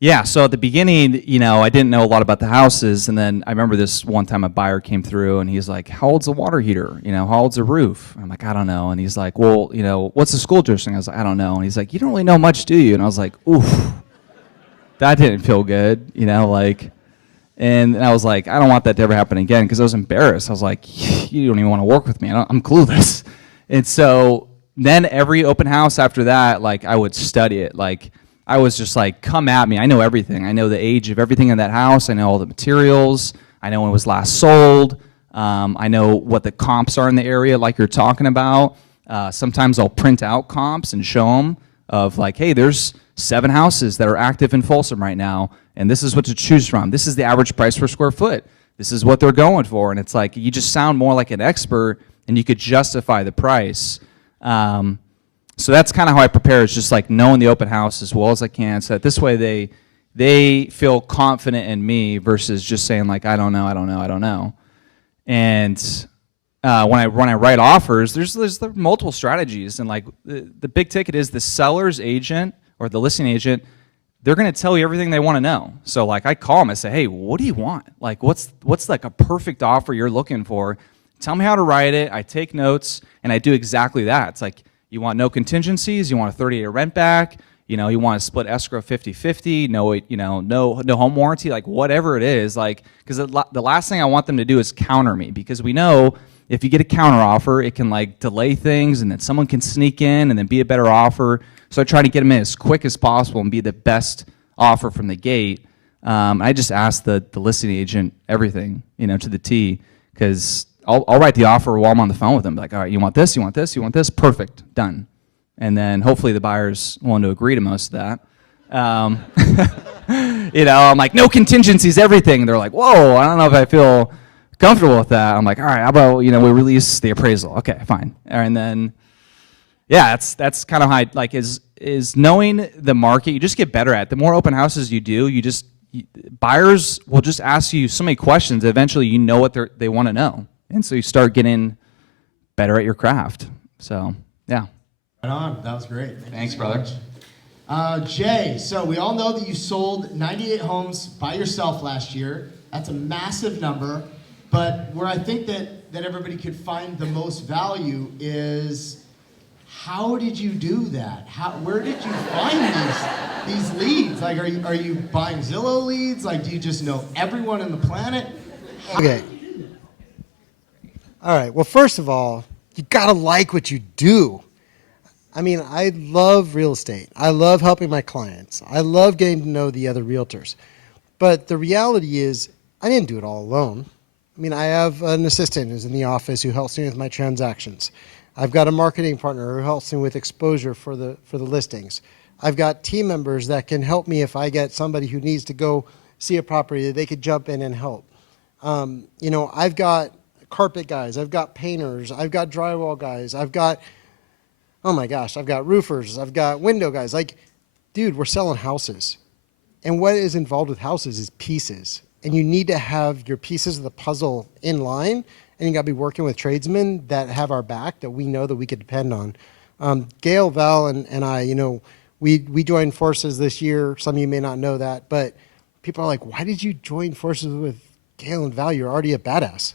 Yeah, so at the beginning, I didn't know a lot about the houses, and then I remember this one time a buyer came through, and he's like, how old's a water heater? How old's a roof? I'm like, I don't know. And he's like, well, what's the school district? I was like, I don't know. And he's like, you don't really know much, do you? And I was like, oof, that didn't feel good, And I was like, I don't want that to ever happen again, because I was embarrassed. I was like, you don't even want to work with me. I'm clueless. And so then every open house after that, like I would study it. Like I was just like, come at me. I know everything. I know the age of everything in that house. I know all the materials. I know when it was last sold. I know what the comps are in the area, like you're talking about. Sometimes I'll print out comps and show them of like, hey, there's 7 houses that are active in Folsom right now, and this is what to choose from. This is the average price per square foot. This is what they're going for. And it's like, you just sound more like an expert, and you could justify the price. So that's kind of how I prepare, is just like knowing the open house as well as I can, so that this way they feel confident in me versus just saying like, I don't know. And when I write offers, there's multiple strategies, and like the big ticket is the seller's agent or the listing agent they're going to tell you everything they want to know. So like I call them and say, hey, what do you want? Like what's like a perfect offer you're looking for? Tell me how to write it. I take notes and I do exactly that. It's like, you want no contingencies, you want a 30-day rent back, you know, you want to split escrow 50-50, no home warranty, like whatever it is, like, because the last thing I want them to do is counter me, because we know if you get a counter offer, it can like delay things and then someone can sneak in and then be a better offer. So I try to get them in as quick as possible and be the best offer from the gate. I just ask the listing agent everything, to the T, because I'll write the offer while I'm on the phone with them. Like, all right, you want this, you want this, you want this? Perfect, done. And then hopefully the buyer's willing to agree to most of that. I'm like, no contingencies, everything. They're like, whoa, I don't know if I feel comfortable with that. I'm like, all right, how about, we release the appraisal? Okay, fine. And then, yeah, that's kind of how, like, is knowing the market, you just get better at it. The more open houses you do, buyers will just ask you so many questions. Eventually, you know what they want to know. And so you start getting better at your craft. So, yeah. Right on. That was great. Thanks, brother. Jay, so we all know that you sold 98 homes by yourself last year. That's a massive number. But where I think that everybody could find the most value is, how did you do that? Where did you find these leads? Like, are you buying Zillow leads? Like, do you just know everyone on the planet? Okay. All right. Well, first of all, you gotta like what you do. I mean, I love real estate. I love helping my clients. I love getting to know the other realtors. But the reality is, I didn't do it all alone. I mean, I have an assistant who's in the office who helps me with my transactions. I've got a marketing partner who helps me with exposure for the listings. I've got team members that can help me if I get somebody who needs to go see a property that they could jump in and help. I've got carpet guys, I've got painters, I've got drywall guys, I've got roofers, I've got window guys. Like, dude, we're selling houses. And what is involved with houses is pieces. And you need to have your pieces of the puzzle in line, and you got to be working with tradesmen that have our back, that we know that we could depend on. Gail, Val, and I, we joined forces this year. Some of you may not know that, but people are like, why did you join forces with Gail and Val? You're already a badass.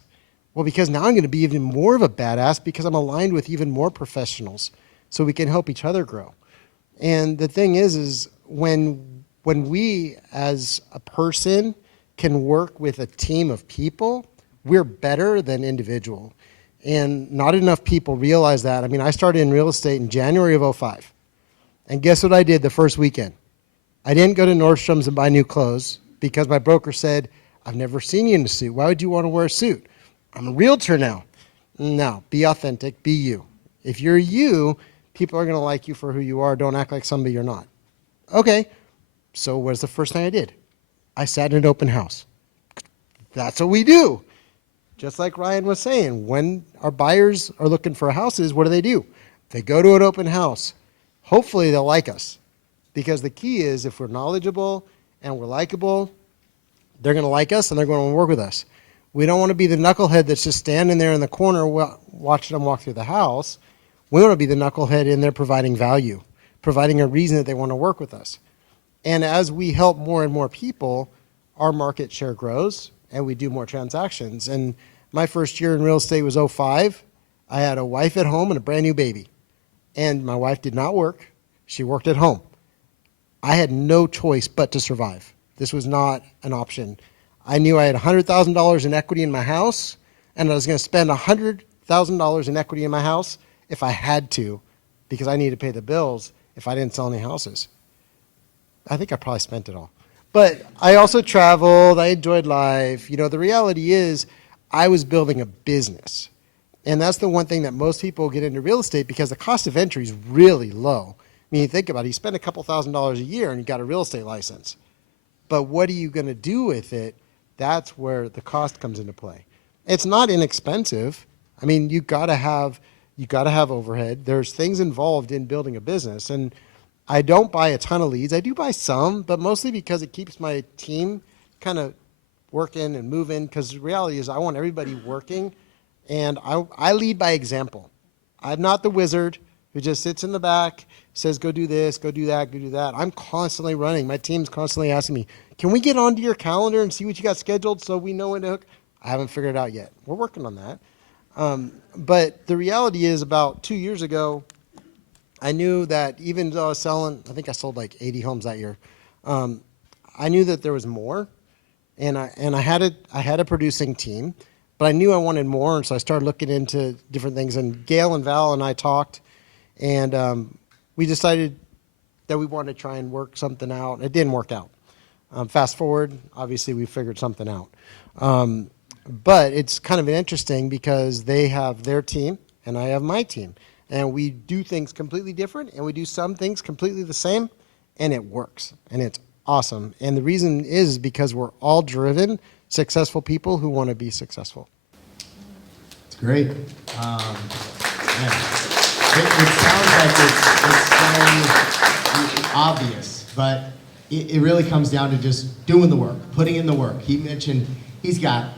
Well, because now I'm going to be even more of a badass because I'm aligned with even more professionals, so we can help each other grow. And the thing is when we as a person can work with a team of people, we're better than individual. And not enough people realize that. I mean, I started in real estate in January of 2005. And guess what I did the first weekend? I didn't go to Nordstrom's and buy new clothes because my broker said, I've never seen you in a suit. Why would you want to wear a suit? I'm a realtor now. No, be authentic, be you. If you're you, people are going to like you for who you are. Don't act like somebody you're not. Okay, so what's the first thing I did? I sat in an open house. That's what we do. Just like Ryan was saying, when our buyers are looking for houses, what do? They go to an open house. Hopefully they'll like us. Because the key is, if we're knowledgeable and we're likable, they're going to like us and they're going to work with us. We don't want to be the knucklehead that's just standing there in the corner watching them walk through the house. We want to be the knucklehead in there providing value, providing a reason that they want to work with us. And as we help more and more people, our market share grows and we do more transactions. And my first year in real estate was 2005. I had a wife at home and a brand new baby. And my wife did not work. She worked at home. I had no choice but to survive. This was not an option. I knew I had $100,000 in equity in my house, and I was going to spend $100,000 in equity in my house if I had to, because I needed to pay the bills if I didn't sell any houses. I think I probably spent it all. But I also traveled. I enjoyed life. The reality is I was building a business. And that's the one thing that most people get into real estate, because the cost of entry is really low. I mean, you think about it. You spend a couple $1,000s a year and you got a real estate license. But what are you going to do with it? That's where the cost comes into play. It's not inexpensive. I mean, you got to have overhead. There's things involved in building a business. And I don't buy a ton of leads. I do buy some, but mostly because it keeps my team kind of working and moving, because the reality is I want everybody working, and I lead by example. I'm not the wizard who just sits in the back, says, go do this, go do that, go do that. I'm constantly running. My team's constantly asking me, can we get onto your calendar and see what you got scheduled so we know when to hook? I haven't figured it out yet. We're working on that. But the reality is about 2 years ago, I knew that even though I was selling, I think I sold like 80 homes that year. I knew that there was more, and I had a producing team, but I knew I wanted more, and so I started looking into different things. And Gail and Val and I talked, and we decided that we wanted to try and work something out. It didn't work out. Fast forward, obviously we figured something out. But it's kind of interesting because they have their team and I have my team. And we do things completely different and we do some things completely the same, and it works. And it's awesome. And the reason is because we're all driven, successful people who want to be successful. It's great. Yeah. It sounds like it's so obvious, but it really comes down to just doing the work, putting in the work. He mentioned he's got,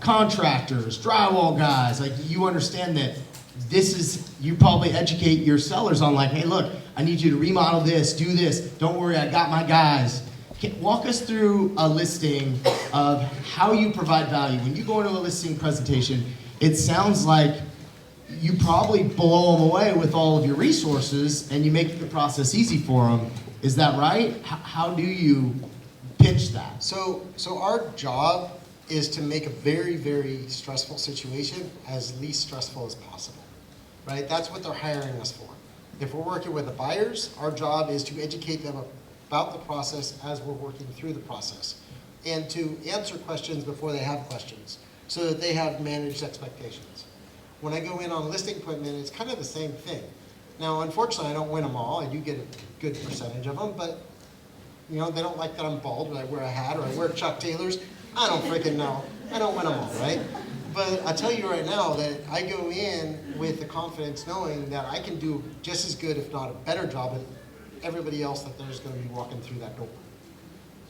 contractors, drywall guys. Like, you understand that you probably educate your sellers on like, hey, look, I need you to remodel this, do this. Don't worry, I got my guys. Walk us through a listing of how you provide value. When you go into a listing presentation, it sounds like you probably blow them away with all of your resources and you make the process easy for them. Is that right? How do you pitch that? So our job is to make a very, very stressful situation as least stressful as possible, right? That's what they're hiring us for. If we're working with the buyers, our job is to educate them about the process as we're working through the process and to answer questions before they have questions so that they have managed expectations. When I go in on a listing appointment, it's kind of the same thing. Now, unfortunately, I don't win them all. I do get a good percentage of them, but they don't like that I'm bald, but I wear a hat or I wear Chuck Taylors. I don't freaking know. I don't win them all, right? But I tell you right now that I go in with the confidence knowing that I can do just as good, if not a better job than everybody else that there's going to be walking through that door.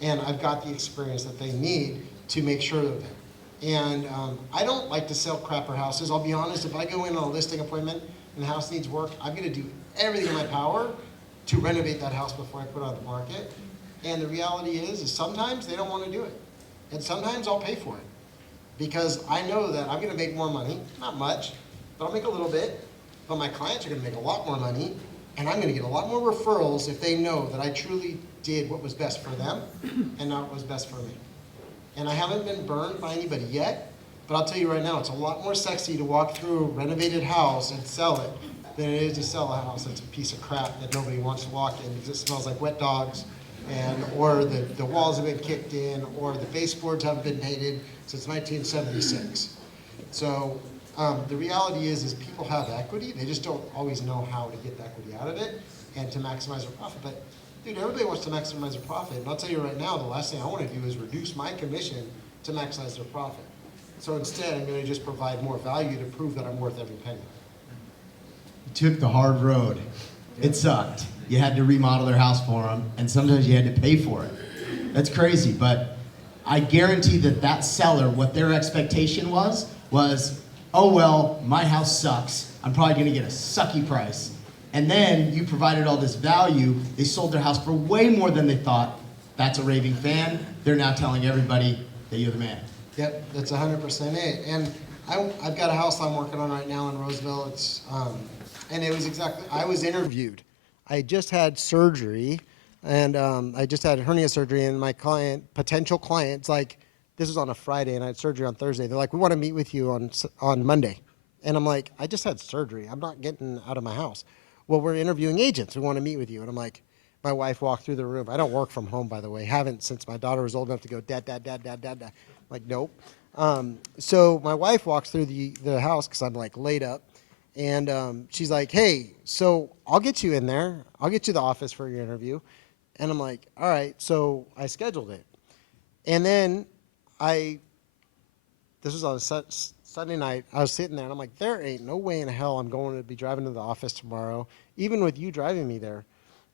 And I've got the experience that they need to make sure of it. And I don't like to sell crapper houses. I'll be honest, if I go in on a listing appointment and the house needs work, I'm going to do everything in my power to renovate that house before I put it on the market. And the reality is sometimes they don't want to do it. And sometimes I'll pay for it because I know that I'm going to make more money, not much, but I'll make a little bit. But my clients are going to make a lot more money, and I'm going to get a lot more referrals if they know that I truly did what was best for them and not what was best for me. And I haven't been burned by anybody yet, but I'll tell you right now, it's a lot more sexy to walk through a renovated house and sell it than it is to sell a house that's a piece of crap that nobody wants to walk in because it smells like wet dogs, or the walls have been kicked in, or the baseboards haven't been painted since 1976. So the reality is people have equity. They just don't always know how to get the equity out of it and to maximize their profit. But dude, everybody wants to maximize their profit. And I'll tell you right now, the last thing I want to do is reduce my commission to maximize their profit. So instead, I'm going to just provide more value to prove that I'm worth every penny. You took the hard road. It sucked. You had to remodel their house for them, and sometimes you had to pay for it. That's crazy, but I guarantee that seller, what their expectation was, oh well, my house sucks. I'm probably going to get a sucky price. And then you provided all this value. They sold their house for way more than they thought. That's a raving fan. They're now telling everybody that you're the man. Yep, that's 100% it. And I've got a house I'm working on right now in Roseville. And it was I was interviewed. I just had surgery, and I just had hernia surgery, and my potential client's like, this was on a Friday, and I had surgery on Thursday. They're like, we want to meet with you on Monday. And I'm like, I just had surgery. I'm not getting out of my house. Well, we're interviewing agents. We want to meet with you. And I'm like, my wife walked through the room. I don't work from home, by the way. Haven't since my daughter was old enough to go, dad, dad, dad, dad, dad, dad. I'm like, nope. So my wife walks through the house because I'm like laid up. And she's like, hey, so I'll get you in there. I'll get you to the office for your interview. And I'm like, all right. So I scheduled it. And then this was on a Sunday night. I was sitting there, and I'm like, there ain't no way in hell I'm going to be driving to the office tomorrow, even with you driving me there.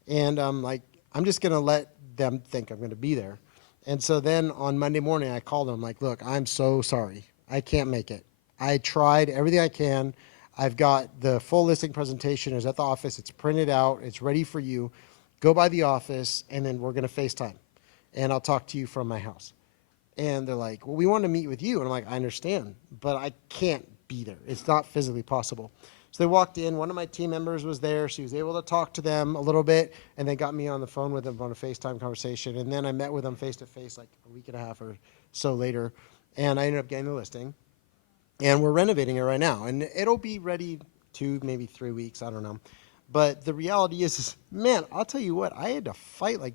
And I'm like, I'm just going to let them think I'm going to be there. And so then on Monday morning, I called them. I'm like, look, I'm so sorry. I can't make it. I tried everything I can. I've got the full listing presentation is at the office. It's printed out. It's ready for you. Go by the office, and then we're going to FaceTime, and I'll talk to you from my house. And they're like, well, we want to meet with you. And I'm like, I understand, but I can't be there. It's not physically possible. So they walked in. One of my team members was there. She was able to talk to them a little bit, and they got me on the phone with them on a FaceTime conversation. And then I met with them face-to-face like a week and a half or so later, and I ended up getting the listing. And we're renovating it right now. And it'll be ready 2, maybe 3 weeks. I don't know. But the reality is, man, I'll tell you what, I had to fight like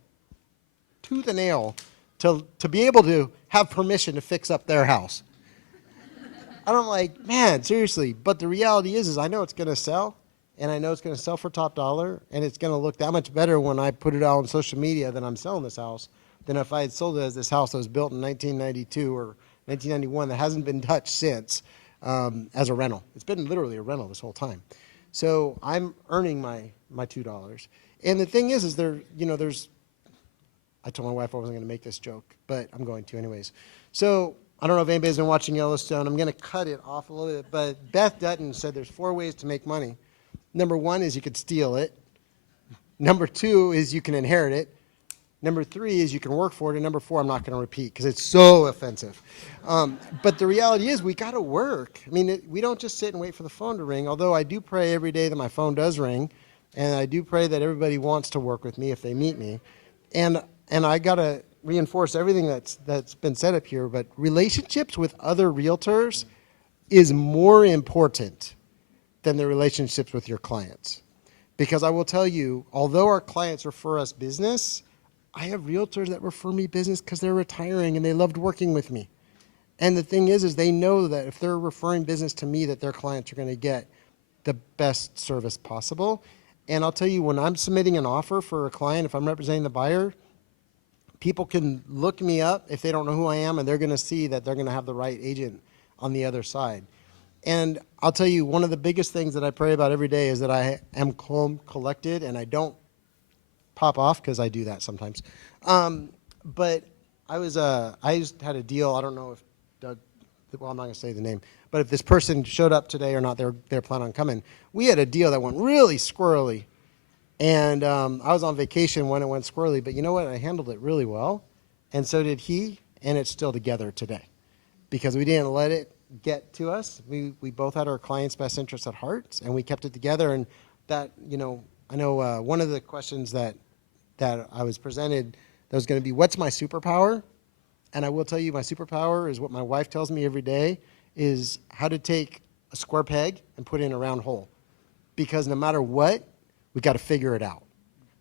tooth and nail to be able to have permission to fix up their house. And I'm like, man, seriously. But the reality is I know it's going to sell, and I know it's going to sell for top dollar, and it's going to look that much better when I put it out on social media that I'm selling this house than if I had sold it as this house that was built in 1992 or 1991 that hasn't been touched since as a rental. It's been literally a rental this whole time. So I'm earning my $2. And the thing is there's, I told my wife I wasn't going to make this joke, but I'm going to anyways. So I don't know if anybody's been watching Yellowstone. I'm going to cut it off a little bit, but Beth Dutton said there's 4 ways to make money. Number 1 is you could steal it. Number 2 is you can inherit it. Number 3 is you can work for it. And number 4, I'm not going to repeat because it's so offensive. But the reality is we got to work. I mean, we don't just sit and wait for the phone to ring, although I do pray every day that my phone does ring. And I do pray that everybody wants to work with me if they meet me. And I got to reinforce everything that's been said up here, but relationships with other realtors is more important than the relationships with your clients. Because I will tell you, although our clients refer us business, I have realtors that refer me business because they're retiring and they loved working with me. And the thing is they know that if they're referring business to me, that their clients are going to get the best service possible. And I'll tell you, when I'm submitting an offer for a client, if I'm representing the buyer, people can look me up if they don't know who I am, and they're going to see that they're going to have the right agent on the other side. And I'll tell you, one of the biggest things that I pray about every day is that I am calm, collected, and I don't pop off because I do that sometimes. But I just had a deal. I don't know if Doug, well, I'm not going to say the name, but if this person showed up today or not, they're planning on coming. We had a deal that went really squirrely. And I was on vacation when it went squirrely, but you know what? I handled it really well, and so did he, and it's still together today because we didn't let it get to us. We both had our client's best interests at heart, and we kept it together. And that, I know one of the questions that I was presented, that was going to be, what's my superpower? And I will tell you, my superpower is what my wife tells me every day, is how to take a square peg and put it in a round hole. Because no matter what, we've got to figure it out,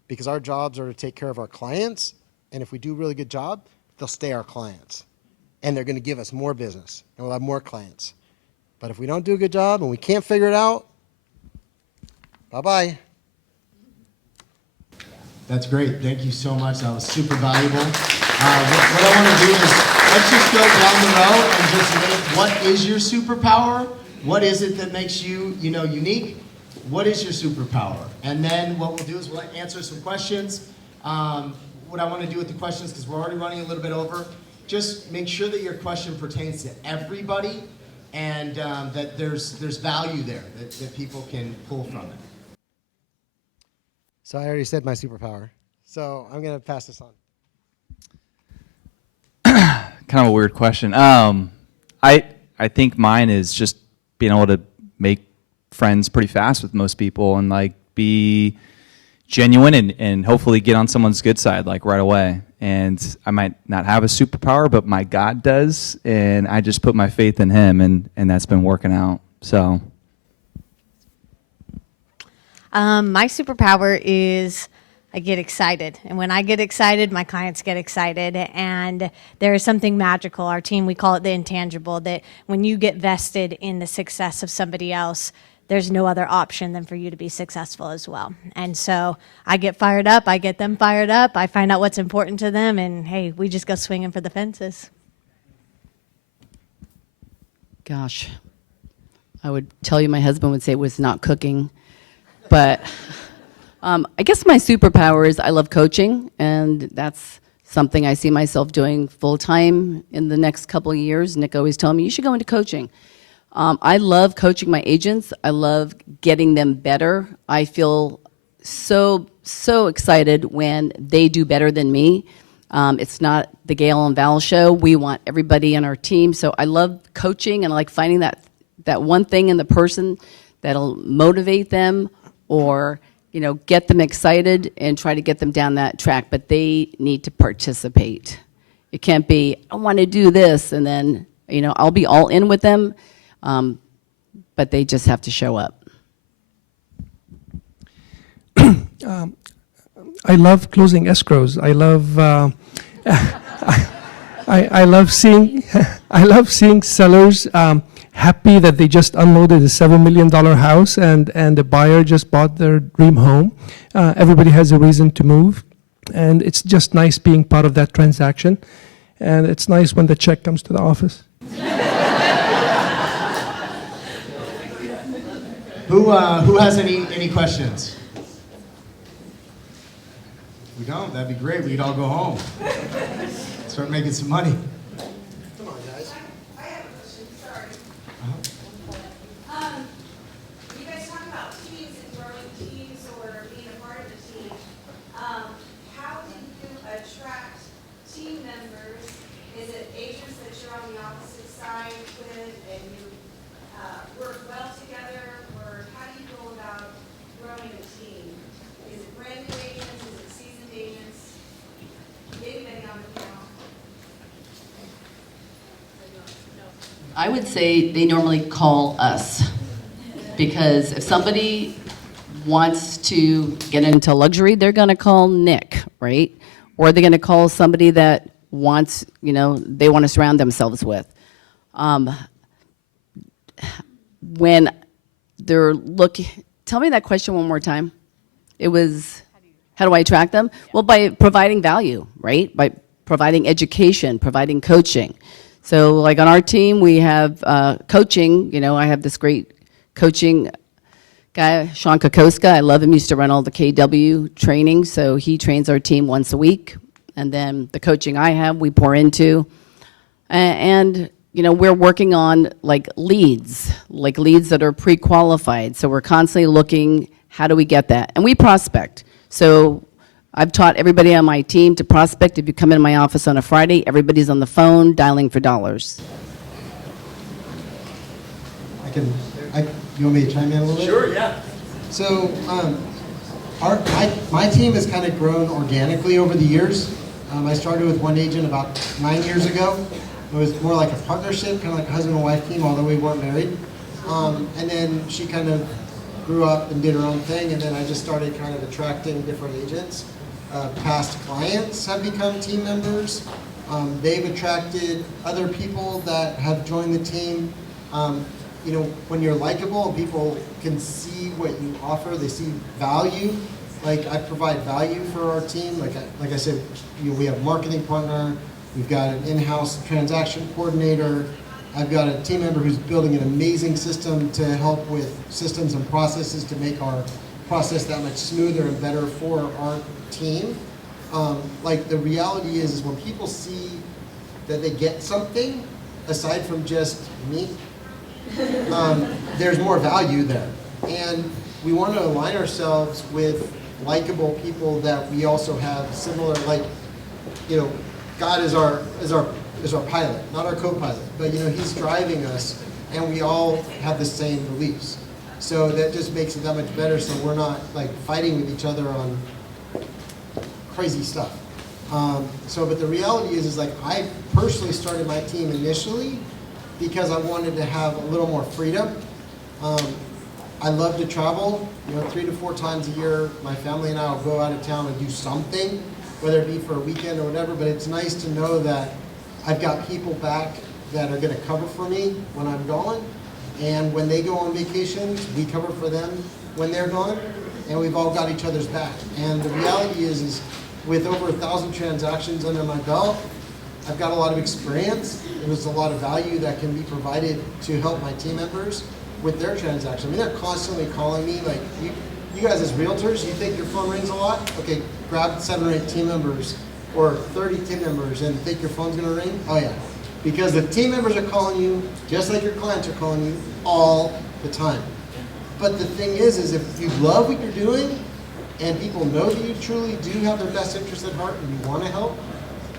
because our jobs are to take care of our clients, and if we do a really good job, they'll stay our clients, and they're going to give us more business, and we'll have more clients. But if we don't do a good job and we can't figure it out, bye-bye. That's great. Thank you so much. That was super valuable. What I want to do is let's just go down the row and just make, what is your superpower? What is it that makes you, unique? What is your superpower? And then what we'll do is we'll answer some questions. What I want to do with the questions, because we're already running a little bit over, just make sure that your question pertains to everybody, and that there's value there that people can pull from it. So I already said my superpower, so I'm going to pass this on. Kind of a weird question. I think mine is just being able to make friends pretty fast with most people and like be genuine and hopefully get on someone's good side like right away. And I might not have a superpower, but my God does, and I just put my faith in him, and that's been working out. So my superpower is I get excited. And when I get excited, my clients get excited. And there is something magical. Our team, we call it the intangible, that when you get vested in the success of somebody else, there's no other option than for you to be successful as well. And so I get fired up. I get them fired up. I find out what's important to them. And, hey, we just go swinging for the fences. Gosh, I would tell you my husband would say it was not cooking. But I guess my superpower is I love coaching, and that's something I see myself doing full time in the next couple of years. Nick always told me, you should go into coaching. I love coaching my agents. I love getting them better. I feel so excited when they do better than me. It's not the Gail and Val show. We want everybody on our team. So I love coaching and I like finding that one thing in the person that'll motivate them or, get them excited and try to get them down that track. But they need to participate. It can't be, I want to do this, and then, I'll be all in with them, but they just have to show up. I love closing escrows. I love I love seeing I love seeing sellers happy that they just unloaded a $7 million house and the buyer just bought their dream home. Everybody has a reason to move, and it's just nice being part of that transaction. And it's nice when the check comes to the office. Who has any questions? We don't. That'd be great. We'd all go home. Start making some money. Come on, guys. I have a question, sorry. You guys talk about teams and growing teams or being a part of a team. How do you attract team members? Is it agents that you're on the opposite side with and you work well together? Or how do you go about growing a team? Is it brand new agents? Is it seasoned agents? Anybody on the panel? I would say they normally call us, because if somebody wants to get into luxury, they're going to call Nick, right? Or they're going to call somebody that wants, they want to surround themselves with. When they're looking, tell me that question one more time. It was, how do I attract them? Well, by providing value, right? By providing education, providing coaching. So like on our team, we have coaching. I have this great coaching guy, Sean Kokoska. I love him. He used to run all the KW training. So he trains our team once a week. And then the coaching I have, we pour into. And we're working on leads that are pre-qualified. So we're constantly looking, how do we get that? And we prospect. So I've taught everybody on my team to prospect. If you come into my office on a Friday, everybody's on the phone dialing for dollars. You want me to chime in a little bit? Sure, yeah. So, my team has kind of grown organically over the years. I started with one agent about 9 years ago. It was more like a partnership, kind of like a husband and wife team, although we weren't married. And then she kind of grew up and did her own thing, and then I just started kind of attracting different agents. Past clients have become team members. They've attracted other people that have joined the team. When you're likable, people can see what you offer. They see value. Like, I provide value for our team. Like I said, we have a marketing partner. We've got an in-house transaction coordinator. I've got a team member who's building an amazing system to help with systems and processes to make our process that much smoother and better for our team. The reality is when people see that they get something aside from just meat, there's more value there. And we want to align ourselves with likable people that we also have similar, God is our pilot, not our co-pilot, but he's driving us, and we all have the same beliefs. So that just makes it that much better, so we're not fighting with each other on crazy stuff. But the reality is I personally started my team initially because I wanted to have a little more freedom. I love to travel, 3 to 4 times a year. My family and I will go out of town and do something, whether it be for a weekend or whatever, but it's nice to know that I've got people back that are going to cover for me when I'm gone, and when they go on vacations, we cover for them when they're gone, and we've all got each other's back. And the reality is with over 1,000 transactions under my belt, I've got a lot of experience. There's a lot of value that can be provided to help my team members with their transaction. They're constantly calling me, you guys as realtors, you think your phone rings a lot? Okay, grab 7 or 8 team members or 30 team members and think your phone's gonna ring? Oh yeah. Because the team members are calling you, just like your clients are calling you, all the time. But the thing is if you love what you're doing, and people know that you truly do have their best interest at heart and you want to help,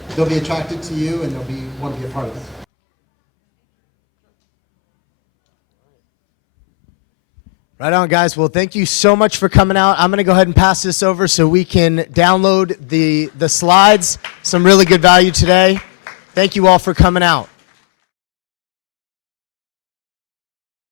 they'll be attracted to you and they'll want to be a part of it. Right on, guys. Well, thank you so much for coming out. I'm going to go ahead and pass this over so we can download the slides. Some really good value today. Thank you all for coming out.